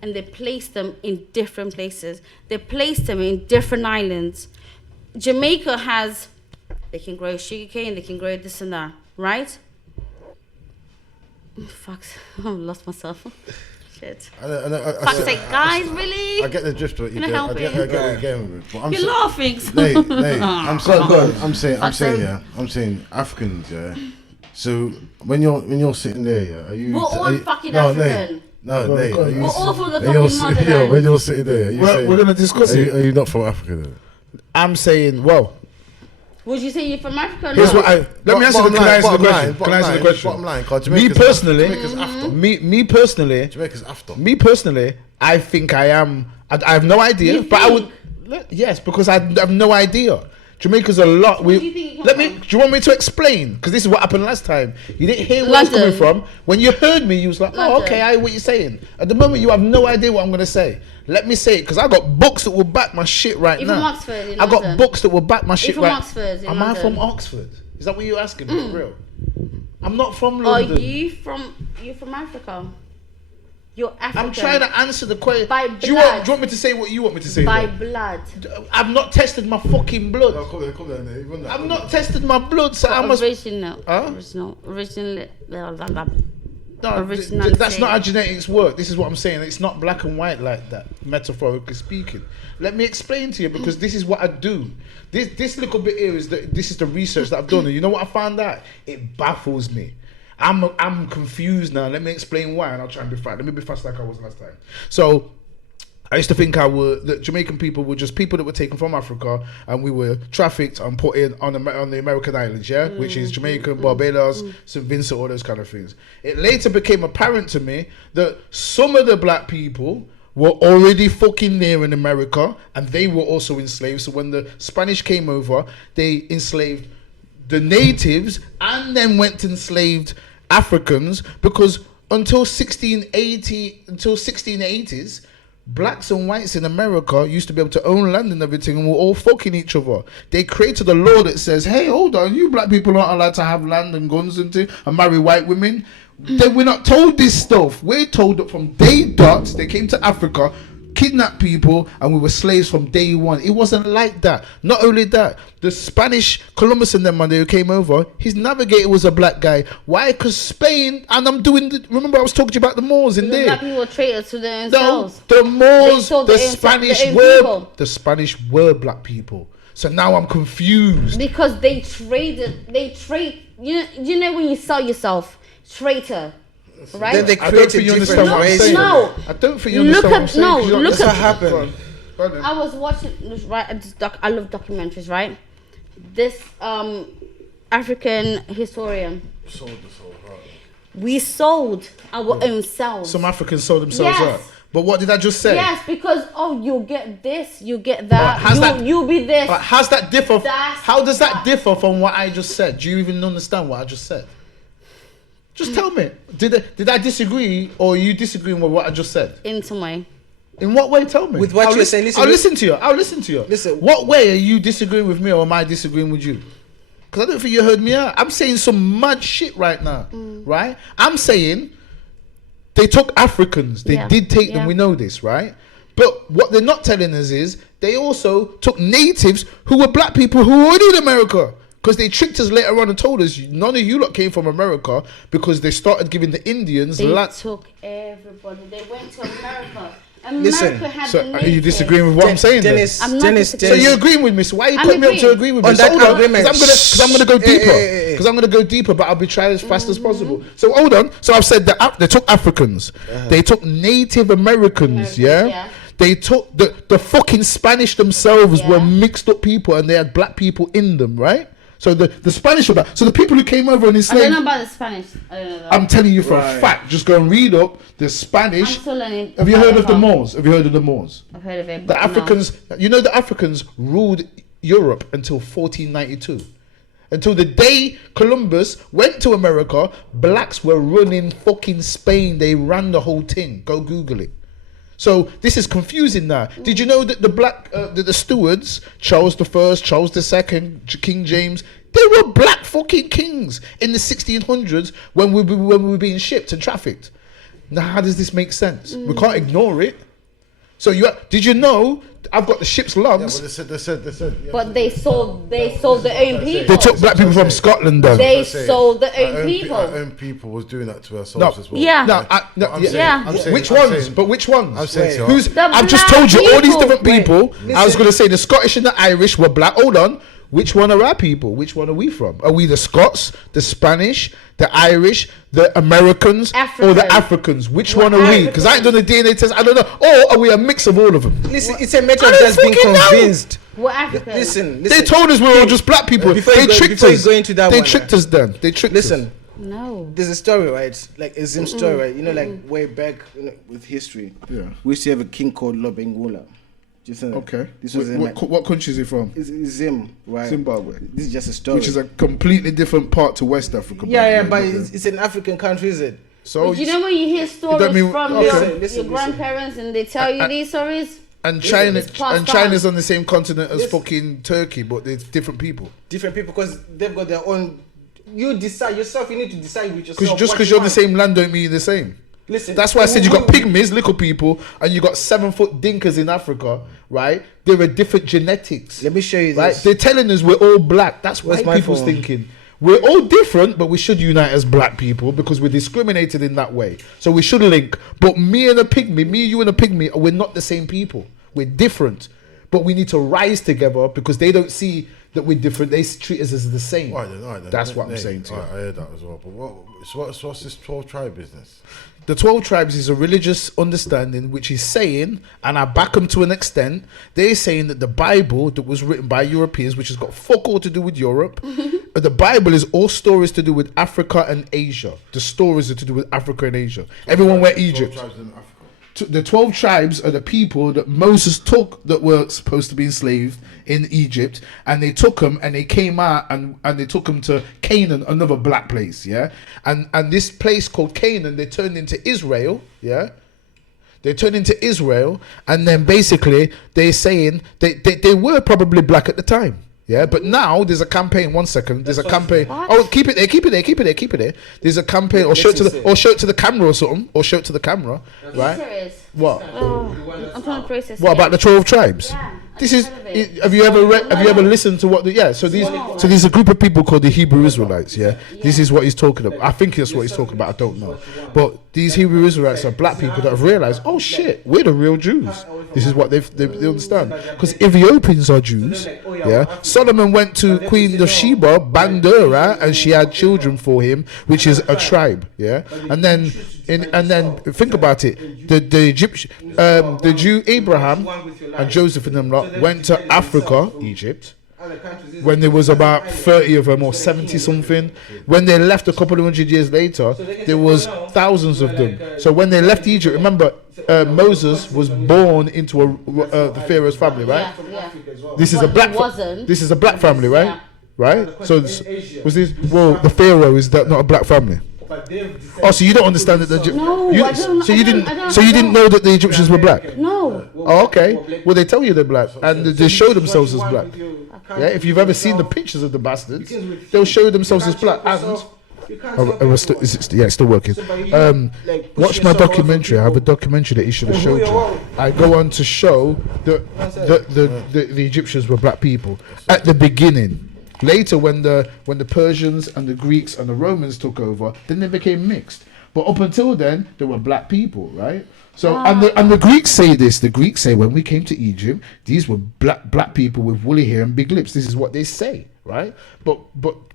and they placed them in different places. They placed them in different islands. Jamaica they can grow sugarcane, they can grow this and that, right? Fuck, I've lost myself. Shit. Fuck's sake, guys, really? I get the drift of it. Can I help I get it? what you're getting with. But I'm You're laughing. I'm saying Africans, yeah. So when you're sitting there, yeah, are you? We're all are you, fucking no, African. No, Nate. Are you? We're all from the are you- fucking yo, motherland. when you're sitting there, are you saying, We're gonna discuss are you, it. are you not from Africa then? I'm saying, well, Would you say you're from Africa? here's No. what I. Let me answer the question. Bottom line, 'cause Me Jamaica's personally, Jamaica's after. me personally, Jamaica's after. me personally, I think I am. I have no idea, You but I would. think? Yes, because I have no idea. Jamaica's a lot. Where do you think it came Let me. from? Do you want me to explain? Because this is what happened last time. You didn't hear where I was coming London. from. When you heard me, you was like, "Oh, London. okay, I hear what you're saying." At the moment, you have no idea what I'm gonna say. Let me say it, because I got books that will back my shit right You're now. from Oxford, in I got London. books that will back my shit from right. Oxford, in Am I London. from Oxford? Is that what you're asking me? For real? I'm not from Are London. you from Africa? You're African. I'm trying to answer the question. By do you want blood. me to say what you want me to say? By then? blood. I've not tested my fucking blood. No, come down there. Even that, I've come not down. tested my blood, so I must. Original. Huh? Originally. No, Originality. that's not how genetics work. This is what I'm saying. It's not black and white like that, metaphorically speaking. Let me explain to you, because this is what I do. This little bit here is this is the research that I've done, and you know what I found out? It baffles me. I'm confused now. Let me explain why, and I'll try and be fast. Let me be fast like I was last time. So, I used to think that Jamaican people were just people that were taken from Africa, and we were trafficked and put in on the American islands, which is Jamaica, Barbados, St. Vincent, all those kind of things. It later became apparent to me that some of the black people were already fucking there in America, and they were also enslaved. So when the Spanish came over, they enslaved the natives and then went to enslaved Africans, because until 1680s, blacks and whites in America used to be able to own land and everything, and we're all fucking each other. They created a law that says, hey, hold on, you black people aren't allowed to have land and guns and marry white women. Then we're not told this stuff. We're told that from day dot, they came to Africa, kidnapped people, and we were slaves from day one. It wasn't like that. Not only that, the Spanish, Columbus and them, when they came over, his navigator was a black guy. Why? Because Spain, and remember I was talking to you about the Moors in there. Black people were traitors to their own No, selves. the Moors, sold the their own Spanish people. the Spanish were black people. So now I'm confused. Because they traded. You know when you sell yourself, traitor, right? Then they I don't think created you different understand what I'm races. saying. No. I don't think you Look understand what I'm at- saying. no, 'cause you don't- look That's at- what happened. Go on then. I was watching this, right. I love documentaries, right? This African historian. Sold the soul, right. We sold our own selves. Some Africans sold themselves Yes. out. But what did I just say? Yes, because you'll get this, you get that. How's that- You'll be this. How's that differ? That's How does that what- differ from what I just said? Do you even understand what I just said? Just tell me. Did I disagree, or are you disagreeing with what I just said? In some way. In what way? Tell me. With what I'll you're saying, listen, I'll listen to you. I'll listen to you. Listen. What way are you disagreeing with me, or am I disagreeing with you? Because I don't think you heard me out. I'm saying some mad shit right now, right? I'm saying they took Africans. They Yeah. did take them. Yeah. We know this, right? But what they're not telling us is they also took natives who were black people who were already in America. Because they tricked us later on and told us none of you lot came from America, because they started giving the Indians They land. took everybody. They went to America. Listen, America had So the are you natives. disagreeing with what I'm saying then? Dennis, I'm not Dennis, disagreeing. So you're agreeing with me. So why are you I'm putting me up to agreeing. agree with On me? that So hold on, agreement. because I'm gonna go deeper. hey. Because I'm gonna go deeper, but I'll be trying as fast as possible. So hold on. So I've said that they took Africans, they took Native Americans, Yeah. They took the fucking Spanish themselves Yeah. were mixed up people, and they had black people in them, right? So the Spanish were black. So the people who came over and I enslaved. don't know about the Spanish. I don't know that. I'm telling you for a Right. fact. Just go and read up the I'm Spanish. still learning. Have you about heard of the hip-hop. Moors? Have you heard of the Moors? I've heard of it. The but no. Africans, you know, the Africans ruled Europe until 1492. Until the day Columbus went to America, blacks were running fucking Spain. They ran the whole thing. Go Google it. So this is confusing now. Did you know that the stewards, Charles I, Charles II, King James, they were black fucking kings in the 1600s when we were being shipped and trafficked. Now, how does this make sense? We can't ignore it. So did you know? I've got the ship's Yeah, logs. but they said. But they sold their own people. They took black people from Scotland then. They sold their own people. Our own people was doing that to ourselves No. as well. Yeah. No, But I'm saying- Yeah. I'm saying- which I'm ones? saying- But which ones? I'm saying to you, Who's? The I've just black told you all these people. different people. Wait, I was listen. going to say the Scottish and the Irish were black. Hold on. Which one are our people? Which one are we from? Are we the Scots, the Spanish, the Irish, the Americans, or the African. Africans? Which We're one are we? Because I ain't done a DNA test. I don't know. Or are we a mix of all of them? Listen, it's a matter I of don't just being fucking know. convinced. We're African. Listen. They told us we were all just black people. Before They you go- tricked before you us. go into that They one, tricked us then. They tricked us. Listen, No. there's a story, right? Like a Zim story, right? You know, like way back with history. Yeah. We used to have a king called Lobengula. Just in, Okay. This was in What country is he from? it's Zim, right? Zimbabwe. This is just a story. Which is a completely different part to West Africa. yeah, but it's an African country, is it? So But you know when you hear stories from okay. Listen. your grandparents and they tell you these stories? and China It's passed and China's on. on the same continent as Yes. fucking Turkey, but they're different people. Different people because they've got their own. You decide yourself. You need to decide with yourself. Because just what because you you're on the want. same land don't mean you're the same. Listen, That's why I said you got pygmies, little people, and you got 7-foot dinkas in Africa, right? There are different genetics. Let me show you Right? this. They're telling us we're all black. That's Where's white my people's phone? thinking. We're all different, but we should unite as black people because we're discriminated in that way. So we should link. But me, you and a pygmy, we're not the same people. We're different. But we need to rise together because they don't see that we're different. They treat us as the same. All right then. That's what I'm saying to you. I heard that as well. But what's this 12 tribe business? The 12 tribes is a religious understanding which is saying, and I back them to an extent, they're saying that the Bible that was written by Europeans, which has got fuck all to do with Europe, the Bible is all stories to do with Africa and Asia. The stories are to do with Africa and Asia. Everyone went Egypt. 12 tribes in Africa. The 12 tribes are the people that Moses took that were supposed to be enslaved in Egypt, and they took them and they came out and they took them to Canaan, another black place, yeah. And this place called Canaan, they turned into Israel, yeah. They turned into Israel, and then basically they're saying they were probably black at the time. Yeah, but now there's a campaign. 1 second, there's a campaign. What? Oh, keep it there. There's a campaign, or show it to the camera or something, or show it to the camera, right? Serious? What? Oh, I'm trying to process What it. about the 12 tribes? Yeah, This I've is. heard of it. Have you ever read? Have you ever listened to what? So there's a group of people called the Hebrew Israelites. Yeah, this is what he's talking about. I think that's what he's talking about. I don't know, but these Hebrew Israelites are black people that have realized, oh shit, we're the real Jews. This is what they understand, because Ethiopians are Jews. Yeah, Solomon went to Queen of Sheba, banged her, right, and she had children for him, which is a tribe. Yeah, and then think about it. The Egyptian, the Jew Abraham and Joseph and them lot went to Africa, Egypt, when there was about 30 of them or 70 something. When they left a couple of hundred years later, there was thousands of them. So when they left Egypt, remember, Moses was born into the Pharaoh's family, right? Yeah. This is But a black. he wasn't. This is a black family, right? Yeah. Right. So was this? Well, the Pharaoh is that not a black family? Oh, so you don't understand that the No, I don't- so you I don't- didn't. I don't- So you didn't know that the Egyptians were black. No. Oh, okay. Well, they tell you they're black, and they show themselves as black. Yeah, if you've ever seen the pictures of the bastards, they'll show themselves as black. And it's still working. Watch my documentary. I have a documentary that you should have showed you. I go on to show that the Egyptians were black people at the beginning. Later, when the Persians and the Greeks and the Romans took over, then they became mixed. But up until then, they were black people, right? So and the Greeks say this. The Greeks say when we came to Egypt, these were black people with woolly hair and big lips. This is what they say, right? But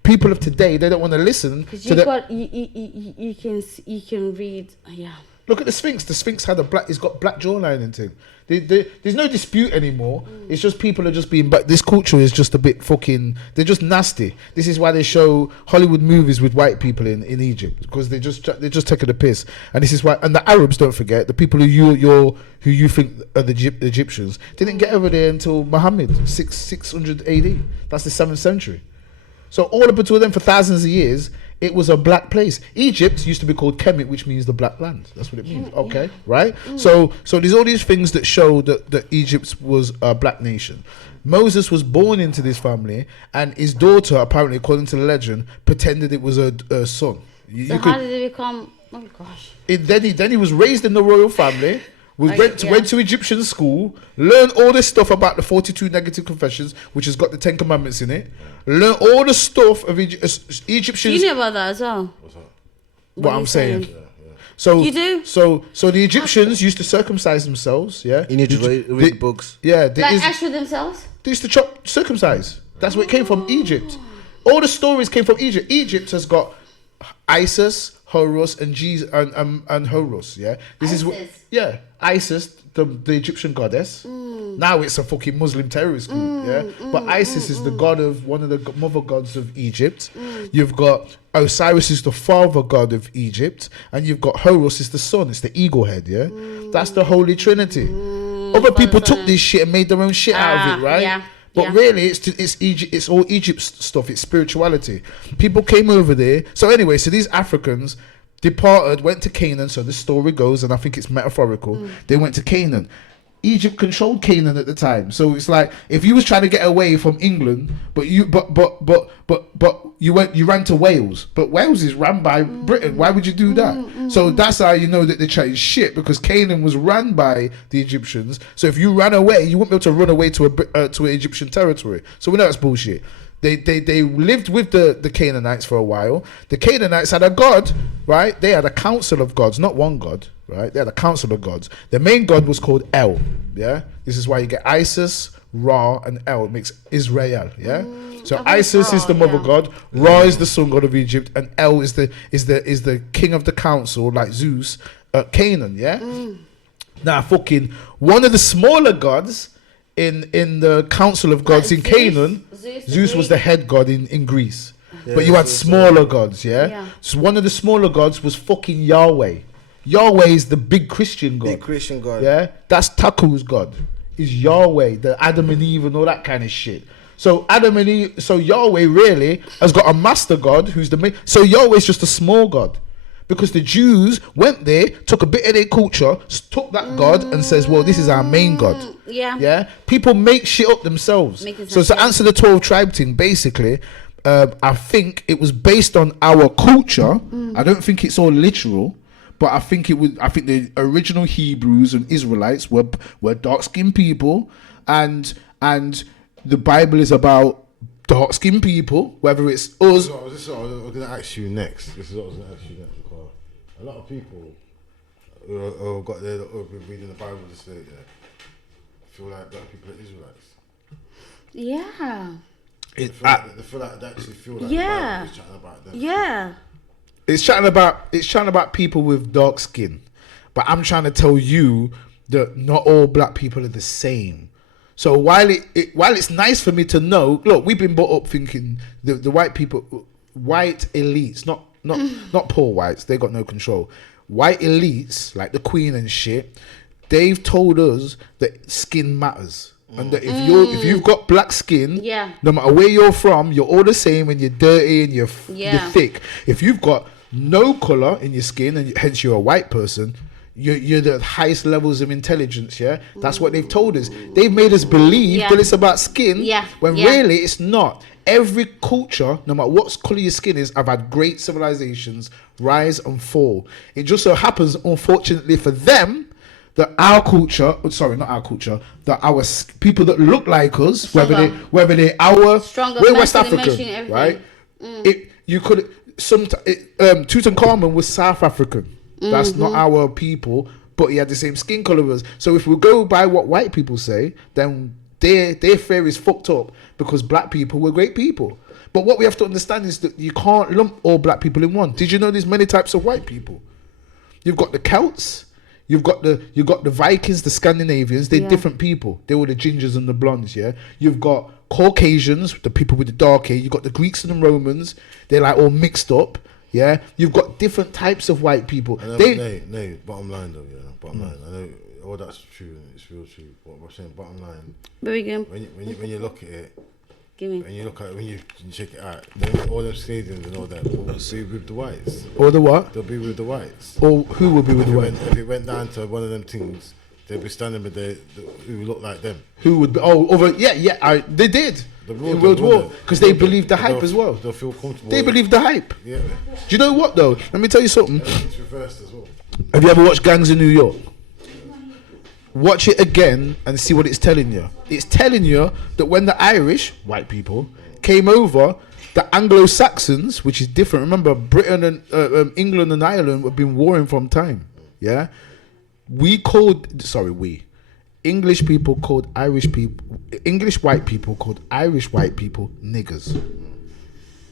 people of today, they don't want to listen Because to the. you can read. Yeah. Look at the Sphinx. The Sphinx had it's got black jawline and thing. There's no dispute anymore. It's just people are just being. But this culture is just a bit fucking. They're just nasty. This is why they show Hollywood movies with white people in Egypt, because they're just taking the piss. And this is why. And the Arabs, don't forget, the people who you think are the Egyptians didn't get over there until Muhammad 600 AD. That's the 7th century. So all up until then, for thousands of years, it was a black place. Egypt used to be called Kemet, which means the black land. That's what it means. Okay, right? So there's all these things that show that Egypt was a black nation. Moses was born into this family, and his daughter, apparently, according to the legend, pretended it was a son. How did it become? Oh gosh. Then he was raised in the royal family. Went to Egyptian school, learned all this stuff about the 42 negative confessions, which has got the 10 commandments in it. Learn all the stuff of Egyptians. You know about that as well. What's that? What are I'm you saying. saying? So You do? So the Egyptians used to circumcise themselves. Yeah. You need to read books. Yeah. Like actually themselves. They used to circumcise. That's where it came from. Egypt. All the stories came from Egypt. Egypt has got Isis, Horus, and Jesus and Horus. Yeah. This is what. Isis. Yeah. Isis, the Egyptian goddess. Now it's a fucking Muslim terrorist group. But Isis is the god of one of the mother gods of Egypt. You've got Osiris is the father god of Egypt, and you've got Horus is the son. It's the eagle head. Yeah. That's the Holy Trinity. other people took follows this shit and made their own shit out of it, right? Yeah. But yeah. really, it's Egypt. It's all Egypt stuff. It's spirituality. People came over there. So anyway, so these Africans departed, went to Canaan. So the story goes, and I think it's metaphorical. They went to Canaan. Egypt controlled Canaan at the time, so it's like if you was trying to get away from England, but you ran to Wales, but Wales is run by Britain. Why would you do that? So that's how you know that they tried shit, because Canaan was run by the Egyptians. So if you ran away, you wouldn't be able to run away to an Egyptian territory. So we know that's bullshit. They lived with the Canaanites for a while. The Canaanites had a god, right? They had a council of gods, not one god, right? They had a council of gods. The main god was called El, yeah? This is why you get Isis, Ra, and El. It makes Israel, yeah? So Isis is the mother god, Ra is the sun god of Egypt, and El is the king of the council, like Zeus, Canaan, yeah? Now, fucking one of the smaller gods in the council of gods in Canaan, Zeus was the head god in Greece. But you had smaller gods, yeah? So one of the smaller gods was fucking Yahweh. Yahweh is the big Christian god. Big Christian god. Yeah? That's Taku's god. Is Yahweh, the Adam and Eve and all that kind of shit. So Adam and Eve, so Yahweh really has got a master god who's the main. So Yahweh is just a small god. Because the Jews went there, took a bit of their culture, took that god and says, well, this is our main god. Yeah? People make shit up themselves. So to answer the 12 tribe thing, basically, I think it was based on our culture. I don't think it's all literal, but I think the original Hebrews and Israelites were dark-skinned people, and the Bible is about dark-skinned people, whether it's us. This is what I was going to ask you next. Because a lot of people who got there, who have been reading the Bible this day, feel like black people are Israelites. Yeah. They feel like they actually feel like the Bible is chatting about them. Yeah. It's chatting about people with dark skin, but I'm trying to tell you that not all black people are the same. So while it's nice for me to know, look, we've been brought up thinking the white people, white elites, not poor whites, they got no control. White elites like the Queen and shit, they've told us that skin matters. And that if you've got black skin, no matter where you're from, you're all the same, and you're dirty and you're thick. If you've got no color in your skin, and hence you're a white person, you're the highest levels of intelligence. That's what they've told us. They've made us believe that it's about skin, when really it's not. Every culture, no matter what color your skin is, have had great civilizations rise and fall. It just so happens, unfortunately for them, that our culture, not our culture, that our people that look like us, whether they our, stronger, we're West African, right? Tutankhamun was South African. That's not our people, but he had the same skin color as us. So if we go by what white people say, then their fear is fucked up, because black people were great people. But what we have to understand is that you can't lump all black people in one. Did you know there's many types of white people? You've got the Celts. You've got the Vikings, the Scandinavians. They're different people. They were the gingers and the blondes. You've got Caucasians, the people with the dark hair. You've got the Greeks and the Romans. They're like all mixed up. You've got different types of white people. No, bottom line though, bottom line. I know all that's true and it's real true. What we're saying, bottom line. Very good. When you look at it, Give me. when you look at it, when you check it out, then all them stadiums and all that will be with the whites. Or the what? They'll be with the whites. Or who will be with the whites? If it went down to one of them things, they'll be standing with who look like them. Who would be? They did. In World War, because they believed the hype as well. They'll feel comfortable. They believed the hype. Yeah. Do you know what though? Let me tell you something. It's reversed as well. Have you ever watched Gangs in New York? Watch it again and see what it's telling you. It's telling you that when the Irish, white people, came over, the Anglo-Saxons, which is different. Remember, Britain and England and Ireland have been warring from time. English people called Irish people, English white people called Irish white people niggers.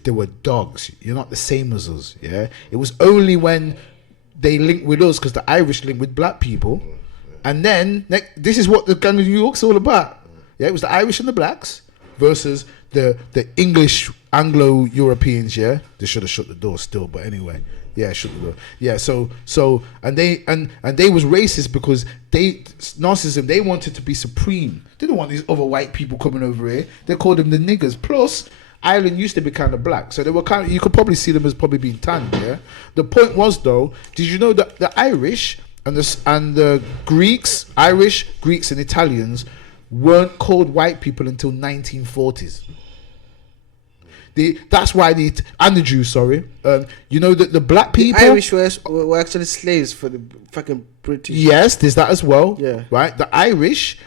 They were dogs. You're not the same as us. It was only when they linked with us, because the Irish linked with black people. And then this is what the Gang of New York's all about. It was the Irish and the blacks versus the English Anglo-Europeans. They should have shut the door still, but anyway. Yeah, shut the door. Yeah, so and they was racist because narcissism, they wanted to be supreme. They didn't want these other white people coming over here. They called them the niggers. Plus, Ireland used to be kind of black, so they were kind of, you could probably see them as probably being tanned. Yeah. The point was though, did you know that the Irish and the Greeks, and Italians weren't called white people until 1940s. That's why and the Jews, sorry. You know that the black people, The Irish were actually slaves for the fucking British. yes, there's that as well. Yeah. Right. The Irish,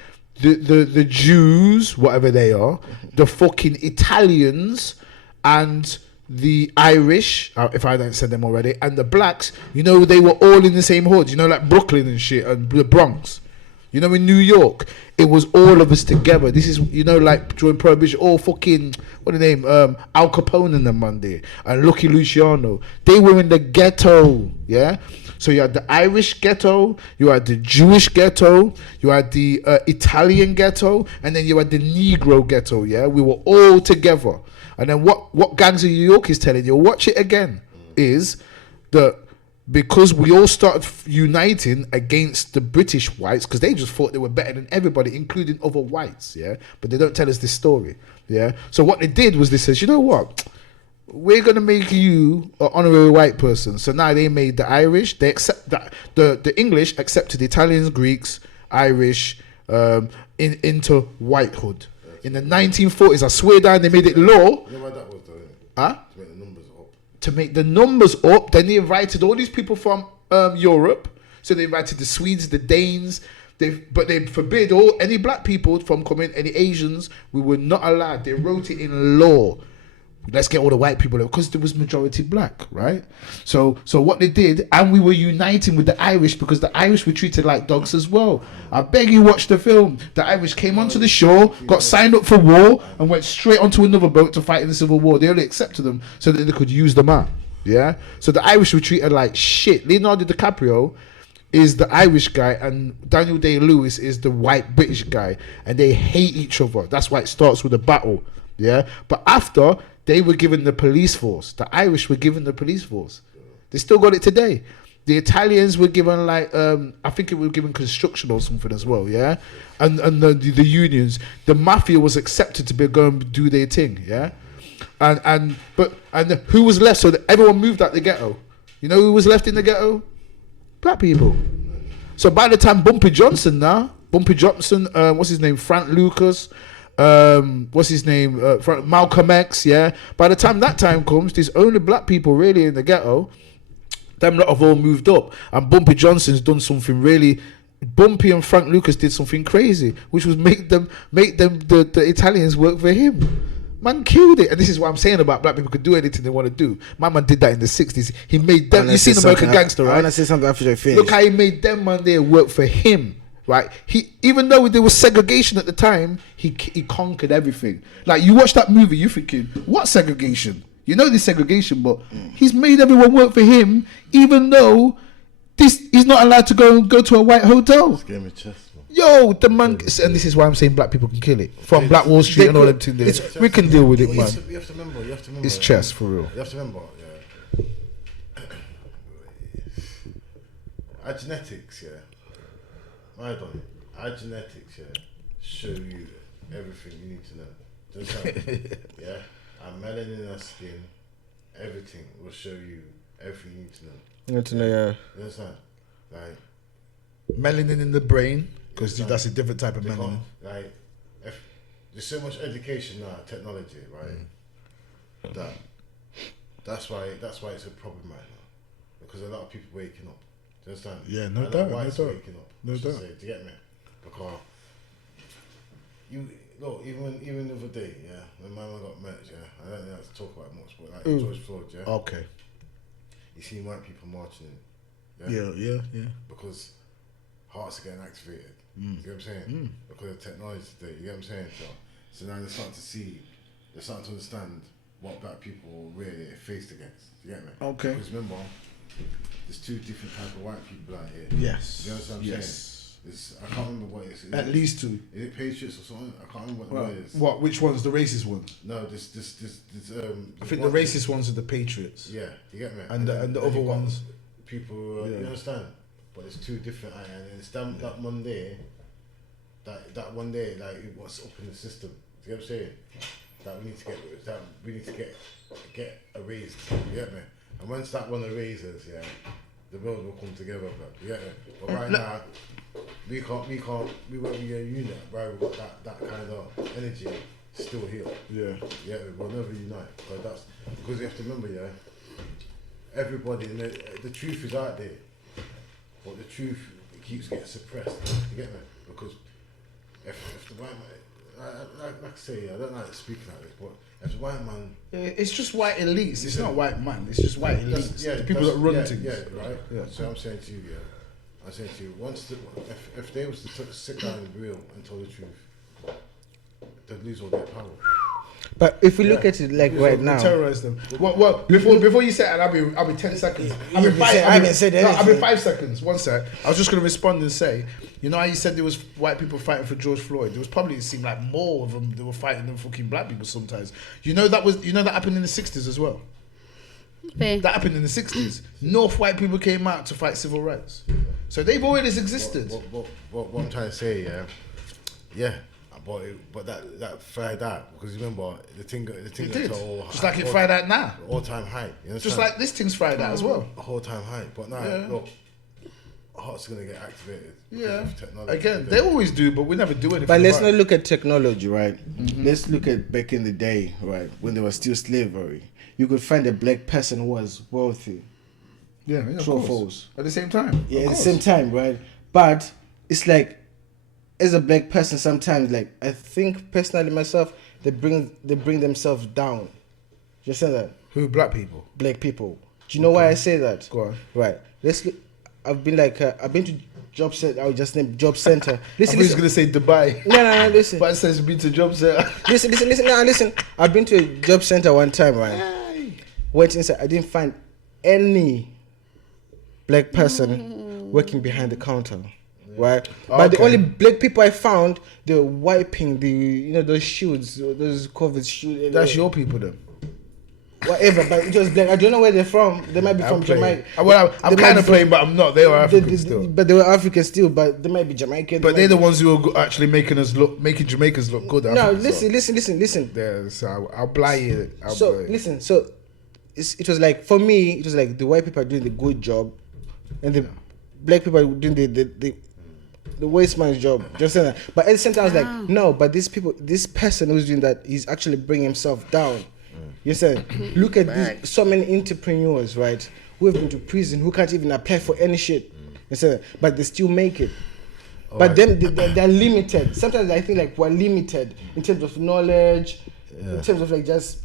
the Jews, whatever they are, the fucking Italians, and the Irish, if I don't said them already, and the blacks. You know, they were all in the same hood. You know, like Brooklyn and shit, and the Bronx. You know, in New York, it was all of us together. This is, you know, like during Prohibition, all fucking, what the name, Al Capone and them Monday, and Lucky Luciano. They were in the ghetto, yeah? So you had the Irish ghetto, you had the Jewish ghetto, you had the Italian ghetto, and then you had the Negro ghetto, yeah? We were all together. And then what Gangs of New York is telling you, watch it again, is that because we all started uniting against the British whites, because they just thought they were better than everybody, including other whites, yeah? But they don't tell us this story, yeah? So what they did was they said, you know what? We're going to make you an honorary white person. So now they made the Irish, they accept that, the English accepted the Italians, Greeks, Irish, into whitehood. In the 1940s, I swear down, they made it law. You know why that was though? Huh? To make the numbers up. To make the numbers up, then they invited all these people from Europe. So they invited the Swedes, the Danes. But they forbid any black people from coming, any Asians. We were not allowed. They wrote it in law. Let's get all the white people there, because there was majority black, right? So what they did, and we were uniting with the Irish, because the Irish were treated like dogs as well. I beg you, watch the film. The Irish came onto the shore, got signed up for war, and went straight onto another boat to fight in the Civil War. They only accepted them so that they could use them out. Yeah. So the Irish were treated like shit. Leonardo DiCaprio is the Irish guy, and Daniel Day-Lewis is the white British guy, and they hate each other. That's why it starts with a battle. Yeah. But after, they were given the police force. The Irish were given the police force. They still got it today. The Italians were given like I think it was given construction or something as well, yeah. And the unions, the mafia was accepted to be going and do their thing, yeah. And who was left? So that everyone moved out the ghetto. You know who was left in the ghetto? Black people. So by the time Bumpy Johnson, what's his name? Frank Lucas. What's his name? Malcolm X, yeah. By the time that time comes, there's only black people really in the ghetto. Them lot have all moved up, and Bumpy Johnson's done something really. Bumpy and Frank Lucas did something crazy, which was make them the Italians work for him. Man killed it, and this is what I'm saying about black people could do anything they want to do. My man did that in the 60s. He made them. You seen American Gangster, right? I want to say something after I finish. Look how he made them man there work for him. Right, even though there was segregation at the time, he conquered everything. Like you watch that movie, you're thinking, what segregation? You know there's segregation, but he's made everyone work for him, even though he's not allowed to go to a white hotel. Just gave me chest, man. Yo, the man, and this is why I'm saying black people can kill it from Black Wall Street and all them things. We can deal with it, man. You have to remember. It's chess for real. You have to remember, yeah. Our genetics, yeah. I done it. Our genetics, yeah, show you everything you need to know. Do you understand? Yeah? Our melanin in our skin, everything will show you everything you need to know. You need to know, yeah. You understand? Like, Melanin in the brain, because that's a different type of melanin. Like, there's so much education now, technology, right? That's why it's a problem right now, because a lot of people waking up. Do you understand? Yeah, no a doubt. lot of whites waking up. No doubt. Say, do you get me? Because even the other day, yeah, when my man got merged, yeah, I don't have to talk about it much, but like George Floyd, yeah. Okay. You see white people marching in. Yeah. Because hearts are getting activated. You get what I'm saying? Because of technology today, you get what I'm saying? So now they're starting to understand what black people really faced against. You get me? Okay. Because remember, there's two different type of white people out here. Yes. You know what I'm saying? I can't remember what it is. At least 2. Is it Patriots or something? I can't remember what the word is. What? Which ones? The racist ones? No, I think the racist ones are the Patriots. Yeah, you get me. And the other ones. People, you understand? But it's 2 different, and it's that Monday. That one day, like what's up in the system? Do you get what I'm saying? That we need to get erased. You get me? And once that one erases, yeah, the world will come together. But you get me? But right now, we won't be a unit. Right, we've got that kind of energy still here. Yeah, we'll never unite. But that's because you have to remember, yeah. Everybody, the truth is out there, but the truth keeps getting suppressed. You get me? Because if the white man, like I say, I don't like speaking like this, but if the white man, it's just white elites. It's not white man. It's just white elites. The people that run things. Yeah, right. Yeah. So I'm saying to you, if they was to sit down and be real and tell the truth, they'd lose all their power. But if we look at it like right now, terrorize them. Well, before you say it, I'll be 10 seconds. I haven't said anything. I'll be 5 seconds. One sec. I was just gonna respond and say, you know how you said there was white people fighting for George Floyd? There was probably, it seemed like more of them. They were fighting than fucking black people sometimes. You know that happened in the 60s as well. Okay. That happened in the 60s. North white people came out to fight civil rights. So they've always existed. What I'm trying to say, yeah. But that fried out because remember the thing it did. Just like it fried out now. All time high. Just like this thing's fried out as well. All time high. But now look, heart's gonna get activated. Yeah. Technology. Again, they always do, but we never do anything. But let's not look at technology, right? Mm-hmm. Let's look at back in the day, right, when there was still slavery. You could find a black person who was wealthy. Yeah, true or false. At the same time. Yeah, at the same time, right? But it's like, as a black person, sometimes, like, I think personally myself, they bring themselves down. You understand that? Who? Black people? Black people. Do you know why I say that? Go on. Right. Let's look. I've been to job center. I was just named job center. Listen, he's gonna say Dubai. No, listen. But it says been to job center. Listen. I've been to a job center one time, right? Went inside. I didn't find any black person working behind the counter. Right, but the only black people I found, they were wiping those shoes, those COVID shoes. That's your people, then. Whatever, but it was black. I don't know where they're from. They might be from Jamaica. Well, I'm kind of playing, but I'm not. They were African still. But they were African still. But they might be Jamaican. But they're the ones who are actually making Jamaicans look good. No, listen. There, so I'll blind you. Listen. So it was like, for me, it was like the white people are doing the good job, and the black people are doing the waste man's job. Just saying that. But at the same time, I was like, no, but this person who's doing that, he's actually bringing himself down. You said, look at these, so many entrepreneurs, right, who have been to prison, who can't even apply for any shit. You said, but they still make it. But then they're limited. Sometimes I think like we're limited in terms of knowledge, in terms of like just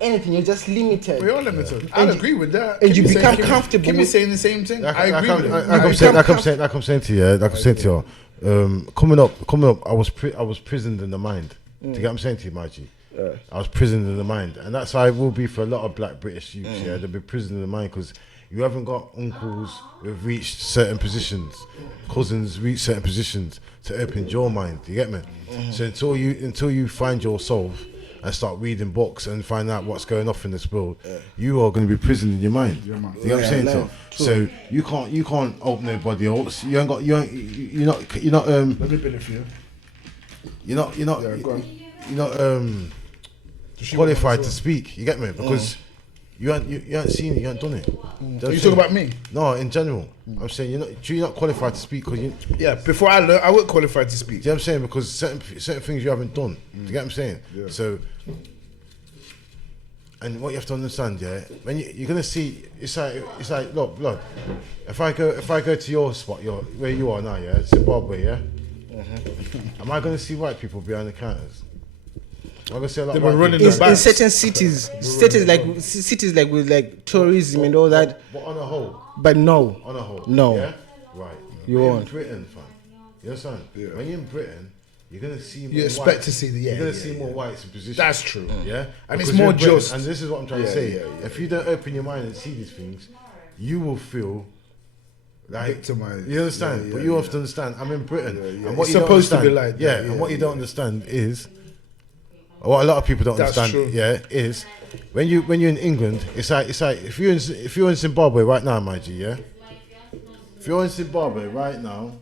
anything. You're just limited. We're all limited. I agree with that. And you become comfortable. Keep me saying the same thing. I agree with it. Like I'm saying to you, coming up, I was prisoned in the mind. Do you get what I'm saying to you, Margie? I was prisoned in the mind, and that's how it will be for a lot of black British youths. Yeah, they'll be prisoned in the mind because you haven't got uncles who've reached certain positions, cousins reach certain positions to open your mind. Do you get me? So until you find yourself and start reading books and find out what's going on in this world, you are going to be prisoned in your mind. Do you know what I'm saying? So you can't open nobody else. You're not qualified to speak. You get me? Because you ain't seen it, you ain't done it. Are you talking about me? No, in general. I'm saying you're not qualified to speak because before I learned, I wasn't qualified to speak. Do you know what I'm saying? Because certain things you haven't done. Do you get what I'm saying? Yeah. So, and what you have to understand, when you're gonna see, it's like look, blood. If I go to your spot, where you are now, Zimbabwe, am I gonna see white people behind the counters? I'm gonna see a lot. They were running in certain cities like with like tourism and all that. But on a whole. But no. On a whole. No. Yeah? Right. You when won't. You're in Britain, fam. You understand? Yeah. When you're in Britain, you're gonna see more. You expect to see you're gonna see more whites in positions. That's true. Yeah. And it's more just. And this is what I'm trying to say. If you don't open your mind and see these things, you will feel Like, Victimized. you understand? Yeah, But yeah, you yeah. have to understand, I'm in Britain. Yeah. And what It's you don't supposed to be understand- like that, yeah, yeah, and what you yeah. don't understand is, what a lot of people don't That's understand, true. yeah, is when you're in England, it's like if you're in Zimbabwe right now, my G, yeah. If you're in Zimbabwe right now,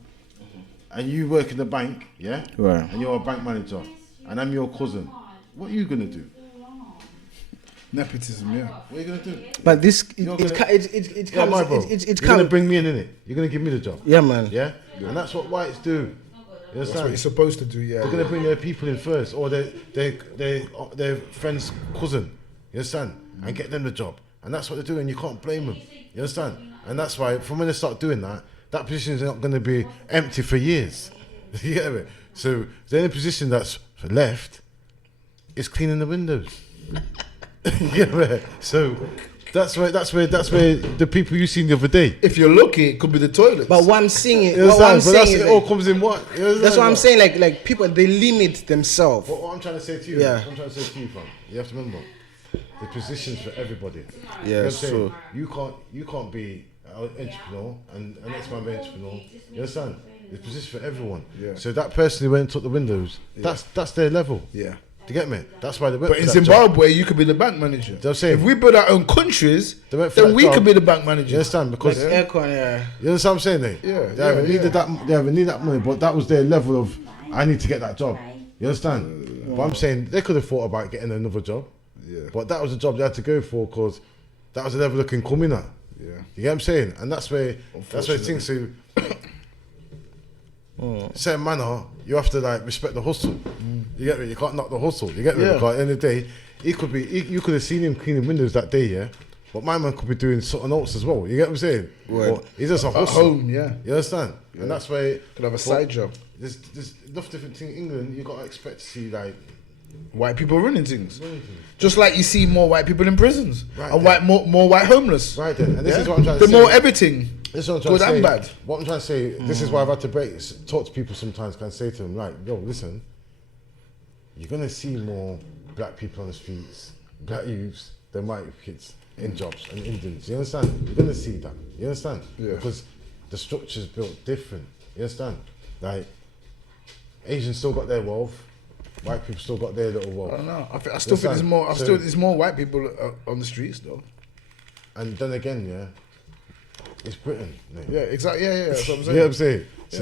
and you work in the bank, yeah, Right. and you're a bank manager, and I'm your cousin, what are you gonna do? Nepotism, yeah. What are you gonna do? But this You're it gonna- it Yeah, my bro. comes it You're gonna comes. bring me in it. You're gonna give me the job. Yeah, man. Yeah, and that's what whites do. You That's what understand? you're supposed to do, yeah. They're gonna bring their people in first, or their friend's cousin. You understand? And get them the job, and that's what they're doing. You can't blame them. You understand? And that's why, from when they start doing that, that position is not going to be empty for years. You get me? So the only position that's left is cleaning the windows. You get me? So that's where the people you seen the other day. If you're lucky, it could be the toilets. But what I'm seeing is, You what I'm understand? But saying it is all like, comes in one. You understand? that's what I'm saying. Like people, they limit themselves. What I'm trying to say to you, Yeah. what I'm trying to say to you, fam, you have to remember the positions for everybody. Yeah, You know what I'm it's saying? true. You can't be an entrepreneur and next man be an entrepreneur. You understand? There's position for everyone. Yeah. So that person who went and took the windows, that's their level. yeah. Do you get me? That's why they went But for in that job. Zimbabwe, you could be the bank manager. I'm saying. If we build our own countries, They went for then that we job. could be the bank manager. You understand? Because Aircon, yeah. you understand what I'm saying, then? Yeah, They haven't yeah, needed yeah. that. They haven't needed that money, but that was their level of. I need to get that job. You understand? But I'm saying they could have thought about getting another job. Yeah. But that was the job they had to go for because that was the level they can come in at. Yeah. You get what I'm saying? And that's where things to certain manner you have to like respect the hustle. You get me? You can't knock the hustle. You get me? Yeah. Because at the end of the day, you could have seen him cleaning windows that day, yeah. But my man could be doing something else as well. You get what I'm saying? Right. But he's just a At hustle. home, yeah. You understand? And that's why Could have a side job. There's enough different things in England. You gotta expect to see like White people running things. Just like you see more white people in prisons. Right and then. more white homeless. right then. And this Yeah? is what I'm trying to The say. more everything. This is what I'm trying Good to say. and bad. What I'm trying to say, this is why I've had to talk to people sometimes, can say to them, like, yo, listen, you're going to see more black people on the streets, black youths, than white kids in jobs and Indians. You understand? You're going to see that. You understand? Yeah. Because the structure's built different. You understand? Like, Asians still got their wealth, white people still got their little wealth. I don't know. I still think there's more. There's more white people on the streets though. And then again, yeah, it's Britain. Mate. Yeah, exactly. Yeah, that's what I'm You saying. know what I'm saying? So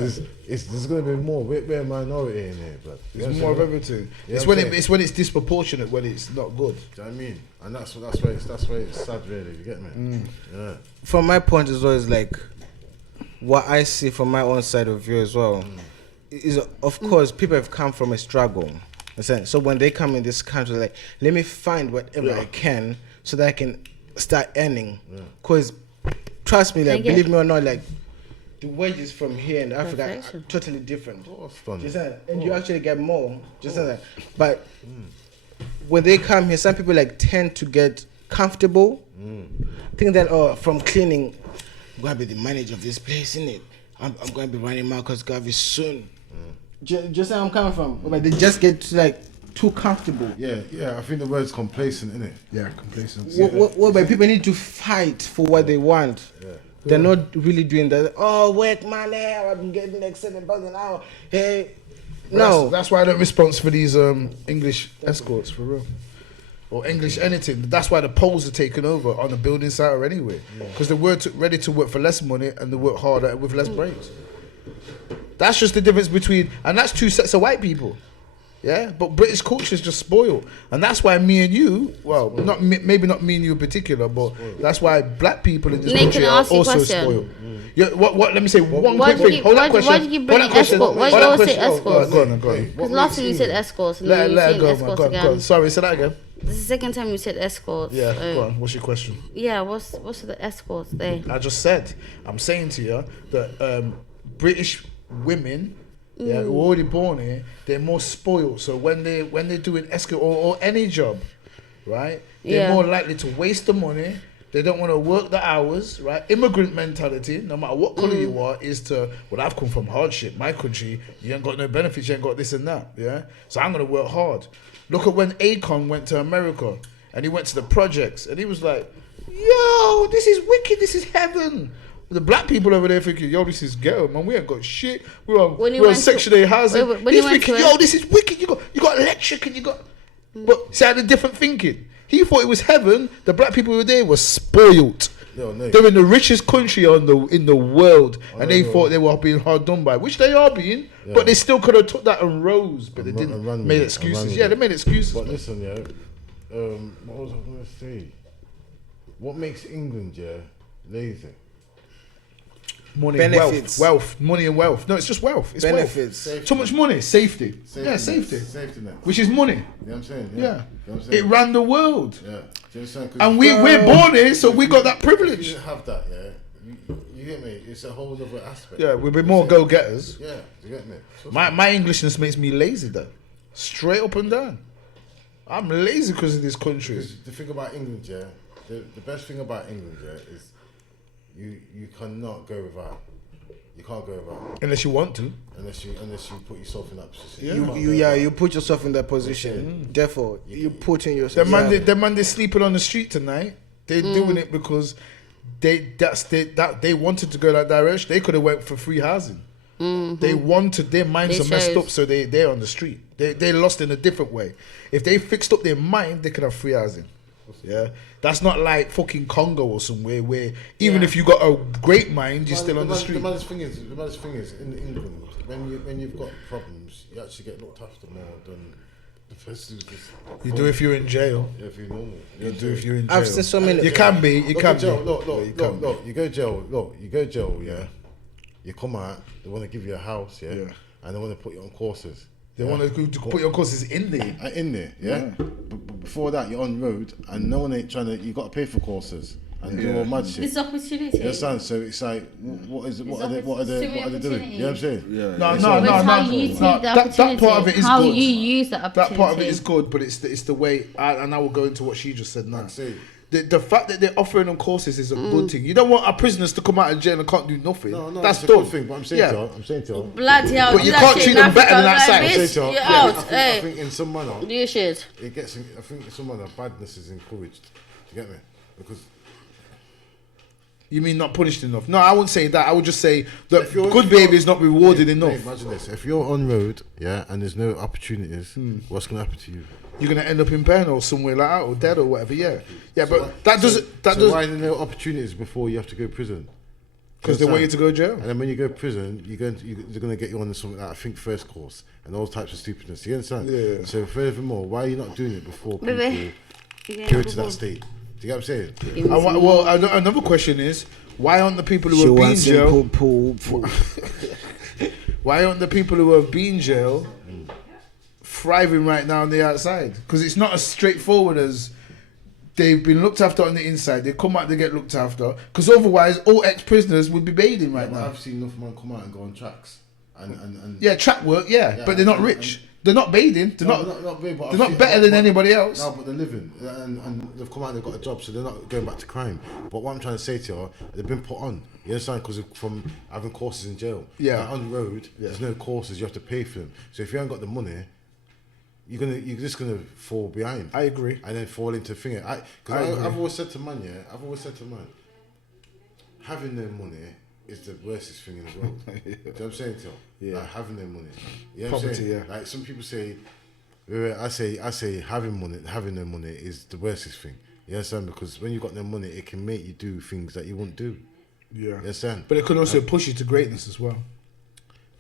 there's going to be more. We're a minority in here, but It's more of everything. Yeah, It's I'm when saying. it's when it's disproportionate when it's not good. Do you know what I mean? And that's why it's sad, really. You get me? Yeah. From my point as well is like what I see from my own side of view as well is, of course, people have come from a struggle. Understand? So when they come in this country, like, let me find whatever I can so that I can start earning. Because trust me, like, Thank you. believe me or not, like, the wages from here in Africa are Perfection. totally different. Oh, stunning. Just that, and you actually get more. Just that. But when they come here, some people like tend to get comfortable. Think that from cleaning, I'm gonna be the manager of this place, innit? I'm gonna be running Marcus Garvey soon. Just where I'm coming from. But they just get too comfortable. Yeah. I think the word's complacent, innit? Yeah, complacent. But people need to fight for what they want. They're not really doing that. Oh, work money. I'm getting like $7 an hour. Hey, no. That's why I don't respond for these English escorts for real, or English anything. That's why the Poles are taking over on the building site or anyway, because they were ready to work for less money and they work harder with less breaks. That's just the difference between, and that's two sets of white people. Yeah, but British culture is just spoiled, and that's why me and you, well, maybe not me and you in particular, but that's why black people in this Nick, country can I are ask you a also question? spoiled. Yeah, what? Let me say one Why quick do you thing. keep- Hold why that do- question. why do you keep Hold bringing that question. escort? Why do Hold you that always say question. escorts? Go on. Because last time you said escorts, and then Let you it said go, man. escorts Go on. again. Sorry, say that again. This is the second time you said escorts. Yeah, so- go on. What's your question? Yeah, what's the escorts there? I just said, I'm saying to you that British women, yeah, who are already born here, they're more spoiled. So when they're doing escort or any job, right, they're Yeah. more likely to waste the money. They don't want to work the hours, right? Immigrant mentality, no matter what color you are, is to, well, I've come from hardship. My country, you ain't got no benefits, you ain't got this and that, yeah? So I'm going to work hard. Look at when Akon went to America and he went to the projects and he was like, yo, this is wicked, this is heaven. The black people over there thinking, yo, this is ghetto, man. We ain't got shit. We're When you on went Section 8 housing. when you He's went thinking, to yo, this is wicked. You got electric and you got... But see, I had a different thinking. He thought it was heaven. The black people who were there were spoiled. No. They're in the richest country in the world, and they thought they were being hard done by, which they are being. Yeah. But they still could have took that and rose, but they didn't. run with Made it, excuses. and run Yeah, with they it. made excuses. But listen, what was I going to say? What makes England, lazy? Money, Benefits. wealth, money and wealth. No, it's just wealth. It's Benefits. Wealth. Too much money, safety. Yeah, safety. Safety net. Which is money. You know what I'm saying? Yeah. You know what I'm It saying? ran the world. Yeah. Do you understand? 'Cause And we're born here, so we got that if you privilege. didn't have that, you get me? It's a whole other aspect. Yeah, we'll be more go-getters. Yeah, you get me? So My Englishness makes me lazy, though. Straight up and down. I'm lazy because of this country. because the thing about England, the best thing about England, is you cannot go without. You can't go without Unless you want to. unless you put yourself in that position. Yeah. You can't go without. You put yourself in that position. Therefore, you put in yourself. The man they're sleeping on the street tonight. They're doing it because they wanted to go that direction. They could have went for free housing. They wanted, their minds They are messed chose. up, so they're on the street. They're lost in a different way. If they fixed up their mind, they could have free housing. Yeah, that's not like fucking Congo or somewhere where even if you got a great mind, you're still on the street. The maddest thing is in England, when you've got problems, you actually get looked after more than the person who's just. You do if you're in jail. Yeah, if you're normal. You do if you're in jail. I've seen so many. You can be. You can be. Look, Yeah, you can be. you go jail, yeah. You come out, they want to give you a house, yeah, and they want to put you on courses. They want to put your courses in there. In there, yeah. But before that, you're on road, and no one ain't trying to. You got to pay for courses and do all mad shit. This opportunity. You understand? So it's like, what is it? What are they doing? You know what I'm saying? No. It's how you take the That opportunity. part of it is how good. you use that opportunity. That part of it is good, but it's the way. And I will go into what she just said now. See. The fact that they're offering them courses is a good thing. You don't want our prisoners to come out of jail and can't do nothing. No, that's it's a done. good thing. But I'm saying to her, Bloody hell. But you can't treat them better than that side. I'm saying to her, You're I out. Hey. think in some manner, Do your shit. it gets. I think in some manner, badness is encouraged. Do you get me? Because You mean not punished enough? No, I wouldn't say that. I would just say that if you're- good behavior is not rewarded Hey, enough. imagine this: if you're on road, and there's no opportunities, what's gonna happen to you? You're gonna end up in pen or somewhere like that or dead or whatever. Yeah, but that So doesn't. That why doesn't are there no opportunities before you have to go to prison? because they want you to go to jail. And then when you go to prison, they're going to get you on something like I think first course and all types of stupidness. You understand? Yeah. So furthermore, why are you not doing it before people Baby. go to that state? Do you get what I'm saying? Well, another question is, why aren't the people She who have been in wants jail? him pull. Why aren't the people who have been in jail thriving right now on the outside? Because it's not as straightforward as they've been looked after on the inside. They come out, they get looked after. Because otherwise, all ex-prisoners would be bathing right now. I've seen enough men come out and go on tracks. And Yeah, track work, but they're not rich. They're not bathing. They're not big, but they're not better than anybody else. No, but they're living and they've come out and they've got a job, so they're not going back to crime. But what I'm trying to say to you, they've been put on. You understand? Because from having courses in jail. Yeah. Like on the road, there's no courses. You have to pay for them. So if you haven't got the money, you're just gonna fall behind. I agree. And then fall into thing. I've always said to man, having no money is the worstest thing in the world. Do you know what I'm saying to you? Yeah. Like having no money. You know what I'm Poverty, saying? yeah. Like some people say, I say having no money is the worstest thing. You understand? Because when you got no money, it can make you do things that you wouldn't do. Yeah. You understand? But it could also push you to greatness as well.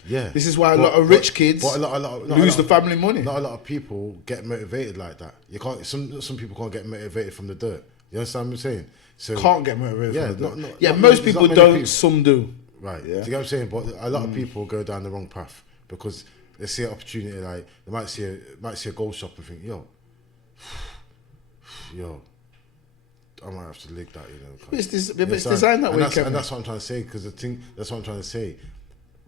Yeah. This is why a lot of rich kids lose the family money. Not a lot of people get motivated like that. You can't. Some people can't get motivated from the dirt. You understand what I'm saying? So Can't get motivated. Yeah, from not- yeah. not Most many- people not many don't. people. Some do. right. Yeah. Do you get what I'm saying? But a lot of people go down the wrong path because they see an opportunity. Like they might see a gold shop and think, yo, I might have to lick that. It's You understand? designed that way, Kevin. And that's what I'm trying to say. Because that's what I'm trying to say.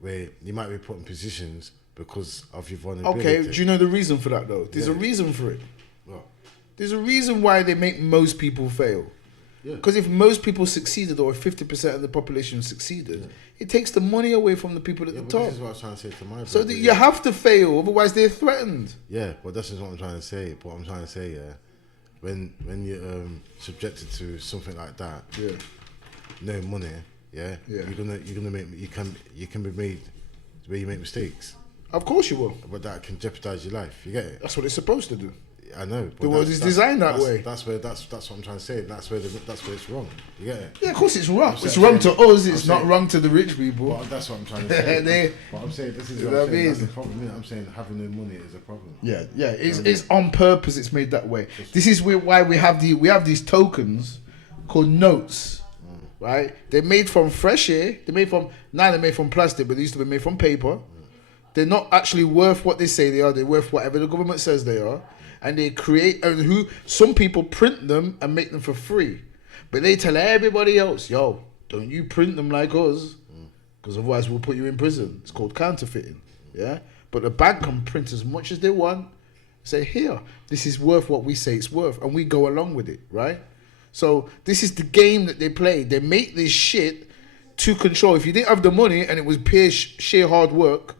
Where you might be put in positions because of your vulnerability. Okay, do you know the reason for that though? There's a reason for it. Well, There's a reason why they make most people fail. yeah. Because if most people succeeded, or if 50% of the population succeeded, it takes the money away from the people at Yeah, the but top. this is what I was trying to say to my So brother, that you have to fail, otherwise they're threatened. Yeah, but this is what I'm trying to say. But I'm trying to say, when you're subjected to something like that, no money, yeah, Yeah. you're gonna make you can be made where you make mistakes, Of course you will. but that can jeopardize your life. You get it? That's what it's supposed to do. I know. But The world is designed that way. That's what I'm trying to say. That's where it's wrong. You get it? Yeah, of course it's wrong. It's saying- wrong to us. I'm It's not saying- wrong to the rich people. But that's what I'm trying to say. They- But I'm saying this is You what know I'm what I saying. That's mean? the problem. I'm saying having no money is a problem. Yeah, yeah. It's on purpose. It's made that way. This is why we have these tokens called notes, right? They're made from fresh air. They're made from plastic, but they used to be made from paper. They're not actually worth what they say they are. They're worth whatever the government says they are. And they create, and some people print them and make them for free. But they tell everybody else, yo, don't you print them like us, because otherwise we'll put you in prison. It's called counterfeiting, yeah? But the bank can print as much as they want, say, here, this is worth what we say it's worth, and we go along with it, right? So this is the game that they play. They make this shit to control. If you didn't have the money and it was pure sheer hard work,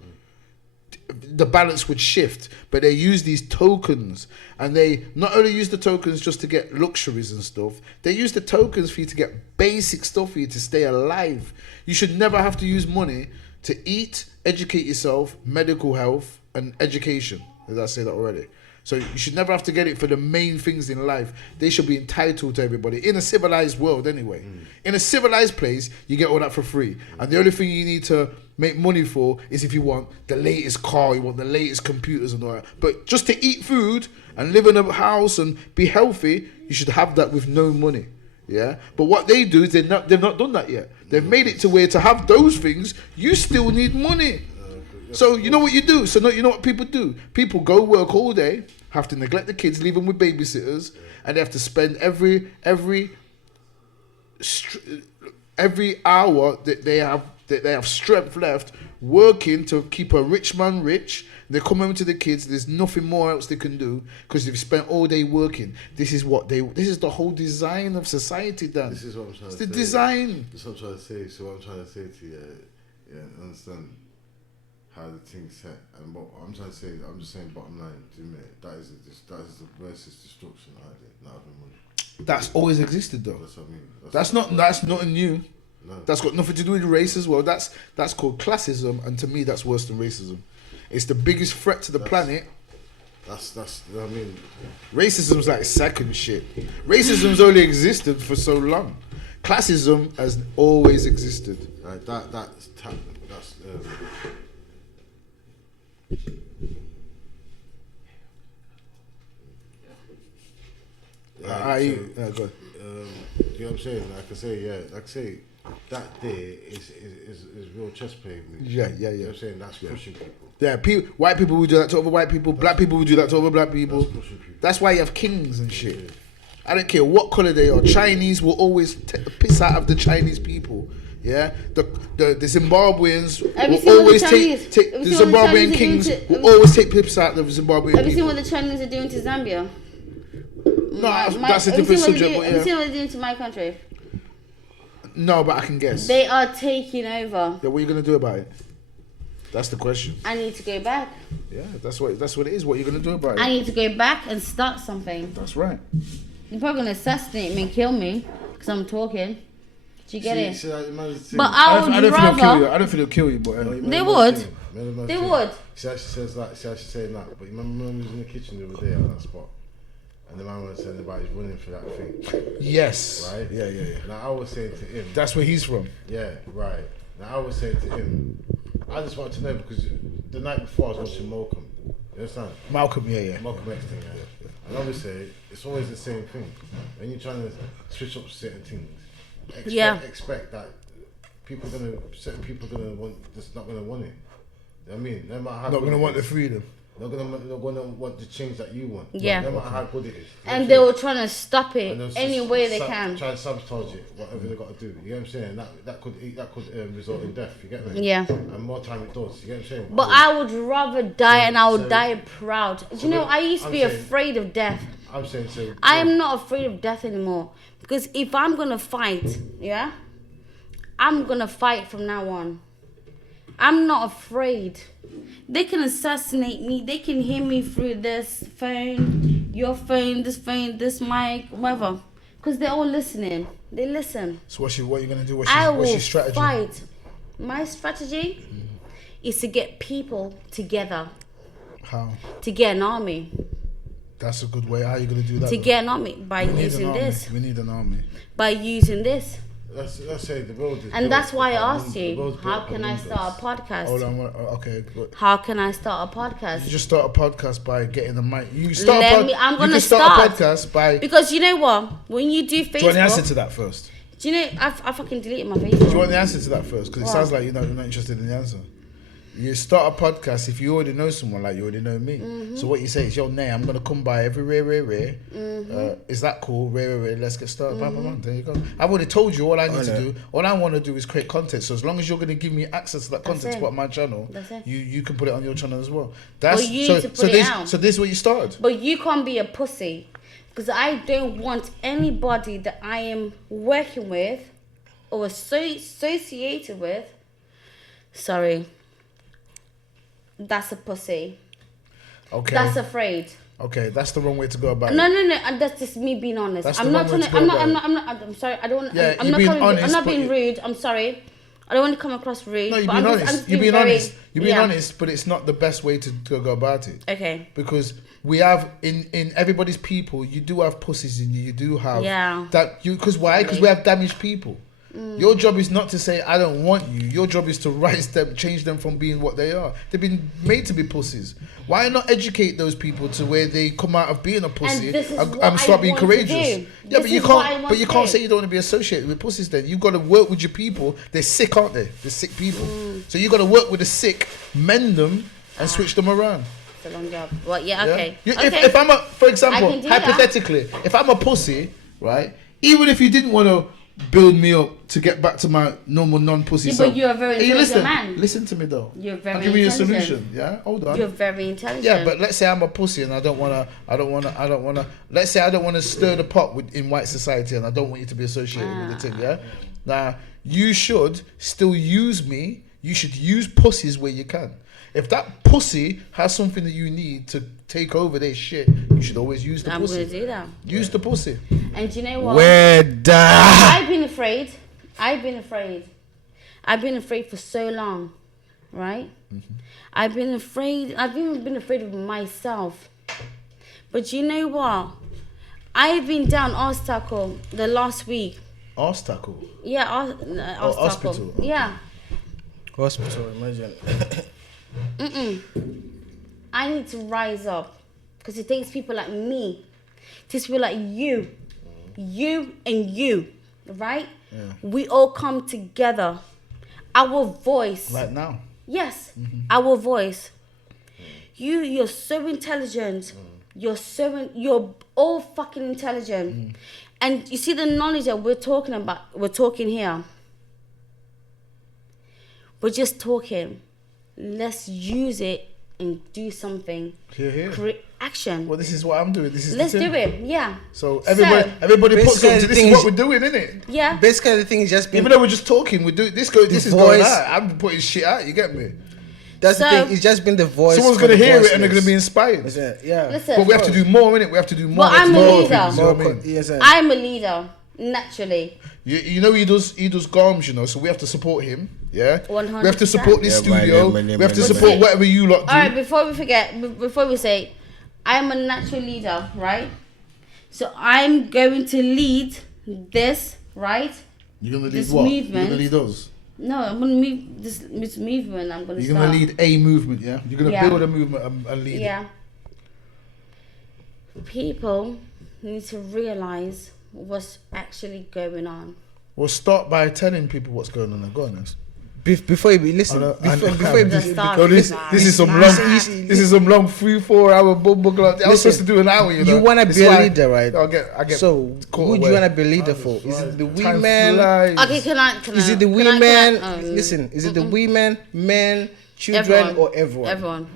the balance would shift. But they use these tokens, and they not only use the tokens just to get luxuries and stuff, they use the tokens for you to get basic stuff for you to stay alive. You should never have to use money to eat, educate yourself, medical health, and education. Did I say that already? So you should never have to get it for the main things in life. They should be entitled to everybody in a civilized world anyway. In a civilized place, you get all that for free. And the only thing you need to make money for is if you want the latest car, you want the latest computers and all that. But just to eat food and live in a house and be healthy, you should have that with no money. Yeah, but what they do is they've not done that yet. They've made it to where to have those things, you still need money. So you know what you do? You know what people do? People go work all day, have to neglect the kids, leave them with babysitters, and they have to spend every hour that they have strength left working to keep a rich man rich. They come home to the kids. There's nothing more else they can do because they've spent all day working. This is the whole design of society, Dan. This is what I'm trying It's to the say. design. That's what I'm trying to say. So what I'm trying to say to you, understand how the thing's set, and what I'm trying to say, I'm just saying bottom line, do you mean that is the worst destruction idea, not having money. That's always existed though. That's what I mean. That's nothing new. No. That's got nothing to do with race as well. That's called classism, and to me, that's worse than racism. It's the biggest threat to the planet. That's you know what I mean. Racism's like second shit. Racism's only existed for so long. Classism has always existed. Like that's Go on. you know what I'm saying? Like I say, that there is real chess play. Yeah. You know what I'm saying? That's pushing people. Yeah, white people will do that to other white people. Black people will do that to other black people. That's pushing people. That's why you have kings and shit. I don't care what color they are. Chinese will always take the piss out of the Chinese people. Yeah, the Zimbabweans will always take the Zimbabwean kings will always take piss out of the Zimbabwean Have you seen people. what the Chinese are doing to Zambia? No, that's a different subject. But Have you seen yeah. what they're doing to my country? No, but I can guess. They are taking over. Yeah, what are you gonna do about it? That's the question. I need to go back. Yeah, that's what it is. What are you gonna do about I it? need to go back and start something. That's right. They're probably gonna assassinate me and kill me because I'm talking. Do you get it? See, like, man, the thing. But I would don't think they'll kill you. rather. I don't think they'll kill you, but No, you They remember would. the thing? Remember the They thing? would. See how she says that. See how she's saying that. But you remember when we was in the kitchen the other day at that spot, and the man was saying about he's running for that thing, yes. right? Yeah. Now I was saying to him, That's where he's from. yeah, right. Now I was saying to him, I just wanted to know because the night before I was watching Malcolm. You understand? Malcolm. Yeah. Malcolm X thing, yeah. And obviously, it's always the same thing. When you're trying to switch up certain things, expect that certain people gonna want, just not gonna want it. You know what I mean? No matter how Not good gonna it want the is, freedom. They're gonna want the change that you want. Yeah. No matter how good it is. You know And what they I'm were trying to stop saying? it And they'll any just way they can. Try and sabotage it, whatever they got to do. You get what I'm saying? That could result in death. You get me? Yeah. And more time it does. You get what I'm saying? But I would rather die and I would So- die proud. Do you know, I used to I'm be saying- afraid of death. I'm saying so. I am not afraid of death anymore. Because if I'm going to fight, yeah, I'm going to fight from now on. I'm not afraid. They can assassinate me. They can hear me through this phone, your phone, this mic, whatever. Because they're all listening. They listen. So what are you gonna do? I What's will your strategy? fight. My strategy is to get people together. How? To get an army. That's a good way. How are you gonna do that? To get an army by We need using an army. this. We need an army. By using this. Let's say the world is And built that's why I upon asked the you, world's how built can upon I start a numbers. podcast? Hold on. Okay. Good. How can I start a You podcast? just start a podcast by getting the mic. You start. I'm you gonna can start a podcast by. Because you know what? When you do Facebook, Do you want the answer to that first? do you know I fucking deleted my Do you Facebook. want the answer to that first? Because it What? sounds like you're not interested in the answer. You start a podcast if you already know someone, like you already know me. Mm-hmm. So what you say is, yo, Nay, I'm gonna come by every rare. Is that cool? Rare. Let's get started. Bam, bam, bam. There you go. I've already told you all I need to do. All I want to do is create content. So as long as you're gonna give me access to that content it. to put on my channel, That's it. you can put it on your channel as well. That's Well, you so. need to put So it this. out. So this is what you started. But you can't be a pussy. Because I don't want anybody that I am working with or associated with. Sorry. That's a pussy. Okay. That's afraid. Okay. That's the wrong way to go about No, it. and that's just me being honest. That's I'm the not wrong way trying to to. go about I'm sorry. I don't want. Yeah, I'm you're not being coming. honest, I'm not but being you- rude. I'm sorry. I don't want to come across rude. No, you're but being I'm honest. just You're being very- honest. You're being yeah. honest, but it's not the best way to go about it. Okay. Because we have in everybody's people, you do have pussies in you. You do have Yeah. that. You because why? Because we have damaged people. Your job is not to say I don't want you. Your job is to rise them, change them from being what they are. They've been made to be pussies. Why not educate those people to where they come out of being a pussy this is and what start I being want to courageous? do. Yeah, This but you is what I can't. want But you to can't do. say you don't want to be associated with pussies. Then you've got to work with your people. They're sick, aren't they? They're sick people. So you got to work with the sick, mend them, and switch them around. It's a long job. Well, yeah. Yeah? Okay. You- Okay. If I'm a, for I example, can do that. hypothetically, if I'm a pussy, right? Even if you didn't want to build me up to get back to my normal non-pussy Yeah, self, but you're a very Hey, you intelligent listen, man. listen to me though. You're very I'll give you a intelligent. solution. Yeah, hold on. You're very intelligent. Yeah, but let's say I'm a pussy and I don't wanna. Let's say I don't wanna stir the pot in white society and I don't want you to be associated with the thing. Yeah. Now you should still use me. You should use pussies where you can. If that pussy has something that you need to take over their shit, you should always use the I'm pussy. gonna do that. Use the pussy. And do you know what? We're done. I've been afraid. I've been afraid for so long, right? I've been afraid. I've even been afraid of myself. But you know what? I've been down obstacle the last week. Obstacle. Yeah, obstacle. hospital, okay. Yeah. Hospital, imagine. I need to rise up because it takes people like me, it takes people like you and you, right? Yeah. We all come together. Our voice. Right now. Yes, our voice. You're so intelligent. You're all fucking intelligent. And you see the knowledge that we're talking about, we're talking here. We're just talking. Let's use it and do something. Here. Create action. Well, this is what I'm doing. This is Let's the thing. do it. Yeah. So everybody puts basically up to the this thing is what is- we're doing, isn't it? Yeah. Basically, the thing is just being. Even though we're just talking, we do this. This is going voice- out. I'm putting shit out. You get me? That's the So- thing. It's just been the voice. Someone's for gonna the hear it and they're voiceless. gonna be inspired. Is it? Yeah. Listen. But we have to do more in it. We have to do more. But We have to I'm do a more leader. things, you know what I mean? Yes, sir. I'm a leader, naturally. You know he does garms, you know, so we have to support him. Yeah. 100%. We have to support this Yeah, man, studio. yeah, man, yeah, we have to man, support man. whatever you lot do. All right, before we forget, before we say, I'm a natural leader, right? So I'm going to lead this, right? You're gonna lead this what? movement- You're gonna lead us. No, I'm gonna move this movement. I'm gonna You're start. gonna lead a movement, yeah. You're gonna Yeah. build a movement and lead it. Yeah. People need to realize what's actually going on. Well, start by telling people what's going on. Go on, Ness. Before you listen, before you The begin, start. Oh, this is some long. This is some long 3-4 hour bumble club. I was Listen, supposed to do an hour. You know. you wanna It's be a like- leader, right? I get. So, caught who do away. you wanna be a leader for? Is it the Time women? flies. Okay, can I? Is it the can I- women? Listen, is it the women, men, children, Everyone. or everyone? Everyone.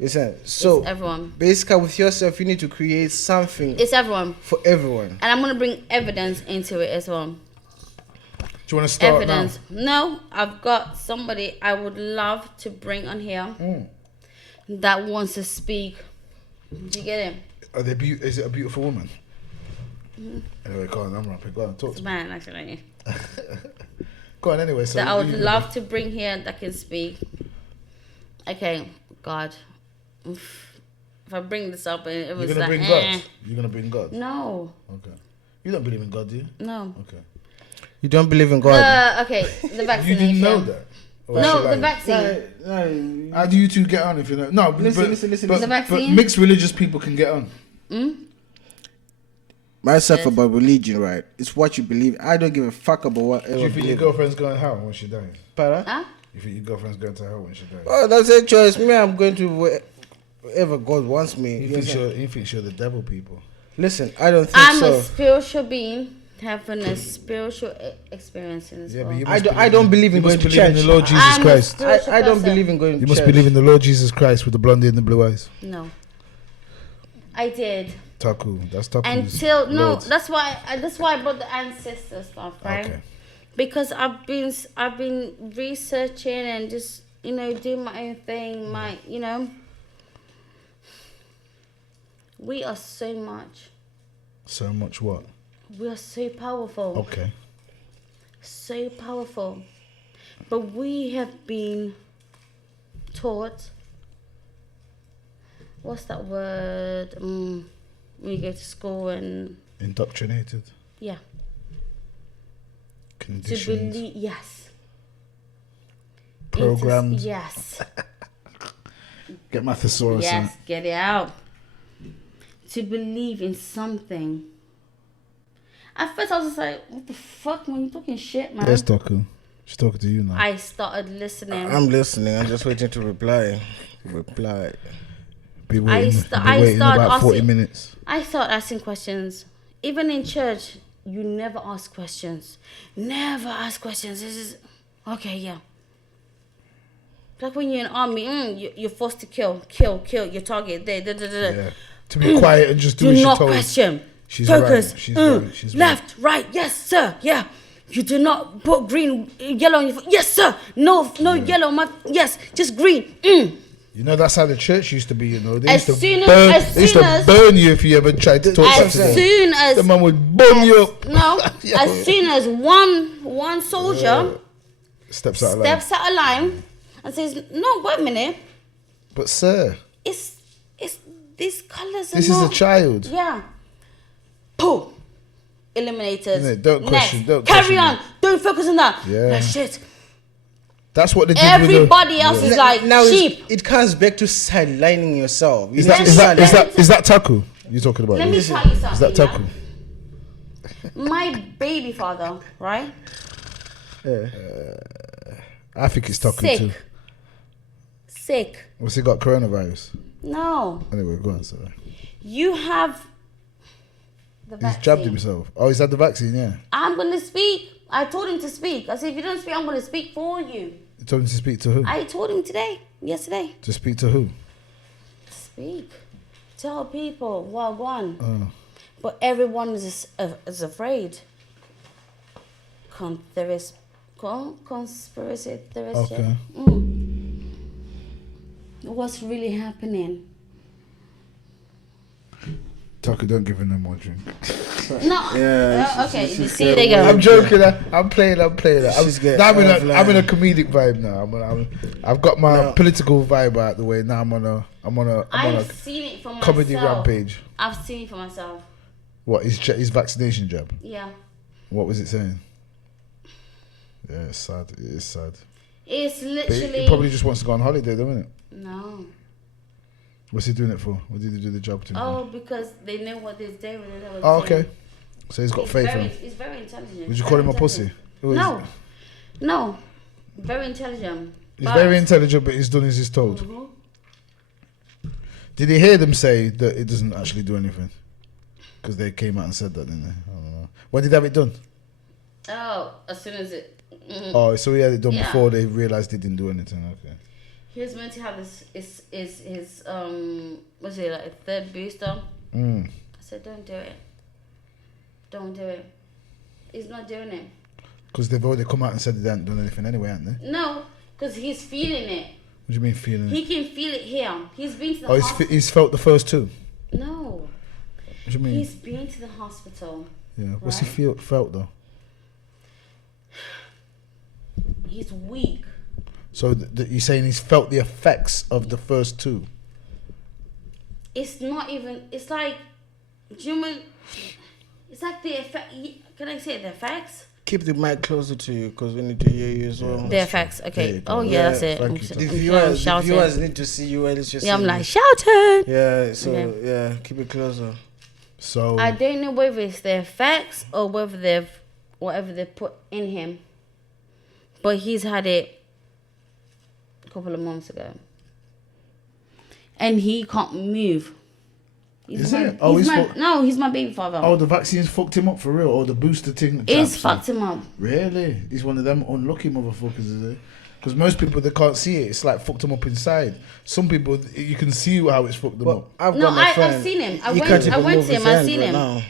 Listen. So, It's everyone. basically, with yourself, you need to create something It's everyone. for everyone. And I'm gonna bring evidence into it as well. Do you want to start Evidence. No, I've got somebody I would love to bring on here that wants to speak. Do you get it? now? Is it a beautiful woman? Anyway, go on, I'm rapping. Go on, talk It's to a me. man, actually. Go on, anyway. So That I would you- love to bring here that can speak. Okay, God. If I bring this up, it was You're gonna like, bring God. You're gonna bring God. No, Okay. You don't believe in God, do you? no. Okay. You don't believe in God? Okay, the You vaccination. didn't know that. Or No, should the I? vaccine. No. How do you two get on if you know? No, Listen. But, The vaccine? but mixed religious people can get on. Myself Yes. about religion, right? It's what you believe. I don't give a fuck about what Do you think your believe. girlfriend's going to hell when she dies? Para? Huh? You think your girlfriend's going to hell when she dies? Oh, that's a choice. Me, I'm going to wherever God wants me. He thinks you're the devil, people. Listen, I don't think I'm so. a spiritual being having a spiritual experience in this Yeah, but world. you I must don't. I don't believe in you going must to believe in church. the Lord Jesus I'm a Christ. spiritual I don't person. believe in going You to must church. believe in the Lord Jesus Christ with the blondie and the blue eyes. No, I did Taku, that's Taku. until no. That's why I brought the ancestor stuff, right? Okay. Because I've been researching and just doing my own thing. We are so much. So much what? We are so powerful. Okay. So powerful. But we have been taught, what's that word? When you go to school and, Indoctrinated. yeah, to Conditioned. believe, yes. Programmed. Yes. Get my thesaurus Yes, get it out. To believe in something. At first I was just like, what the fuck, man? You talking shit, man. There's Taku. She's talking to you now. I started listening. I'm listening. I'm just waiting to reply. Be waiting, I waiting started about 40 asking- minutes. I started asking questions. Even in church, you never ask questions. Never ask questions. This is okay, yeah. Like when you're in army, you're forced to kill your target there. Yeah. To be quiet and just do Do what she's not told. question. She's Focus. right. She's right. She's Left, right. Yes, sir. Yeah. You do not put green, yellow on your. Yes, sir. No yellow. Yes, just green. You know, that's how the church used to be, you know. They As used to soon as- burn, as they used soon to as- burn you if you ever tried to talk back As to them. soon as The man would burn you up. No, as soon as one soldier Steps out of line. steps out of line and says, "No, wait a minute. But sir, It's these colors are this not." is a child. Yeah. Boom. Eliminated. Innit? Don't question- don't Carry question on. it. Don't focus on that. Yeah. Like shit. That's what they did Everybody else is like now sheep. it comes back to sidelining yourself. Is You that, need is to that, is sideline- that, is that Taku you're talking about? Let me Is tell you something. that Taku? My baby father, right? I think it's Taku Sick. too. Sick. What's he got? Coronavirus? No. Anyway, go on, sorry. You have the He's vaccine. jabbed himself. Oh, he's had the vaccine, yeah. I'm gonna speak. I told him to speak. I said, if you don't speak, I'm gonna speak for you. You told him to speak to who? I told him yesterday. To speak to who? Speak. Tell people what one. Oh. But everyone is afraid. Conspiracy theorist. Okay. What's really happening? Taku, don't give him no more drink. No. Yeah, Okay. she's You see, there you go. I'm joking. I'm playing. She's getting Now I'm in offline. a comedic vibe now. I've got my political vibe out the way. Now I'm on a I've seen it for myself. comedy rampage. I've seen it for myself. What his vaccination jab? Yeah. What was it saying? Yeah, it's sad. It is sad. It's But literally. he probably just wants to go on holiday, doesn't it? No. What's he doing it for? What did he do the job to? Oh, because they know what they're doing. They know what Oh, they're okay. doing. So he's got He's faith in very, him. he's very intelligent. Would you Very call him a pussy? intelligent. Who is No. it? No. Very intelligent. He's But- very intelligent, but he's done as he's told. Mhm. Did he hear them say that it doesn't actually do anything? Because they came out and said that, didn't they? I don't know. When did they have it done? Oh, as soon as it. Oh, so he had it done Yeah. before they realised it didn't do anything. Okay. He was meant to have his his what's it, like a third booster. Mm. I said, don't do it. Don't do it. He's not doing it. Because they've already come out and said they hadn't done anything anyway, haven't they? No, because he's feeling it. What do you mean feeling He it? can feel it here. He's been to the Oh, hospital. he's felt the first two. No. do you mean? He's been to the hospital. Yeah. What's right? he felt though? He's weak. So you're saying he's felt the effects of the first two? It's not even. It's like, human. It's like the effect. Can I say the effects? Keep the mic closer to you because we need to hear you as well. The effects. There Okay. you go. Oh yeah, that's it. Thank I'm you, sh- Tom. The I'm shouting. viewers need to see you while it's just. Yeah, I'm saying like it. shouting. Yeah, so Okay. yeah, keep it closer. So I don't know whether it's the effects or whether whatever they've put in him. But he's had it a couple of months ago. And he can't move. Is it? Oh, he's he's my baby father. the vaccines fucked him up for real, or the booster thing. It's chaps, fucked him up. Really? He's one of them unlucky motherfuckers, is he? Because most people they can't see it. It's like fucked them up inside. Some people you can see how it's fucked them But up. I've No, got my friend. I've seen him. I He went can't to even move him. his I've hand seen right him. now.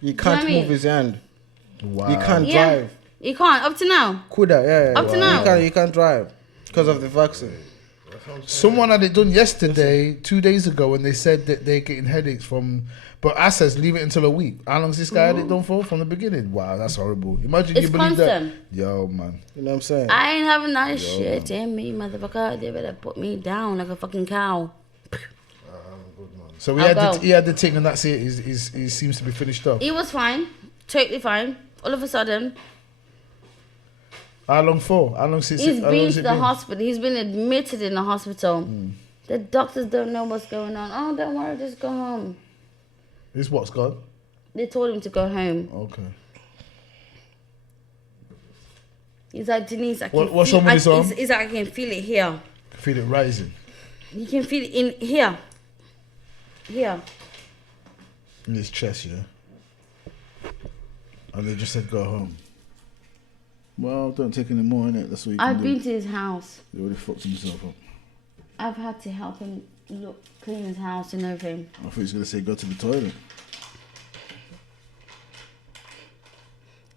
You know can't what I mean? move his hand. Wow. You can't Yeah. drive. He can't up to now. Kuda, yeah. Up to now. You can't drive because of the vaccine. Someone had it done yesterday, 2 days ago, and they said that they're getting headaches from. But I says leave it until a week. How long's this guy had it done for? From the beginning? Wow, that's horrible. Imagine It's you believe constant. that. Yo, man. You know what I'm saying? I ain't having that shit in me, motherfucker. They better put me down like a fucking cow. So I'll go. he had the thing, and that's it. He seems to be finished up. He was fine. Totally fine. All of a sudden, How long for? How long since? he's how long been has to it the been? hospital. He's been admitted in the hospital. The doctors don't know what's going on. Oh, don't worry, just go home. This what's gone? They told him to go home. Okay. He's like, Denise, I can What's feel, wrong with his arm? He's like, I can feel it here. Feel it rising You can feel it in here. Here. in his chest, yeah. And they just said go home. Well, don't take any more in it. That's what you can I've do. been to his house. He already fucked himself up. I've had to help him clean his house and everything. I thought he was gonna say go to the toilet.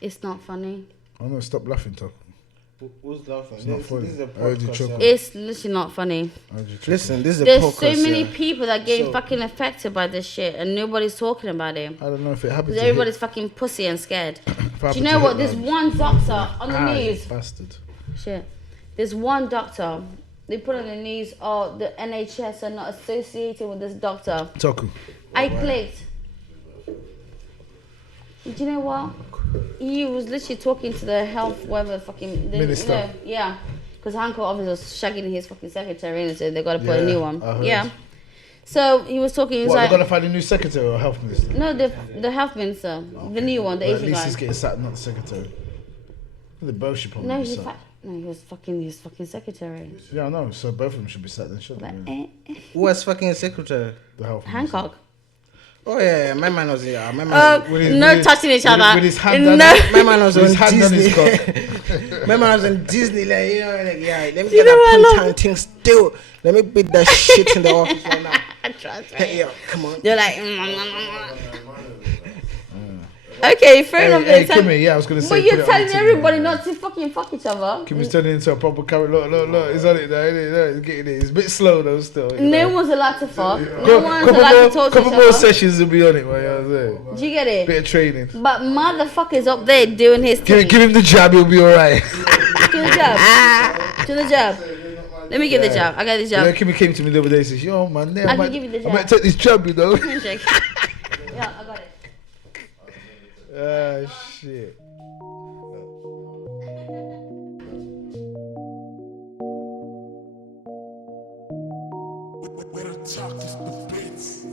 It's not funny. Oh no, stop laughing, Tuck. Who's laughing? It's not funny. This is a I heard you podcast. chuckle. yeah. It's literally not funny. I heard you chuckle. Listen, this is a There's podcast. so many yeah. people that getting So- fucking affected by this shit and nobody's talking about it. I don't know if it happened Because to everybody's fucking pussy and scared. If it Do you happened know to what? Hitler, There's one doctor on the Aye, news. bastard. Shit. There's one doctor. They put on the news, oh, the NHS are not associated with this doctor. Toku. I clicked. Do you know what? He was literally talking to the health, whatever fucking Minister. You know, yeah, because Hanko obviously was shagging his fucking secretary and said they got to put a Yeah, new one. I heard. Yeah. So he was talking. He was What, like, they're gonna find a new secretary or health minister? no, the health minister, the new one, the Well, at Asian least guy. he's getting sacked, not the secretary. The both should probably No, be he sacked. no, he was fucking his fucking secretary. Yeah, I know. So both of them should be sacked then, shouldn't But they? Who was fucking secretary? The health minister. Hancock. Oh yeah, my man was here. My man, Oh, with his- no with his- touching each with- other. with his hand no. down my man was With on his hand on Disney. his cock. My man was on Disney, like you know, like yeah. Let me You get know what I that love? poontang thing still. Let me beat that shit in the office right now. Trust me. Hey yo, come on. They're like, okay, fair enough. Hey, Tell- Kimmy, yeah, I was gonna say. But put you're it on the telling TV. everybody not to fucking fuck each other. Kimmy's turning into a proper carrot. Look, he's on it now. He's getting it. It's a bit slow though, still. you No know. one's allowed to fuck. No one's allowed to talk to couple each more other. sessions will be on it, man. You know what I'm saying? Do you get it? Bit of training. But motherfucker's up there doing his thing. Give him the jab, he'll be alright. To the jab. To the jab. Let me give the jab. I got the You know, jab. Kimmy came to me the other day and says, yo, man, I can give you the I jab. might take this jab, you know. Handshake. Yeah, I got it. Ah, shit. Where the talk is the beats.